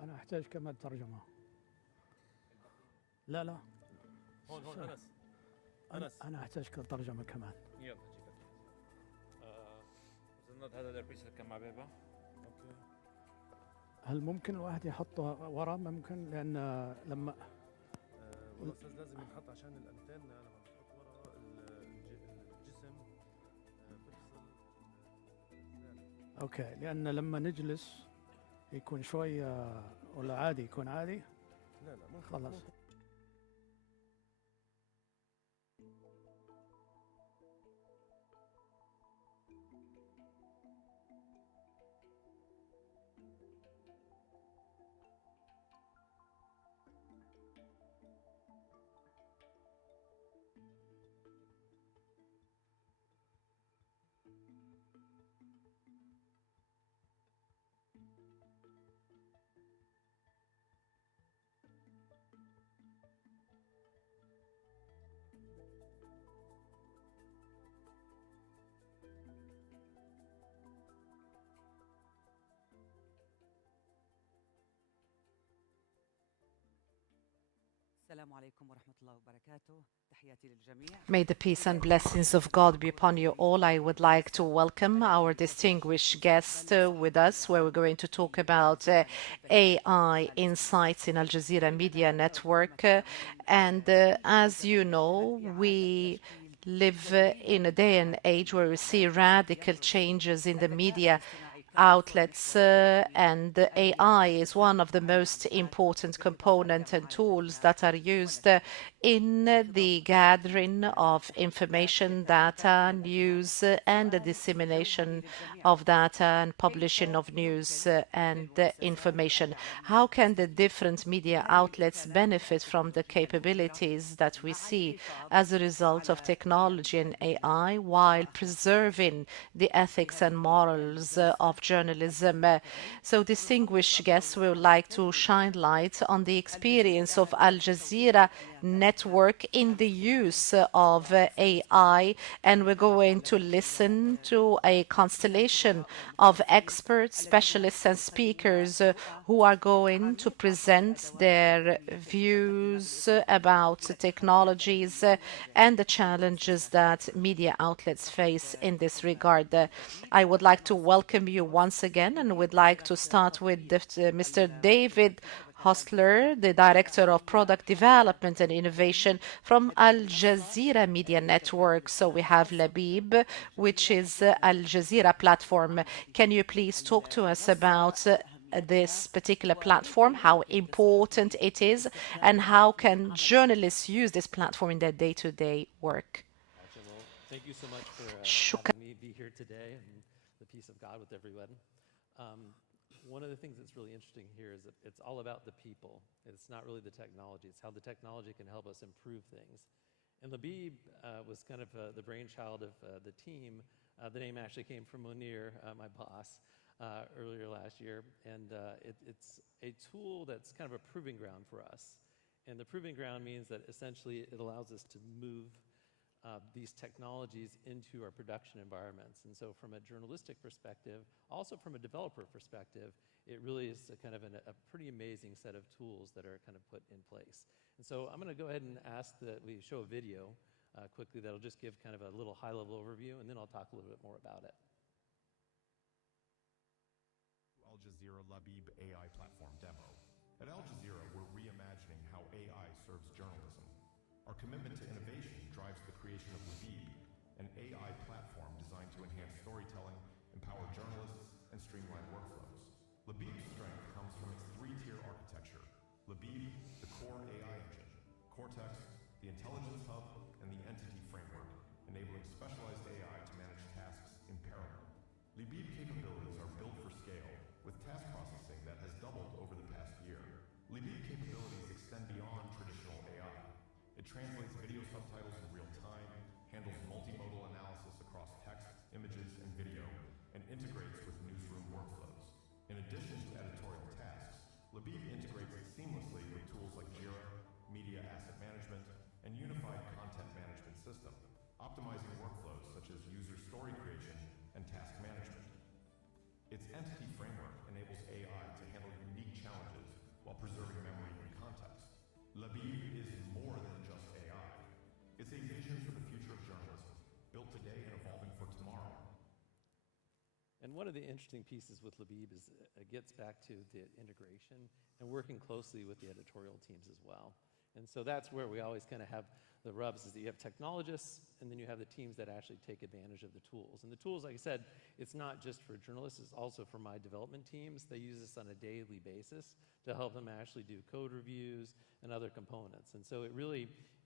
أنا أحتاج كمان ترجمة. لا لا هون أنس أنا أحتاج ترجمة كمان. يلا جيبك. هذا الإيربيس اللي كان مع بيبا. أوكي. هل ممكن الواحد يحطه ورا؟ ممكن لأن لما والله أستاذ لازم ينحط عشان الأنتن لما بتحط ورا الجسم بفصل. أوكي، لأن لما نجلس يكون شوية ولا عادي يكون عادي؟ لا خلاص. السلام عليكم ورحمة الله وبركاته. تحياتي للجميع. May the peace and blessings of God be upon you all. I would like to welcome our distinguished guest with us, where we're going to talk about AI insights in Al Jazeera Media Network. As you know, we live in a day and age where we see radical changes in the media outlets, and AI is one of the most important components and tools that are used in the gathering of information, data, news, and the dissemination of data and publishing of news and information. How can the different media outlets benefit from the capabilities that we see as a result of technology and AI while preserving the ethics and morals of journalism? So, distinguished guests, we would like to shine light on the experience of Al Jazeera network in the use of AI, and we're going to listen to a constellation of experts, specialists, and speakers who are going to present their views about technologies and the challenges that media outlets face in this regard. I would like to welcome you once again, and would like to start with Mr. David Hostler, the Director of Product Development and Innovation from Al Jazeera Media Network. So we have Labib, which is Al Jazeera platform. Can you please talk to us about this particular platform, how important it is, and how can journalists use this platform in their day-to-day work? Well, thank you so much for having me be here today, and the peace of God with everyone. One of the things that's really interesting here is that it's all about the people. It's not really the technology. It's how the technology can help us improve things. And Labib was kind of the brainchild of the team. The name actually came from Munir, my boss, earlier last year. And it's a tool that's kind of a proving ground for us. And the proving ground means that essentially it allows us to move these technologies into our production environments. And so from a journalistic perspective, also from a developer perspective, it really is a kind of a pretty amazing set of tools that are kind of put in place. And so I'm going to go ahead and ask that we show a video quickly that'll just give kind of a little high-level overview, and then I'll talk a little bit more about it. Al Jazeera Labib AI platform demo. At Al Jazeera, we're reimagining how AI serves journalism. Our commitment to innovation drives the creation of Labib, an AI platform designed to enhance storytelling, empower journalists, and streamline workflows. Labib's strength comes from its three-tier architecture: Labib, the core AI engine; Cortex, the intelligence hub; and the entity framework, enabling specialized AI to manage tasks in parallel. Labib capabilities are built for scale, with task processing that has doubled over the past year. Labib capabilities extend beyond traditional AI. It translates video subtitles in real time, handles multimodal analysis across text, images, and video, and integrates with newsroom workflows. In addition to editorial tasks, Labib integrates seamlessly with tools like Jazeera, media asset management, and unified content management system, optimizing workflows such as user story creation and task management. Its entity framework enables AI to handle unique challenges while preserving memory and context. Labib is more than just AI. It's a vision for the future of journalism, built today and evolving for tomorrow. And one of the interesting pieces with Labib is it gets back to the integration and working closely with the editorial teams as well. And so that's where we always kind of have the rubs, is that you have technologists, and then you have the teams that actually take advantage of the tools. And the tools, like I said, it's not just for journalists, it's also for my development teams. They use this on a daily basis to help them actually do code reviews and other components. And so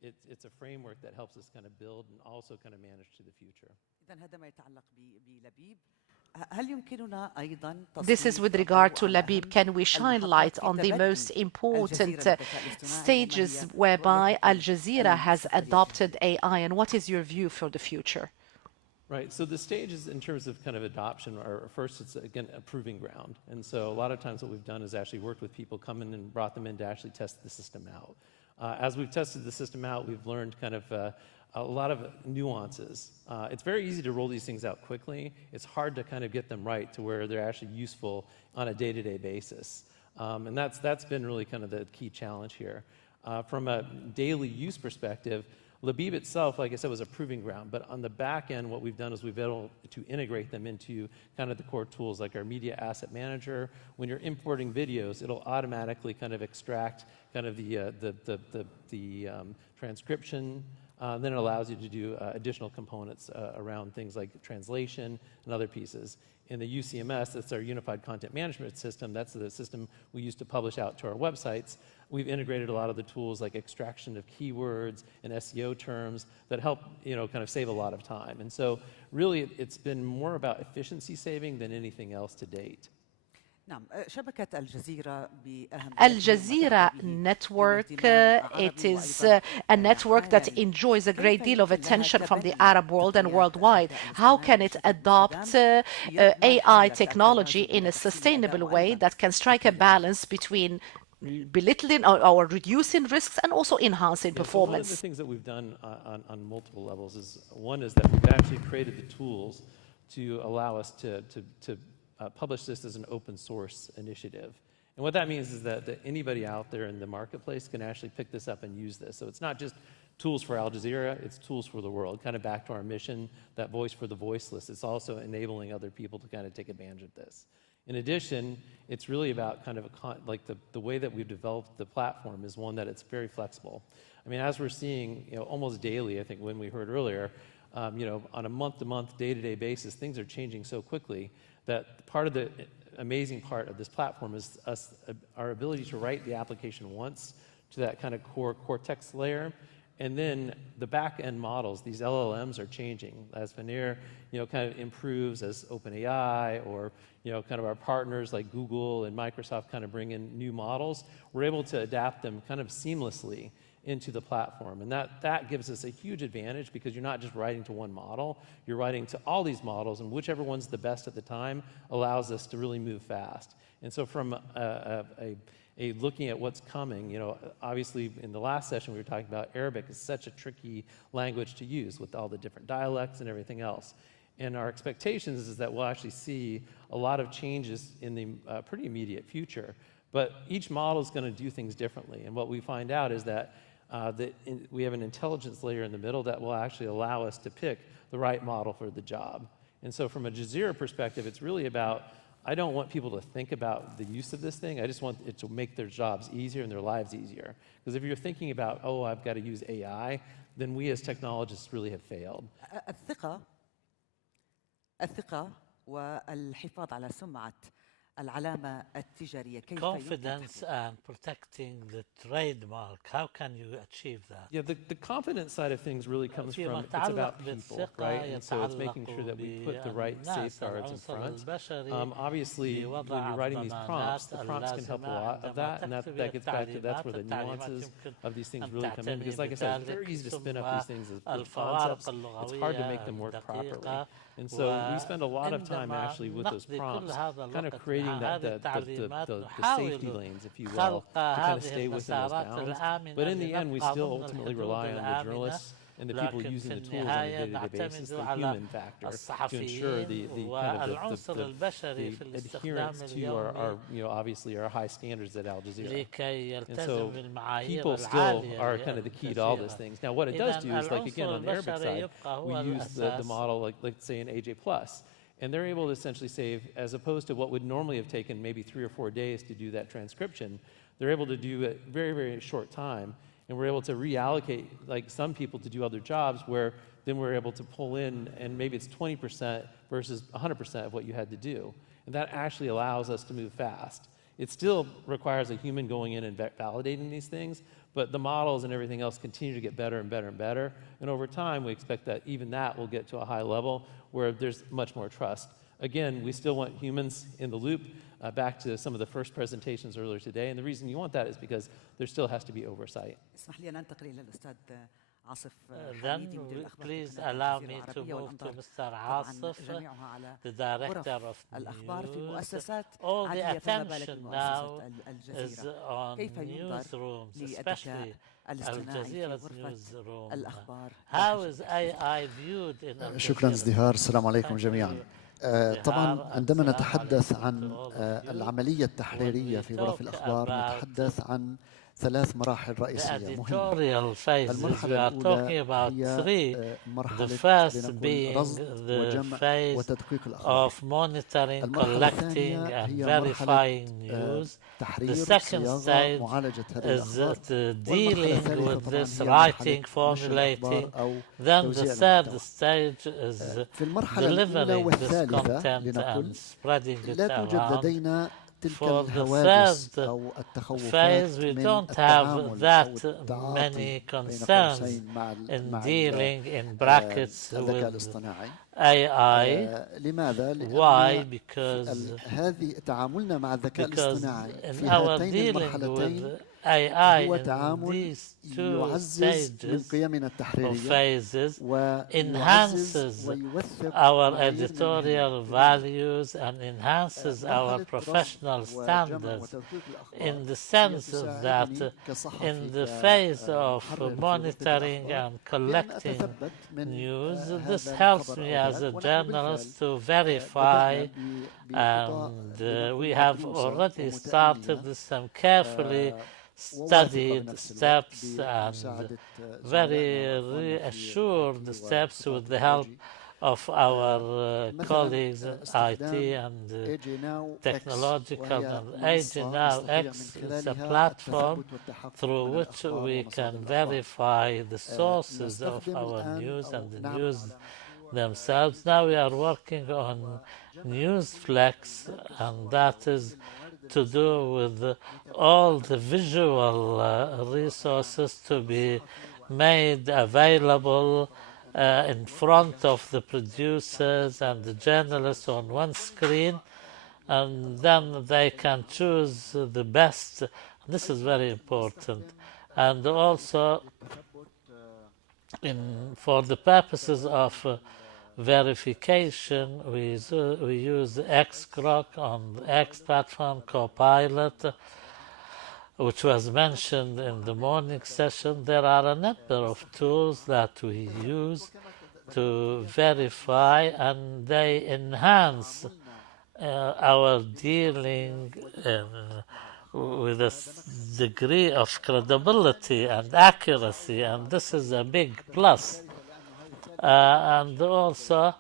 it's a framework that helps us kind of build and also kind of manage to the future. This is with regard to Labib. Can we shine light on the most important stages whereby Al Jazeera has adopted AI, and what is your view for the future? Right, so the stages in terms of kind of adoption are, first, it's again a proving ground. And so a lot of times what we've done is actually worked with people, come in and brought them in to actually test the system out. As we've tested the system out, we've learned kind of a lot of nuances. It's very easy to roll these things out quickly. It's hard to kind of get them right to where they're actually useful on a day-to-day basis. And that's been really kind of the key challenge here. From a daily use perspective, Labib itself, like I said, was a proving ground. But on the back end, what we've done is we've been able to integrate them into kind of the core tools like our media asset manager. When you're importing videos, it'll automatically kind of extract kind of the transcription. Then it allows you to do additional components around things like translation and other pieces. in the UCMS, that's our Unified Content Management System. That's the system we use to publish out to our websites. We've integrated a lot of the tools like extraction of keywords and SEO terms that help, kind of save a lot of time. And so really it's been more about efficiency saving than anything else to date. Al Jazeera network, it is a network that enjoys a great deal of attention from the Arab world and worldwide. How can it adopt AI technology in a sustainable way that can strike a balance between belittling or reducing risks and also enhancing performance? One of the things that we've done on multiple levels is, one is that we've actually created the tools to allow us to publish this as an open source initiative. And what that means is that anybody out there in the marketplace can actually pick this up and use this. So it's not just tools for Al Jazeera, it's tools for the world, kind of back to our mission, that voice for the voiceless. It's also enabling other people to kind of take advantage of this. In addition, it's really about kind of the way that we've developed the platform is one that it's very flexible. I mean, as we're seeing, almost daily, I think when we heard earlier, on a month-to-month, day-to-day basis, things are changing so quickly that part of the amazing part of this platform is our ability to write the application once to that kind of core cortex layer, and then the back-end models, these LLMs are changing as Farar, kind of improves, as OpenAI or kind of our partners like Google and Microsoft kind of bring in new models. We're able to adapt them kind of seamlessly into the platform. And that gives us a huge advantage because you're not just writing to one model, you're writing to all these models, and whichever one's the best at the time allows us to really move fast. And so from looking at what's coming, obviously in the last session we were talking about Arabic is such a tricky language to use with all the different dialects and everything else. And our expectations is that we'll actually see a lot of changes in the pretty immediate future. But each model is going to do things differently. And what we find out is that we have an intelligence layer in the middle that will actually allow us to pick the right model for the job. And so from a Jazeera perspective, it's really about, I don't want people to think about the use of this thing. I just want it to make their jobs easier and their lives easier. Because if you're thinking about, oh, I've got to use AI, then we as technologists really have failed. الثقة والحفاظ على سمعة العلامة التجارية. كيف confidence and protecting the trademark. How can you achieve that? Yeah, the confidence side of things really comes from, it's about people, right? And so it's making sure that we put the right safeguards in front. Obviously, when you're writing these prompts, the prompts can help a lot of that, and that gets back to, that's where the nuances of these things really come in. Because like I said, it's very easy to spin up these things as concepts. It's hard to make them work properly. And so we spend a lot of time actually with those prompts, kind of creating the safety lanes, if you will, to kind of stay within those bounds. But in the end, we still ultimately rely on the journalists and the people using the tools on a day-to-day basis, the human factor, to ensure the adherence to our obviously our high standards at Al Jazeera. And so people still are kind of the key to all these things. Now, what it does do is, like again, on the Arabic side, we use the model like say in AJ+. And they're able to essentially save, as opposed to what would normally have taken maybe 3 or 4 days to do that transcription, they're able to do it very, very short time. And we're able to reallocate like some people to do other jobs where then we're able to pull in and maybe it's 20% versus 100% of what you had to do. And that actually allows us to move fast. It still requires a human going in and validating these things, but the models and everything else continue to get better and better and better. And over time, we expect that even that will get to a high level where there's much more trust. Again, we still want humans in the loop, back to some of the first presentations earlier today. And the reason you want that is because there still has to be oversight. Then please allow me to move to Mr. Asif, the director of news. All the attention now is on newsrooms, especially Al Jazeera's newsroom. How is AI viewed in Al Jazeera? شكرا ازدهار. السلام عليكم جميعا. طبعا عندما نتحدث عن العملية التحريرية في غرف الأخبار نتحدث عن ثلاث مراحل the رئيسية مهمة. editorial phases. We المرحلة are talking الأولى about هي three. The مرحلة first لنقول being رصد the وجمع phase وتدقيق الأخبار. of monitoring, المرحلة collecting, الثانية and هي verifying مرحلة news. The تحرير second صياغة stage معالجة هذه is الأخبار. dealing والمرحلة with الثالثة this طبعا هي writing, مرحلة نشر الأخبار formulating. أو Then the توزيع third المحتوى. stage is في المرحلة الأولى delivering this والثالثة content لنقل and spreading it لا توجد around. لدينا تلك For the الهواجس third أو phase, التخوفات we من don't have التعامل أو that التعاطي many بين concerns قوسين in dealing in brackets الذكاء with الاصطناعي. AI. لماذا؟ Why? لأن Because هذه تعاملنا مع الذكاء الاصطناعي in في our هاتين dealing المرحلتين with AI هو in تعامل these two يعزز من stages قيمنا or التحريرية phases ويعزز enhances ويوثق our معايير editorial values and enhances our مرحلة professional رصد وجمع standards وتدقيق الأخبار in the sense that تساعدني كصحفي in the phase of كمحرر في monitoring الأخبار and بأن collecting أتثبت من news. هذا This helps الخبر me أو as a ذاك. ونحن journalist to بالفعل verify, بخطى and لنقل we have مدروسة already ومتأنية started some carefully studied steps and very reassured steps with the help of our colleagues in IT and technological. And AG Now X is a platform through which we can verify the sources of our news and the news themselves. Now we are working on NewsFlex, and that is to do with all the visual resources to be made available in front of the producers and the journalists on one screen, and then they can choose the best. This is very important. And also for the purposes of verification, we use Xgrok on the X platform, Copilot, which was mentioned in the morning session. There are a number of tools that we use to verify, and they enhance our dealing with a degree of credibility and accuracy, and this is a big plus. And also,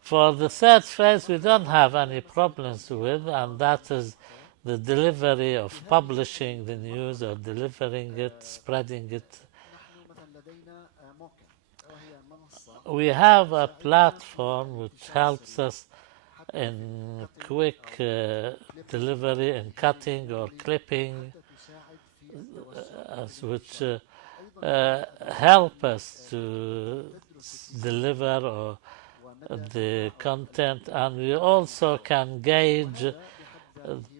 for the third phase, we don't have any problems with, and that is the delivery of publishing the news or delivering it, spreading it. We have a platform which helps us in quick delivery, in cutting or clipping, which help us to deliver the content, and we also can gauge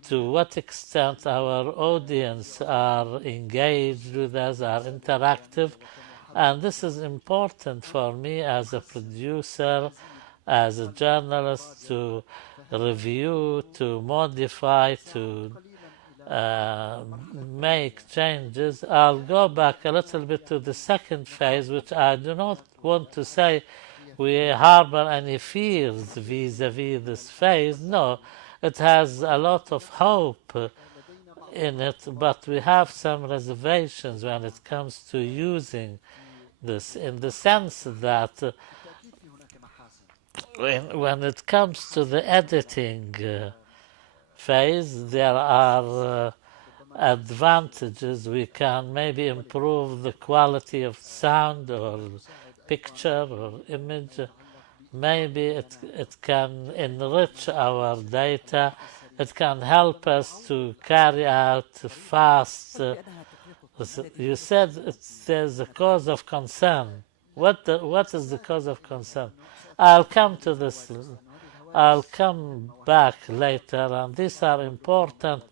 to what extent our audience are engaged with us, are interactive. And this is important for me as a producer, as a journalist, to review, to modify, to make changes. I'll go back a little bit to the second phase, which I do not want to say we harbor any fears vis-a-vis this phase. No, it has a lot of hope in it, but we have some reservations when it comes to using this, in the sense that when it comes to the editing phase, there are advantages. We can maybe improve the quality of sound or picture or image. Maybe it can enrich our data. It can help us to carry out fast. You said there's a cause of concern. What is the cause of concern? I'll come to this. I'll come back later, and these are important.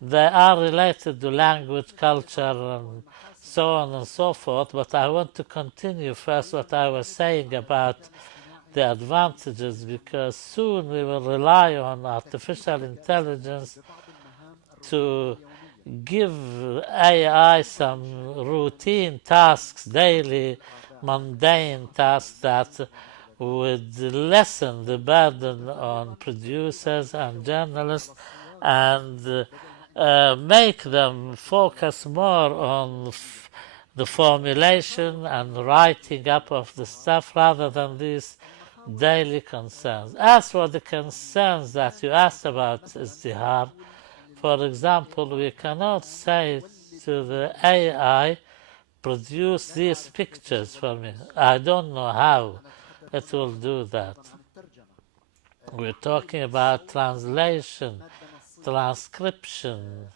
They are related to language, culture, and so on and so forth, but I want to continue first what I was saying about the advantages, because soon we will rely on artificial intelligence to give AI some routine tasks, daily, mundane tasks that would lessen the burden on producers and journalists and make them focus more on the formulation and writing up of the stuff rather than these daily concerns. As for the concerns that you asked about, Izdihar, for example, we cannot say to the AI, produce these pictures for me. I don't know how it will do that. We're talking about translation, transcription.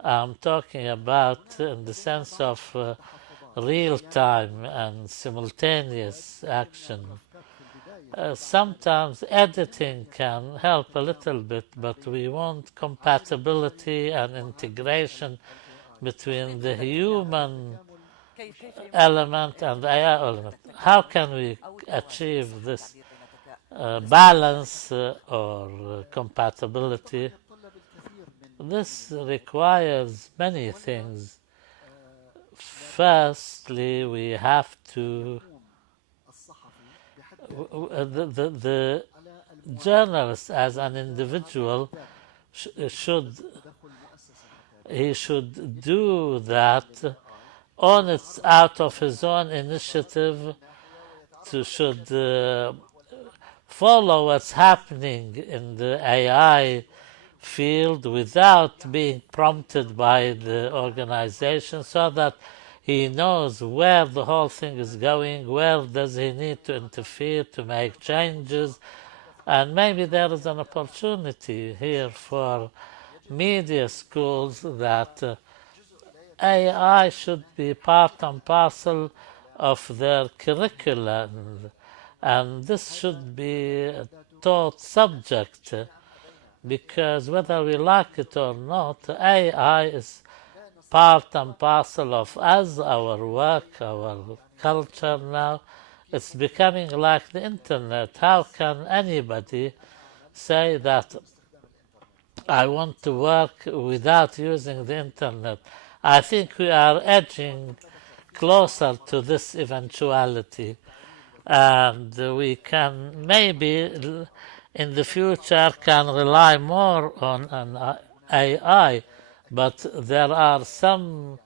I'm talking about in the sense of real time and simultaneous action. Sometimes editing can help a little bit, but we want compatibility and integration between the human element and the AI element. How can we achieve this balance or compatibility? This requires many things. Firstly, we have to the journalist as an individual should do that out of his own initiative, should follow what's happening in the AI field without being prompted by the organization, so that he knows where the whole thing is going, where does he need to interfere to make changes. And maybe there is an opportunity here for media schools that AI should be part and parcel of their curriculum, and this should be a taught subject, because whether we like it or not, AI is part and parcel of us, our work, our culture now. It's becoming like the internet. How can anybody say that I want to work without using the internet? I think we are edging closer to this eventuality, and we can maybe in the future can rely more on an AI, but there are some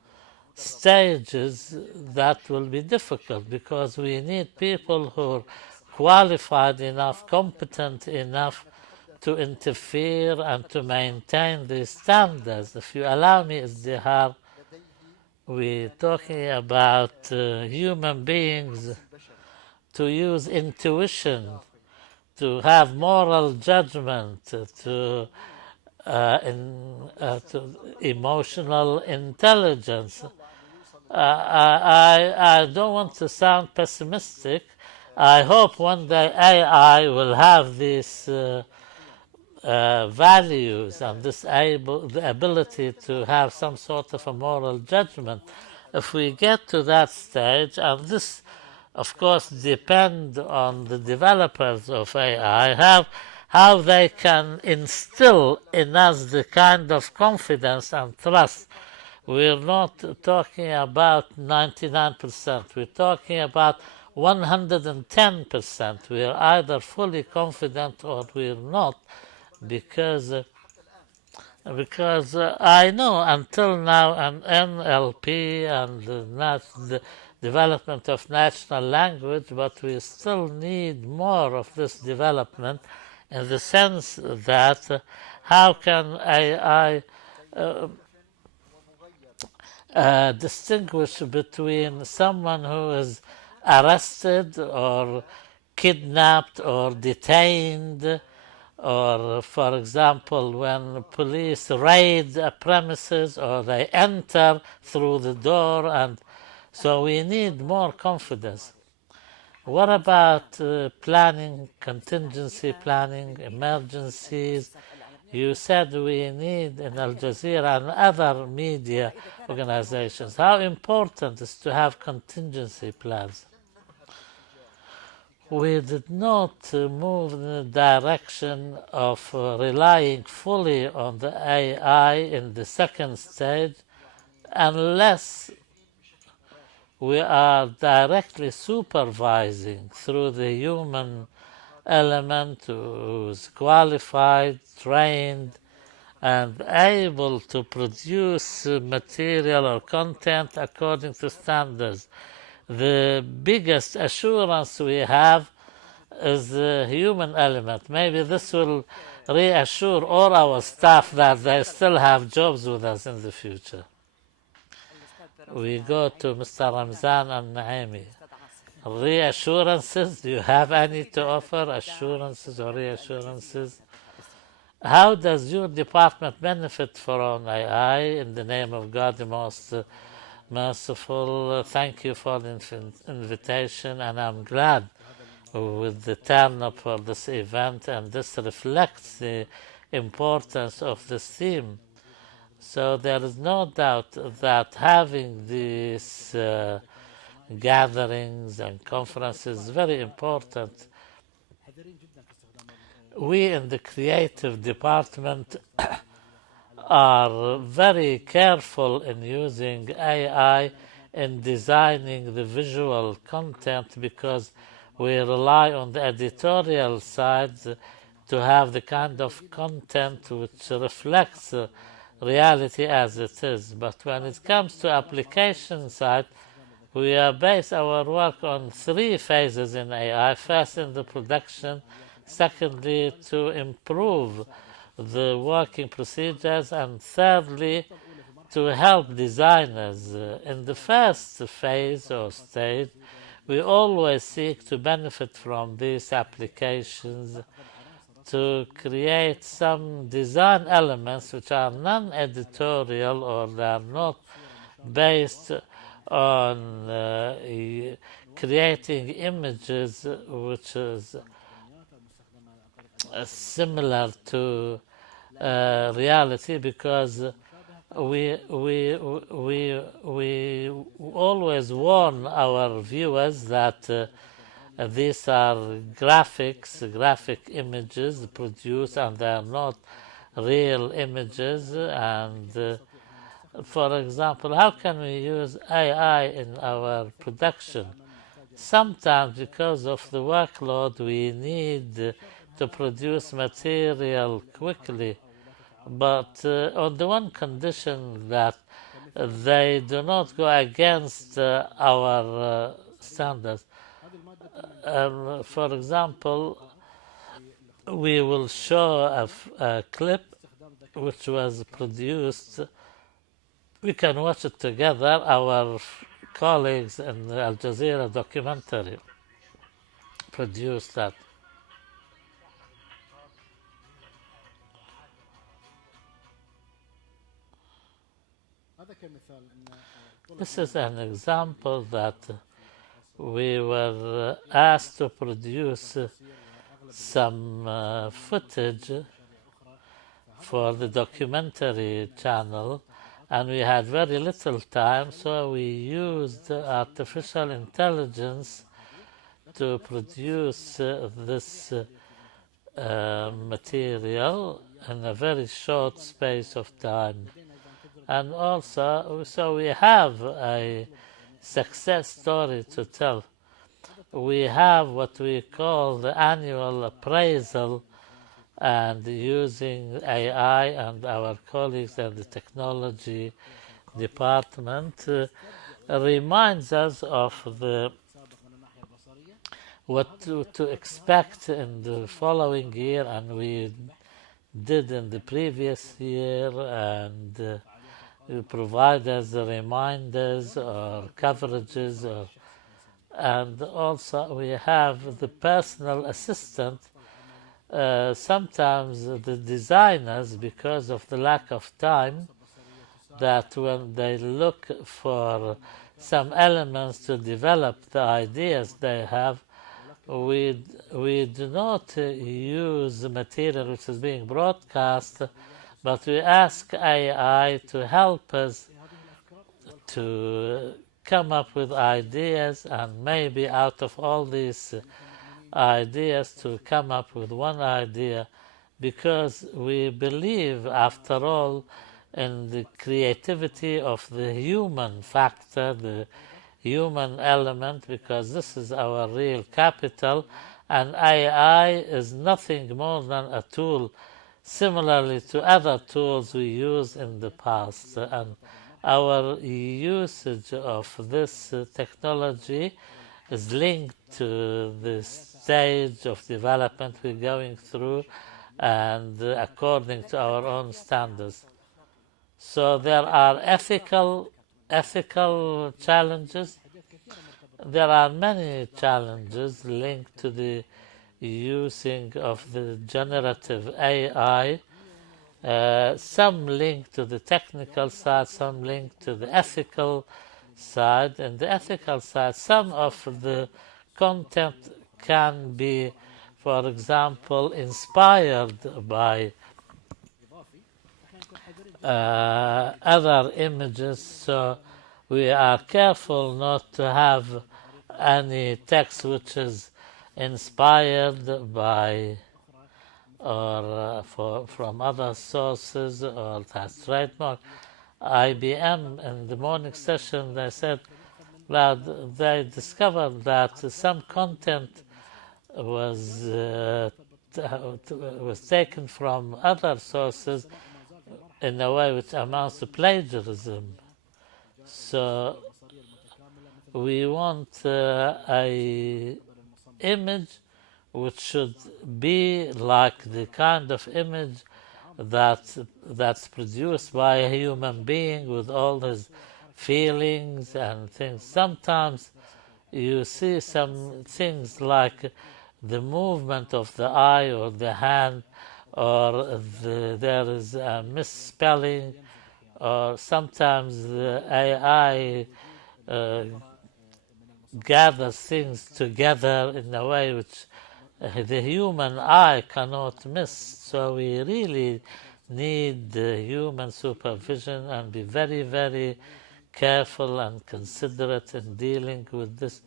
stages that will be difficult, because we need people who are qualified enough, competent enough to interfere and to maintain these standards. If you allow me, Izdihar, we're talking about human beings to use intuition, to have moral judgment, to emotional intelligence. I don't want to sound pessimistic. I hope one day AI will have these values and the ability to have some sort of a moral judgment. If we get to that stage, and this of course depend on the developers of AI, how they can instill in us the kind of confidence and trust. We're not talking about 99%, we're talking about 110%. We're either fully confident or we're not, because I know until now an NLP and the development of natural language, but we still need more of this development, in the sense that how can AI distinguish between someone who is arrested or kidnapped or detained, or for example when police raid a premises or they enter through the door, and so we need more confidence. What about planning, contingency planning, emergencies? You said we need in Al Jazeera and other media organizations. How important is to have contingency plans? We did not move in the direction of relying fully on the AI in the second stage, unless we are directly supervising through the human element who's qualified, trained, and able to produce material or content according to standards. The biggest assurance we have is the human element. Maybe this will reassure all our staff that they still have jobs with us in the future. We go to Mr. Ramzan al-Naimi. Reassurances, do you have any to offer? Assurances or reassurances? How does your department benefit from AI? In the name of God, the most merciful, thank you for the invitation, and I'm glad with the turn up for this event, and this reflects the importance of this theme. So there is no doubt that having these gatherings and conferences is very important. We in the creative department are very careful in using AI in designing the visual content because we rely on the editorial side to have the kind of content which reflects reality as it is. But when it comes to application side, we base our work on 3 phases in AI. First, in the production. Secondly, to improve the working procedures. And thirdly, to help designers. In the first phase or stage, we always seek to benefit from these applications to create some design elements which are non-editorial or they are not based on creating images which is similar to reality, because we always warn our viewers that these are graphic images produced and they are not real images. And for example, how can we use AI in our production? Sometimes because of the workload we need to produce material quickly, but on the one condition that they do not go against our standards. For example, we will show a clip which was produced. We can watch it together. Our colleagues in the Al Jazeera documentary produced that. This is an example that we were asked to produce some footage for the documentary channel, and we had very little time, so we used artificial intelligence to produce this material in a very short space of time. And also, so we have a success story to tell. We have what we call the annual appraisal, and using AI and our colleagues at the technology department reminds us of what to expect in the following year, and we did in the previous year, and provide us reminders or coverages, and also we have the personal assistant. Sometimes the designers, because of the lack of time, that when they look for some elements to develop the ideas they have, we do not use the material which is being broadcast, but we ask AI to help us to come up with ideas, and maybe out of all these ideas to come up with one idea, because we believe, after all, in the creativity of the human factor, the human element, because this is our real capital, and AI is nothing more than a tool. similarly to other tools we used in the past. And our usage of this technology is linked to the stage of development we're going through and according to our own standards. So there are ethical challenges. There are many challenges linked to the using of the generative AI. Some linked to the technical side, some linked to the ethical side. And the ethical side, some of the content can be, for example, inspired by other images, so we are careful not to have any text which is inspired by or from other sources or has trademark. IBM in the morning session, they said that they discovered that some content was taken from other sources in a way which amounts to plagiarism. So we want a image which should be like the kind of image that's produced by a human being with all his feelings and things. Sometimes you see some things like the movement of the eye or the hand, or there is a misspelling, or sometimes the AI gathers things together in a way which the human eye cannot miss. So we really need human supervision and be very, very careful and considerate in dealing with this.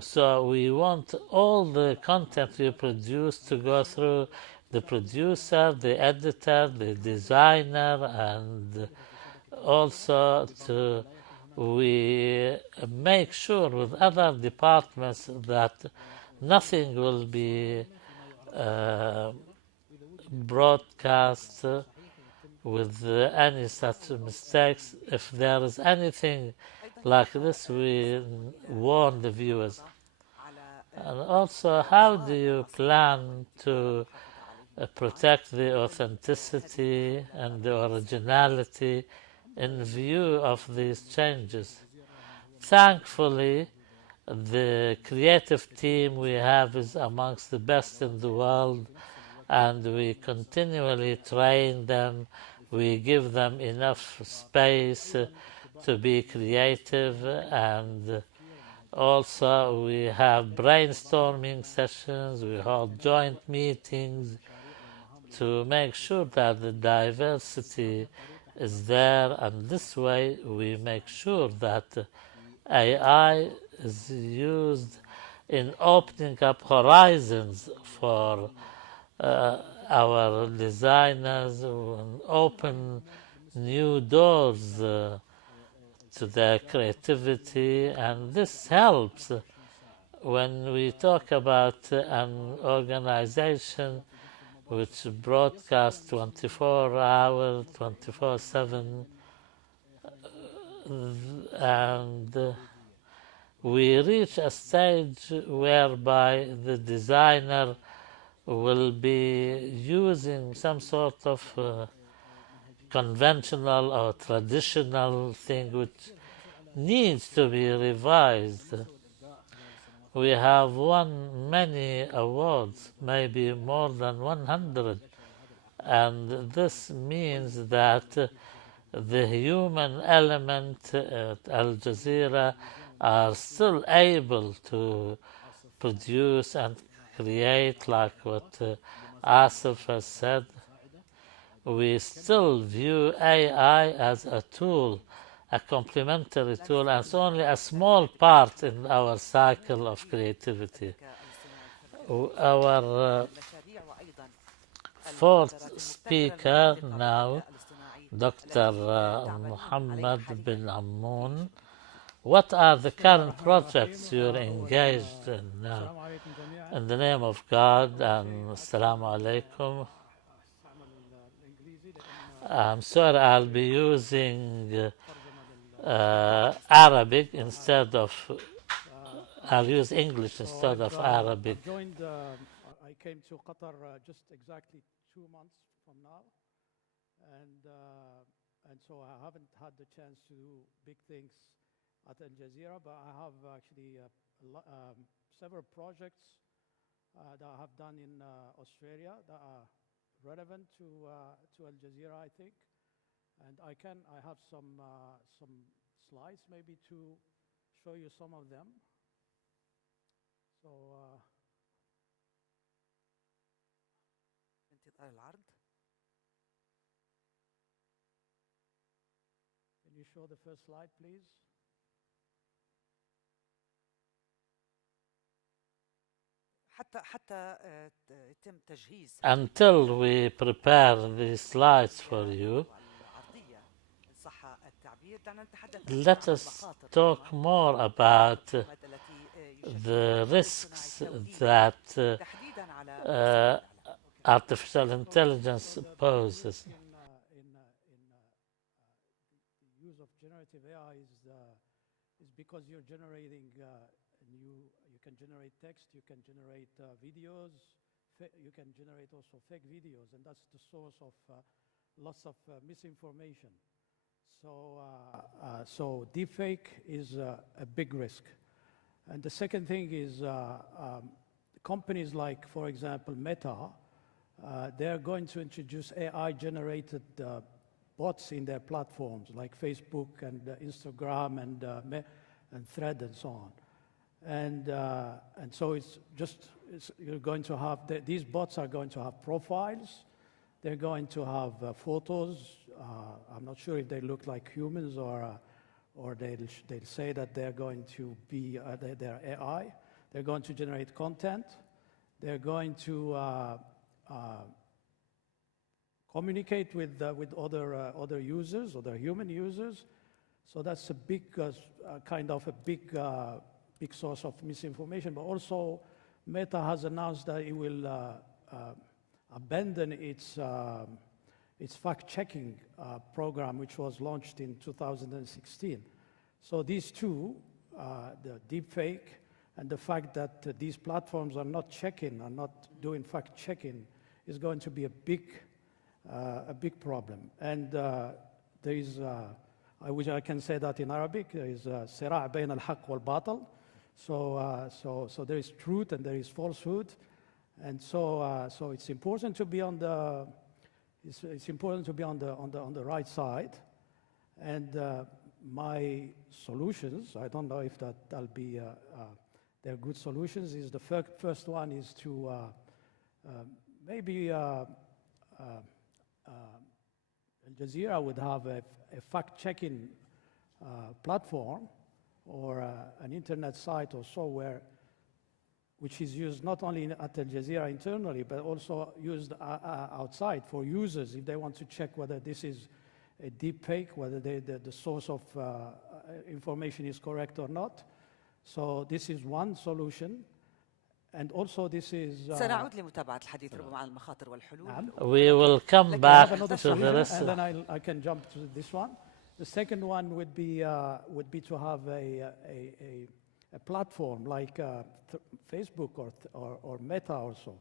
So we want all the content we produce to go through the producer, the editor, the designer, and also we make sure with other departments that nothing will be broadcast with any such mistakes. If there is anything like this, we warn the viewers. And also, how do you plan to protect the authenticity and the originality in view of these changes? Thankfully, the creative team we have is amongst the best in the world, and we continually train them. We give them enough space to be creative, and also we have brainstorming sessions, we hold joint meetings to make sure that the diversity is there, and this way we make sure that AI is used in opening up horizons for our designers and open new doors to their creativity, and this helps when we talk about an organization which broadcasts 24 hours, 24/7, and we reach a stage whereby the designer will be using some sort of conventional or traditional thing which needs to be revised. We have won many awards, maybe more than 100, and this means that the human element at Al Jazeera are still able to produce and create, like what Asif has said. We still view AI as a tool, a complementary tool, and it's only a small part in our cycle of creativity. Our fourth speaker now, Dr. Muhammad bin Ammoun, What are the current projects you're engaged in now? In the name of God and Assalamu alaikum. I'm sorry, I'll be using Arabic instead of, I'll use English instead of Arabic. I came to Qatar just exactly 2 months from now, and so I haven't had the chance to do big things at Al Jazeera, but I have actually several projects that I have done in Australia that are relevant to Al Jazeera, I think, and I have some slides maybe to show you some of them. So. العرض. Can you show the first slide, please? حتى يتم تجهيز. Until we prepare these slides for you, let us talk more about the risks that artificial intelligence poses. The use of generative AI is because you're generating you can generate text, you can generate videos, you can generate also fake videos, and that's the source of lots of misinformation. So deepfake is a big risk. And the second thing is companies like, for example, Meta, they're going to introduce AI-generated bots in their platforms like Facebook and Instagram and Thread and so on. And so you're going to have these bots are going to have profiles. They're going to have photos. I'm not sure if they look like humans or they'll say that they're going to be they're AI. They're going to generate content. They're going to communicate with other users, other human users. So that's a big kind of a big source of misinformation. But also, Meta has announced that it will abandon its fact-checking program, which was launched in 2016. So these two, the deepfake and the fact that these platforms are not doing fact-checking, is going to be a big problem. And there is, I wish I can say that in Arabic, there is صراع بين الحق والباطل. So there is truth and there is falsehood, and so it's important to be on the the right side. And my solutions, I don't know if that'll be they're good solutions. Is the first one is to maybe Al Jazeera would have a fact-checking platform or an internet site or so which is used not only at Al Jazeera internally, but also used outside for users if they want to check whether this is a deep fake, whether the source of information is correct or not. So this is one solution. And also this is... سنعود لمتابعة الحديث ربما عن المخاطر والحلول. We will come back to the rest. And then I can jump to this one. The second one would be to have a platform like Facebook or Meta also,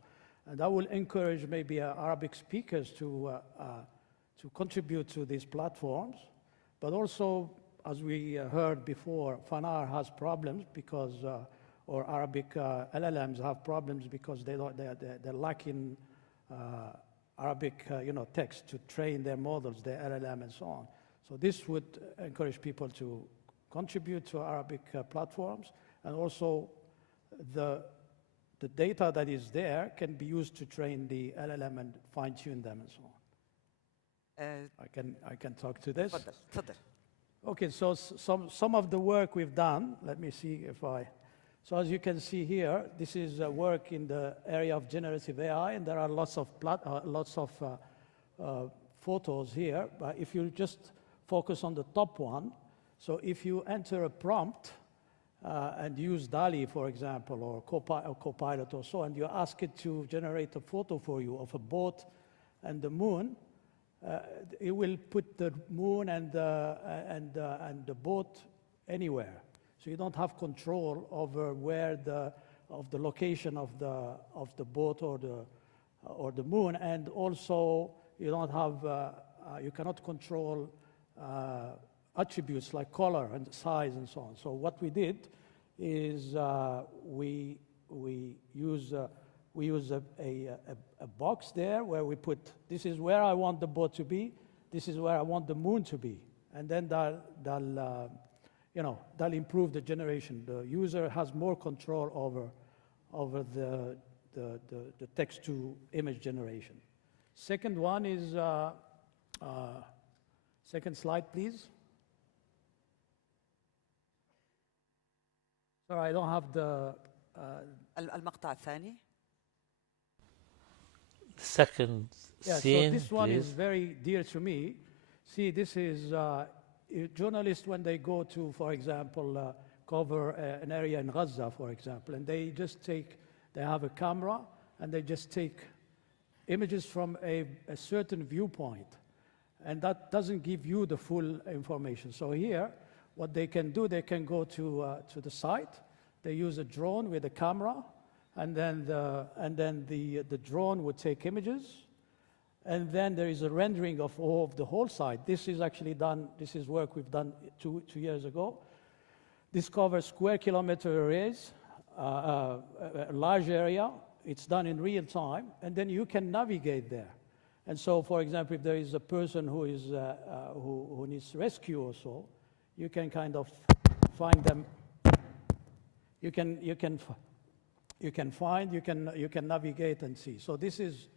and that will encourage maybe Arabic speakers to contribute to these platforms. But also, as we heard before, Farar has problems because, or Arabic LLMs have problems because they're lacking Arabic text to train their models, their LLM and so on. So this would encourage people to contribute to Arabic platforms, and also the data that is there can be used to train the LLM and fine-tune them and so on. I can talk to this. Okay, so some of the work we've done. Let me see if I. So as you can see here, this is work in the area of generative AI, and there are lots of photos here. But if you just focus on the top one, So if you enter a prompt and use DALL-E, for example, or Copilot or so, and you ask it to generate a photo for you of a boat and the moon, it will put the moon and the boat anywhere. So you don't have control over where the location of the boat or the moon, and also you don't have you cannot control attributes like color and size and so on. So what we did is we use a box there where we put, this is where I want the boat to be, this is where I want the moon to be, and then that'll improve the generation. The user has more control over the text to image generation. Second one is second slide, please. Sorry, I don't have the المقطع الثاني. Second scene, so this one please. is very dear to me. See, this is journalists when they go to, for example, cover an area in Gaza, for example, and they have a camera and they just take images from a certain viewpoint, and that doesn't give you the full information. So here, what they can do, they can go to the site, they use a drone with a camera, and then the drone would take images, and then there is a rendering of the whole site. This is actually done, this is work we've done two years ago. This covers square kilometer arrays, a large area. It's done in real time, and then you can navigate there. And so, for example, if there is a person who is who needs rescue or so, you can kind of find them. You can navigate and see. So this is,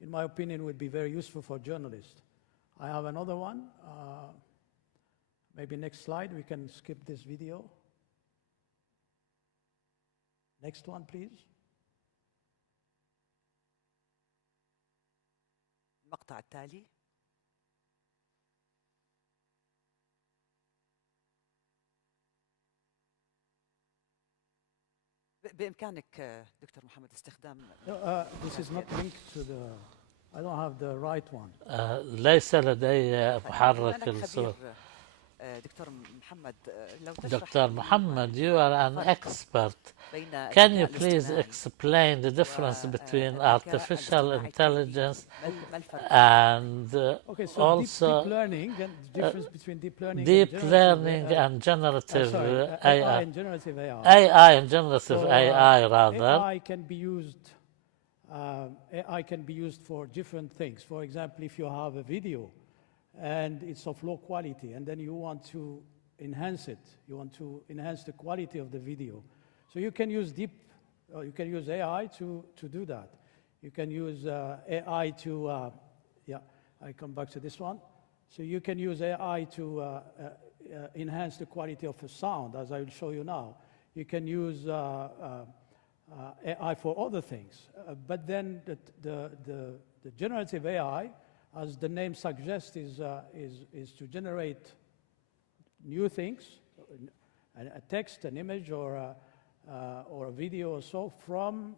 in my opinion, would be very useful for journalists. I have another one. Maybe next slide. We can skip this video. Next one, please. المقطع التالي. بإمكانك دكتور محمد استخدام. This is not linked to the. I don't have the right one. ليس لدي محرك الصوت. Dr. Muhammad, you are an expert. Can you please explain the difference between artificial intelligence and also deep learning and the difference between deep learning and generative AI? AI and generative AI, rather. AI can be used for different things. For example, if you have a video and it's of low quality, and then you want to enhance it. You want to enhance the quality of the video. So you can use AI to do that. You can use AI to, I come back to this one. So you can use AI to enhance the quality of a sound, as I will show you now. You can use AI for other things. But then the generative AI, as the name suggests, is to generate new things, a text, an image, or a video or so from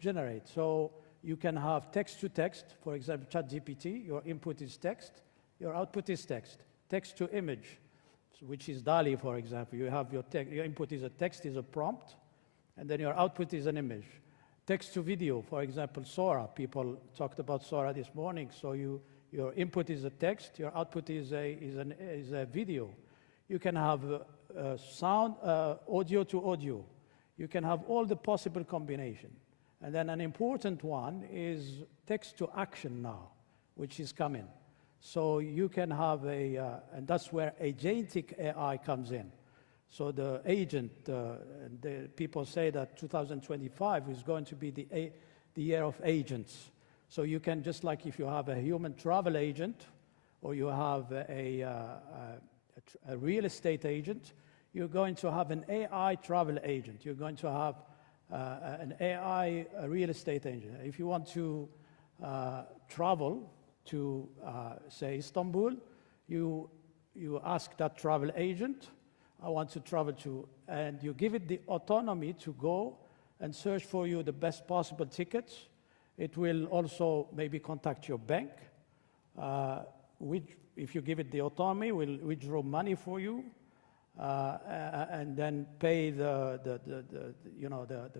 generate. So you can have text to text, for example, ChatGPT. Your input is text, your output is text. Text to image, which is DALL-E, for example. You have your input is a text, is a prompt, and then your output is an image. Text to video, for example, Sora. People talked about Sora this morning. So your input is a text, your output is a video. You can have sound, audio to audio. You can have all the possible combination. And then an important one is text to action now, which is coming. So you can have and that's where agentic AI comes in. So the agent, the people say that 2025 is going to be the year of agents. So you can, just like if you have a human travel agent, or you have a real estate agent, you're going to have an AI travel agent. You're going to have an AI real estate agent. If you want to travel to, say, Istanbul, you you ask that travel agent, I want to travel to, and you give it the autonomy to go and search for you the best possible tickets. It will also maybe contact your bank, which, if you give it the autonomy, will withdraw money for you, and then pay the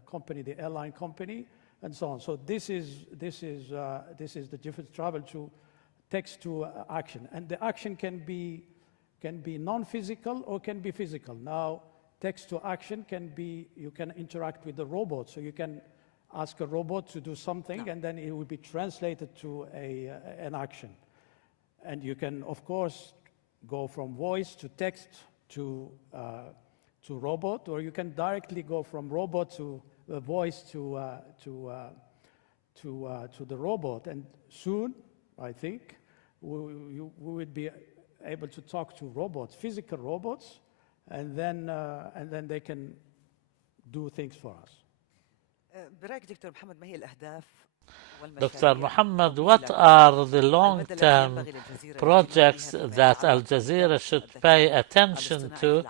company, the airline company, and so on. So this is the difference: travel to text to action, and the action can be non-physical or can be physical. Now, text to action can be, you can interact with the robot, so you can ask a robot to do something, and then it will be translated to an action. And you can, of course, go from voice to text to robot, or you can directly go from robot to voice to the robot. And soon, I think, we would be able to talk to robots, physical robots, and then they can do things for us. برأيك دكتور محمد ما هي الأهداف Dr. Muhammad, what are the long-term projects that Al Jazeera should pay attention to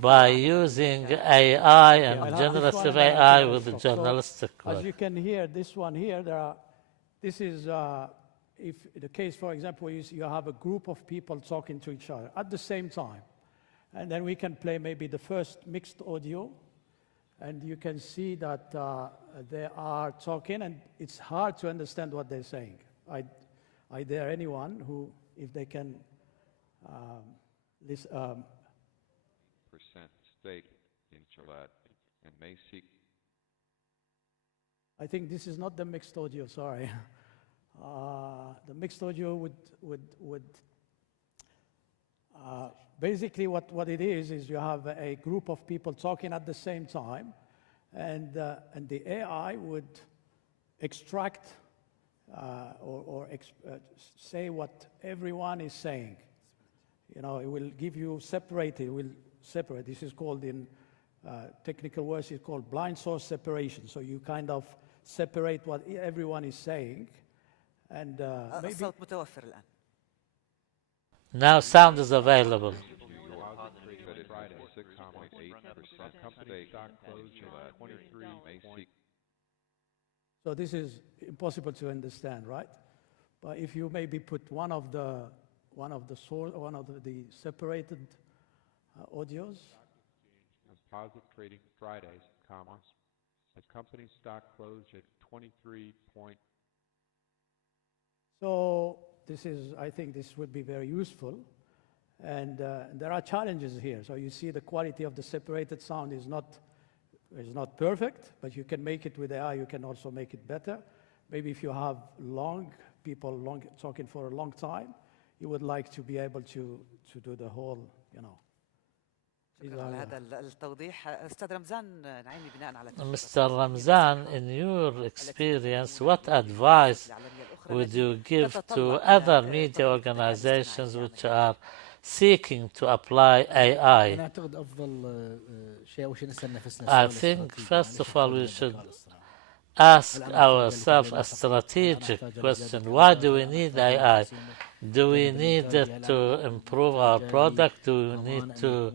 by using AI and generative AI with the journalistic work? As you can hear, this one here, this is, if the case, for example, you have a group of people talking to each other at the same time. And then we can play maybe the first mixed audio, and you can see that they are talking, and it's hard to understand what they're saying. I dare anyone who, if they can listen. Stake in Gillette and may seek. I think this is not the mixed audio, sorry. The mixed audio would basically what it is you have a group of people talking at the same time, and the AI would extract or say what everyone is saying. You know, it will give you separate. It will separate. This is called, in technical words, it's called blind source separation. So you kind of separate what everyone is saying, and maybe. الصوت متوفر الآن. Now sound is available. So this is impossible to understand, right? But if you maybe put one of the separated audios. Positive trading Fridays, comma. The company stock closed at 23 point. So I think this would be very useful, and there are challenges here. So you see the quality of the separated sound is not perfect, but you can make it with AI. You can also make it better. Maybe if you have people talking for a long time, you would like to be able to do the whole, شكرا على هذا التوضيح. أستاذ رمزان نعيمي بناء على Mr. Ramzan, in your experience, what advice would you give to other media organizations which are seeking to apply AI? I think, first of all, we should ask ourselves a strategic question. Why do we need AI? Do we need it to improve our product? Do we need to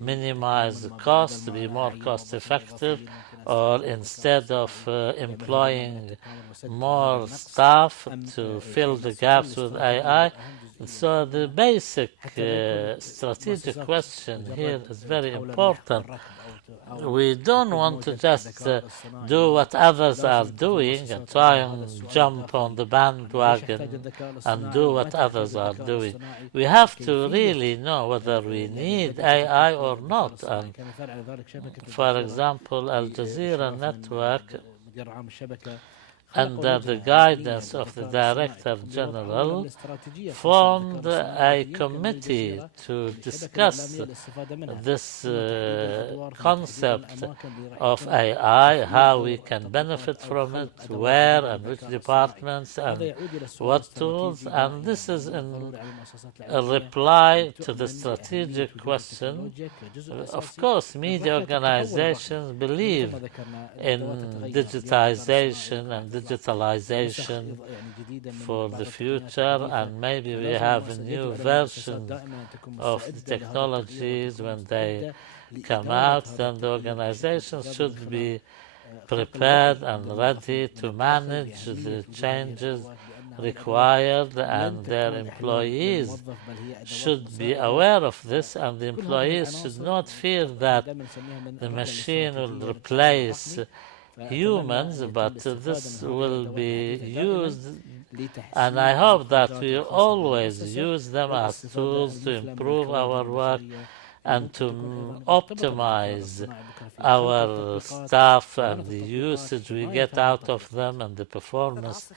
minimize the cost, to be more cost effective? Or instead of employing more staff to fill the gaps with AI? So the basic strategic question here is very important. We don't want to just do what others are doing and try and jump on the bandwagon and do what others are doing. We have to really know whether we need AI or not. And for example, Al Jazeera Network, under the guidance of the Director General, formed a committee to discuss this concept of AI, how we can benefit from it, where and which departments and what tools. And this is in a reply to the strategic question. Of course, media organizations believe in digitization and digitalization for the future, and maybe we have a new version of the technologies when they come out, then the organizations should be prepared and ready to manage the changes required, and their employees should be aware of this, and the employees should not fear that the machine will replace humans, but this will be used, and I hope that we always use them as tools to improve our work and to optimize our staff and the usage we get out of them and the performance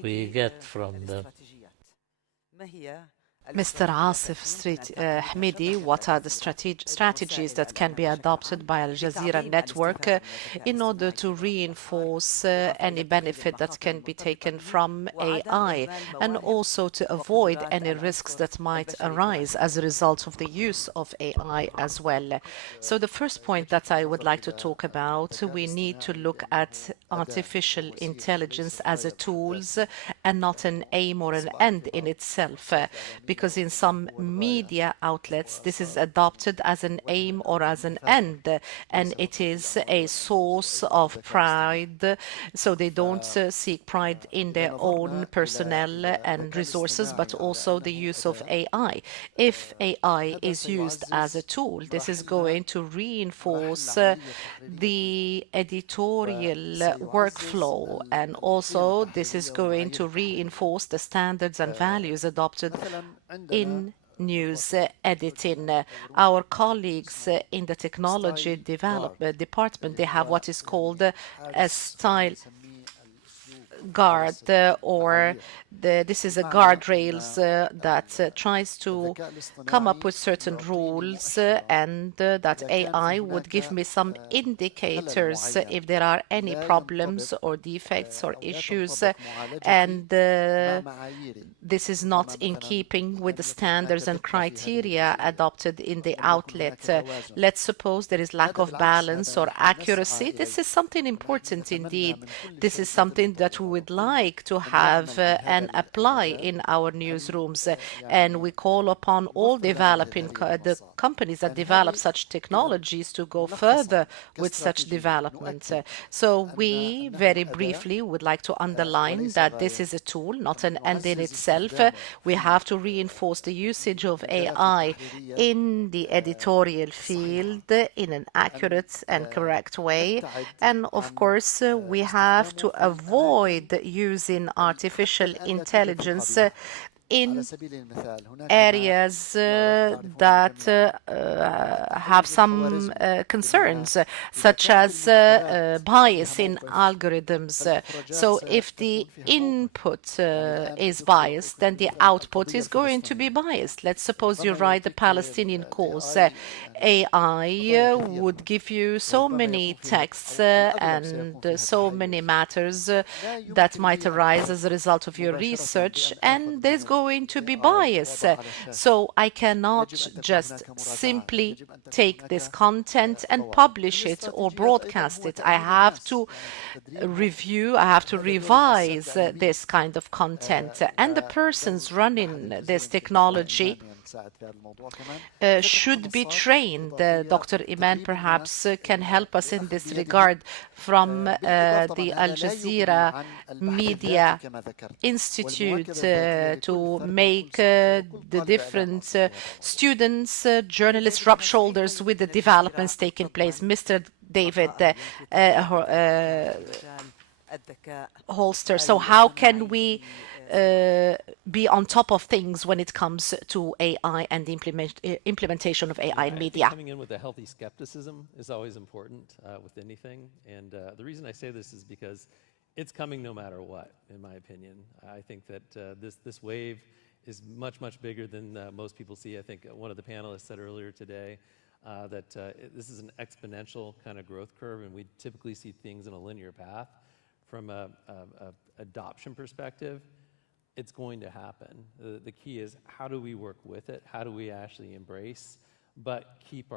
we get from them. Mr. Asif Hamidi, what are the strategies that can be adopted by Al Jazeera network in order to reinforce any benefit that can be taken from AI, and also to avoid any risks that might arise as a result of the use of AI as well? So the first point that I would like to talk about, we need to look at artificial intelligence as a tool and not an aim or an end in itself, because in some media outlets this is adopted as an aim or as an end, and it is a source of pride, so they don't seek pride in their own personnel and resources, but also the use of AI. If AI is used as a tool, this is going to reinforce the editorial workflow, and also this is going to reinforce the standards and values adopted in news editing. Our colleagues in the technology department, they have what is called a style guard, or this is a guardrails that tries to come up with certain rules, and that AI would give me some indicators if there are any problems or defects or issues, and this is not in keeping with the standards and criteria adopted in the outlet. Let's suppose there is lack of balance or accuracy. This is something important indeed. This is something that we would like to have and apply in our newsrooms, and we call upon all developing the companies that develop such technologies to go further with such development. So we very briefly would like to underline that this is a tool, not an end in itself. We have to reinforce the usage of AI in the editorial field in an accurate and correct way, and of course we have to avoid using artificial intelligence in areas that have some concerns, such as bias in algorithms. So if the input is biased, then the output is going to be biased. Let's suppose you write the Palestinian cause. AI would give you so many texts and so many matters that might arise as a result of your research, and there's going to be bias. So I cannot just simply take this content and publish it or broadcast it. I have to review, I have to revise this kind of content, and the persons running this technology should be trained. Dr. Iman perhaps can help us in this regard from the Al Jazeera Media Institute to make the different students, journalists rub shoulders with the developments taking place. Mr. David Holster, so how can we be on top of things when it comes to AI and the implementation of AI in media? Coming in with a healthy skepticism is always important with anything, and the reason I say this is because it's coming no matter what, in my opinion. I think that this wave is much bigger than most people see. I think one of the panelists said earlier today that this is an exponential kind of growth curve, and we typically see things in a linear path. From a adoption perspective, it's going to happen. The key is, how do we work with it? How do we actually embrace, but keep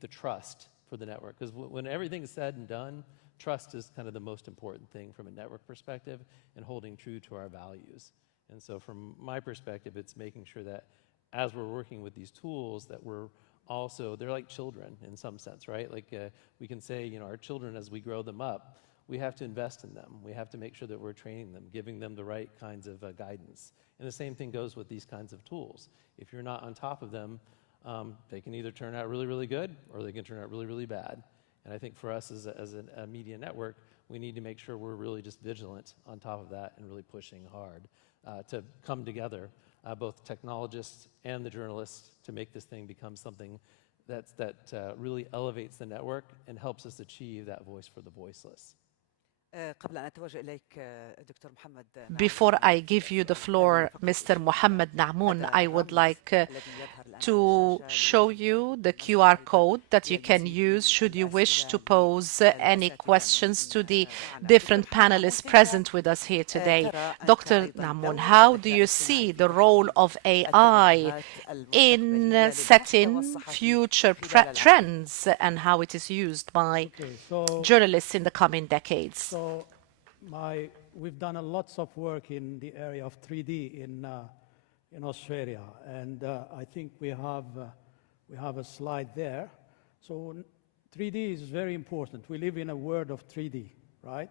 the trust for the network? Because when everything's said and done, trust is kind of the most important thing from a network perspective and holding true to our values. And so from my perspective, it's making sure that as we're working with these tools that we're also, they're like children in some sense, right? Like we can say, you know, our children, as we grow them up, we have to invest in them. We have to make sure that we're training them, giving them the right kinds of guidance. And the same thing goes with these kinds of tools. If you're not on top of them, they can either turn out really, really good or they can turn out really, really bad. And I think for us as a media network, we need to make sure we're really just vigilant on top of that and really pushing hard to come together, both technologists and the journalists, to make this thing become something that really elevates the network and helps us achieve that voice for the voiceless. Before I give you the floor, Mr. Mohammed Namoun, I would like to show you the QR code that you can use should you wish to pose any questions to the different panelists present with us here today. Dr. Namoun, how do you see the role of AI in setting future trends and how it is used by journalists in the coming decades? So we've done lots of work in the area of 3D in Australia, and I think we have a slide there. So 3D is very important. We live in a world of 3D, right?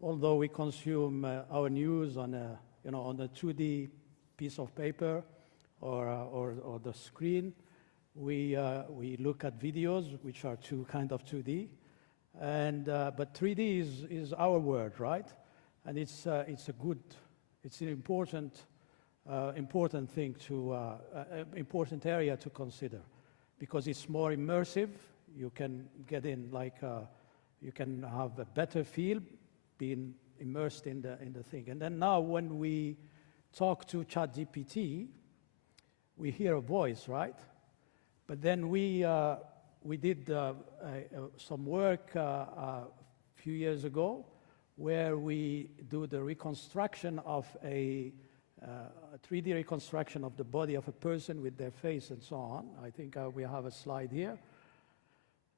Although we consume our news on a 2D piece of paper or the screen, we look at videos which are kind of 2D. But 3D is our world, right? And it's an important thing important area to consider, because it's more immersive. You can get in you can have a better feel being immersed in the thing. And then now when we talk to ChatGPT, we hear a voice, right? But then we did some work a few years ago where we do the reconstruction of a 3D reconstruction of the body of a person with their face and so on. I think we have a slide here.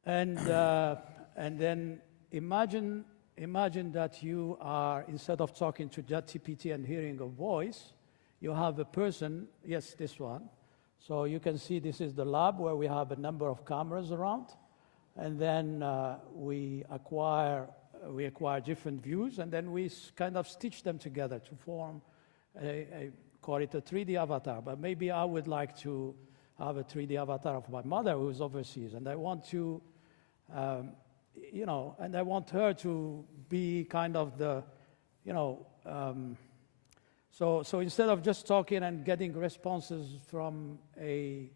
And then imagine that you are, instead of talking to ChatGPT and hearing a voice, you have a person, yes, this one. So you can see this is the lab where we have a number of cameras around, and then we acquire different views, and then we kind of stitch them together to form call it a 3D avatar. But maybe I would like to have a 3D avatar of my mother who's overseas, and I want to, and I want her to be kind of the, So instead of just talking and getting responses from a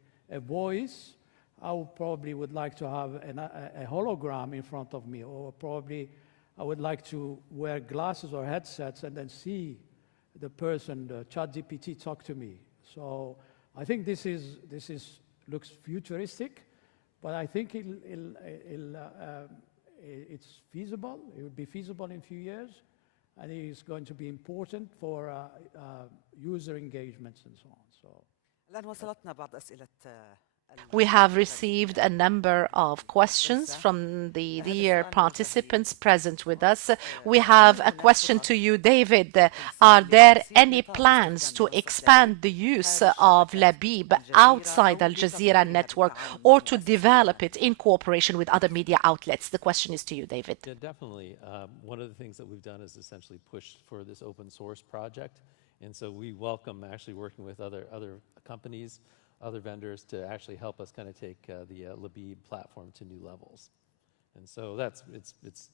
voice, I would like to have a hologram in front of me, or probably I would like to wear glasses or headsets and then see the person, the ChatGPT, talk to me. So I think this looks futuristic, but I think it's feasible. It would be feasible in a few years. And it is going to be important for user engagements and so on. We have received a number of questions from the dear participants present with us. We have a question to you, David. Are there any plans to expand the use of Labib outside Al Jazeera network, or to develop it in cooperation with other media outlets? The question is to you, David. Yeah, definitely. One of the things that we've done is essentially push for this open source project. And so we welcome actually working with other companies, other vendors, to actually help us kind of take the Labib platform to new levels. And so it's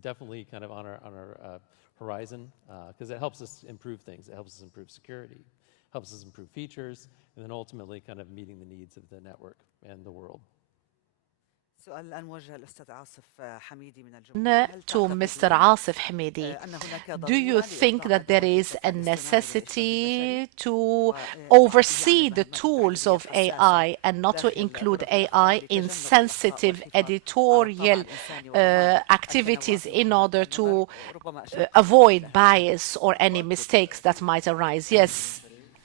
definitely kind of on our horizon, because it helps us improve things. It helps us improve security, helps us improve features, and then ultimately kind of meeting the needs of the network and the world. To Mr. Asif Hamidi, do you think that there is a necessity to oversee the tools of AI and not to include AI in sensitive editorial activities in order to avoid bias or any mistakes that might arise? Yes.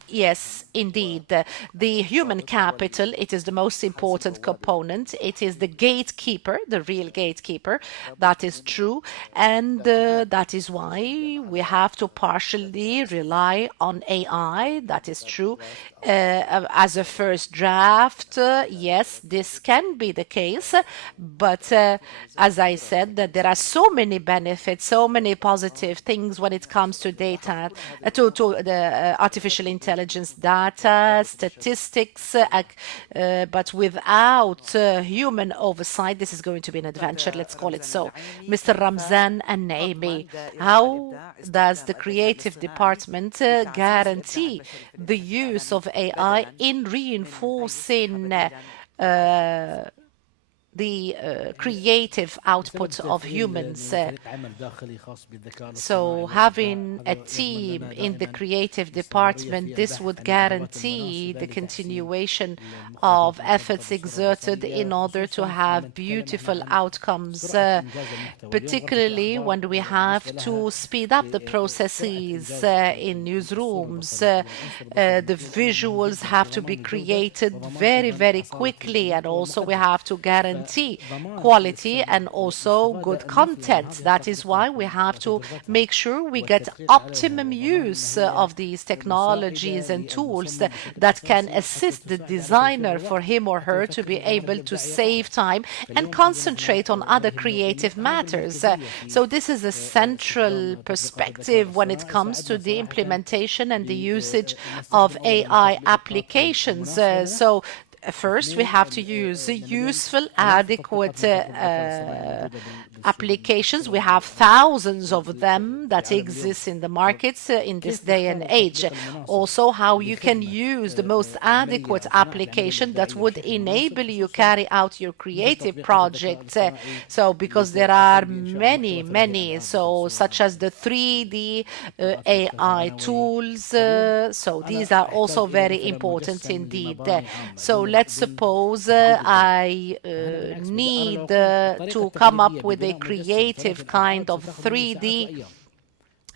Yes, indeed. The human capital, it is the most important component. It is the gatekeeper, the real gatekeeper. That is true. And that is why we have to partially rely on AI. That is true. As a first draft, yes, this can be the case. But as I said, that there are so many benefits, so many positive things when it comes to data, to the artificial intelligence data, statistics, but without human oversight, this is going to be an adventure, let's call it so. Mr. Ramzan and Naimi, how does the creative department guarantee the use of AI in reinforcing the creative output of humans? So having a team in the creative department, this would guarantee the continuation of efforts exerted in order to have beautiful outcomes, particularly when we have to speed up the processes in newsrooms. The visuals have to be created very, very quickly, and also we have to guarantee quality and also good content. That is why we have to make sure we get optimum use of these technologies and tools that can assist the designer for him or her to be able to save time and concentrate on other creative matters. So this is a central perspective when it comes to the implementation and the usage of AI applications. So first, we have to use useful, adequate applications. We have thousands of them that exist in the markets in this day and age. Also, how you can use the most adequate application that would enable you carry out your creative project. So, because there are many, so such as the 3D AI tools. So these are also very important indeed. So let's suppose I need to come up with a creative kind of 3D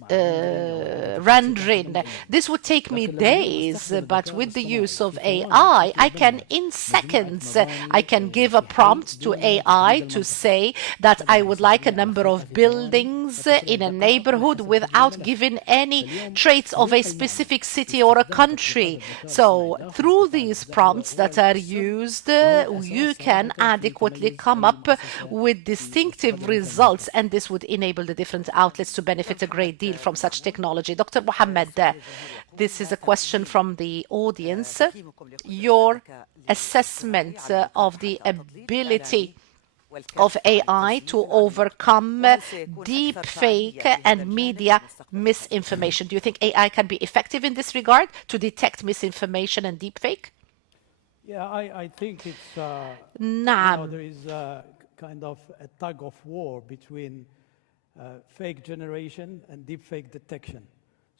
rendering. This would take me days, but with the use of AI, I can in seconds, I can give a prompt to AI to say that I would like a number of buildings in a neighborhood without giving any traits of a specific city or a country. So through these prompts that are used, you can adequately come up with distinctive results, and this would enable the different outlets to benefit a great deal from such technology. Dr. Mohammed, this is a question from the audience. Your assessment of the ability of AI to overcome deep fake and media misinformation. Do you think AI can be effective in this regard to detect misinformation and deep fake? Yeah, I think it's, there is kind of a tug of war between fake generation and deep fake detection.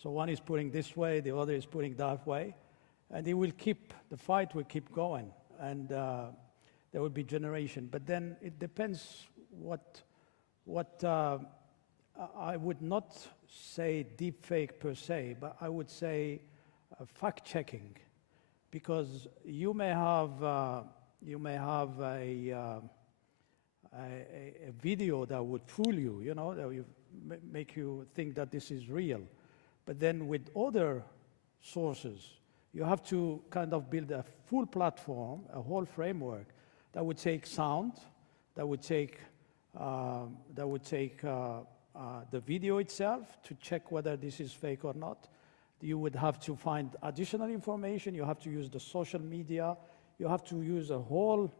So one is putting this way, the other is putting that way, and the fight will keep going, and there will be generation. But then it depends what I would not say deep fake per se, but I would say fact checking, because you may have a video that would fool you, that would make you think that this is real. But then with other sources, you have to kind of build a full platform, a whole framework that would take sound, that would take the video itself to check whether this is fake or not. You would have to find additional information. You have to use the social media. You have to use a whole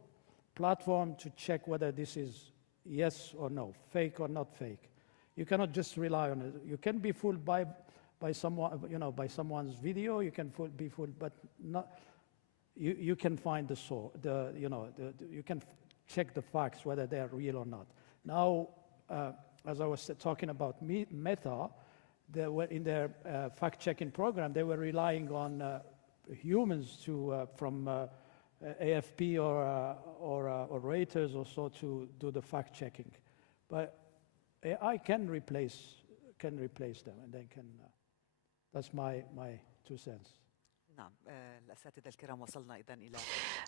platform to check whether this is yes or no, fake or not fake. You cannot just rely on it. You can be fooled by someone, by someone's video. You can be fooled, but not. You can find the source. You can check the facts whether they are real or not. Now, as I was talking about Meta, in their fact-checking program, they were relying on humans from AFP or Reuters or so to do the fact-checking, but AI can replace them, and they can. That's my 2 cents.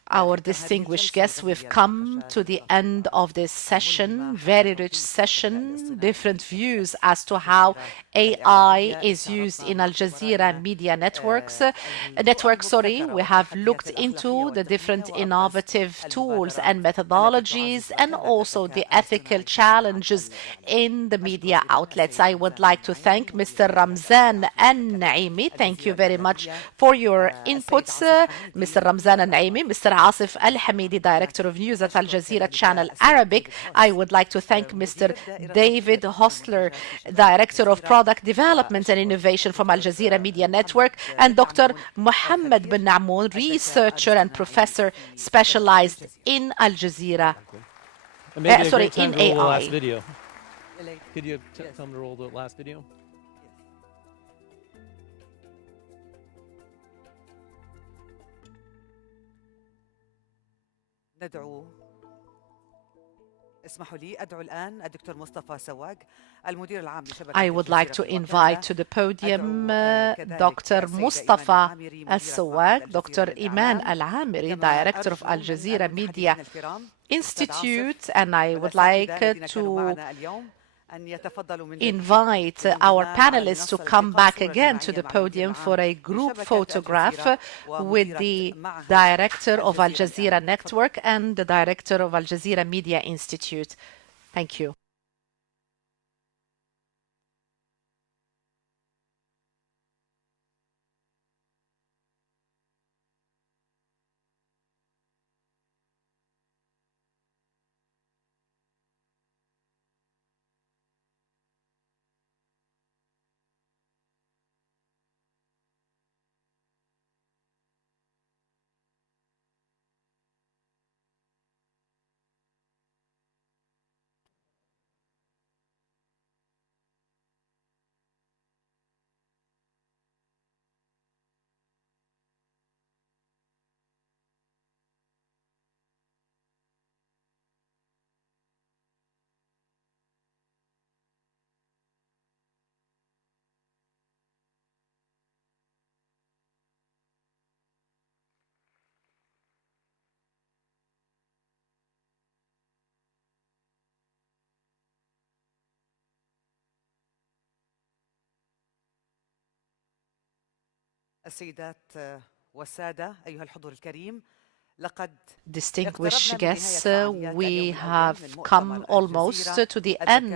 Our distinguished guests, we've come to the end of this session, very rich session, different views as to how AI is used in Al Jazeera media networks. We have looked into the different innovative tools and methodologies and also the ethical challenges in the media outlets. I would like to thank Mr. Ramzan Al-Naimi. Thank you very much for your inputs, Mr. Ramzan Al-Naimi, Mr. Asif Al-Hamidi, Director of News at Al Jazeera Channel Arabic. I would like to thank Mr. David Hostler, Director of Product Development and Innovation from Al Jazeera Media Network, and Dr. Mohammed bin Namoun, researcher and professor specialized in Al Jazeera, in AI. Could you tell them to roll the last video? ندعو اسمحوا لي أدعو الآن الدكتور مصطفى سواق المدير العام لشبكة I would like to invite to the podium Dr. Mustafa Al-Sawaq, Dr. Iman Al-Amiri, Director of Al Jazeera Media Institute, and I would like to invite our panelists to come back again to the podium for a group photograph with the director of Al Jazeera Network and the director of Al Jazeera Media Institute. Thank you. السيدات والسادة أيها الحضور الكريم Distinguished guests, we have come almost to the end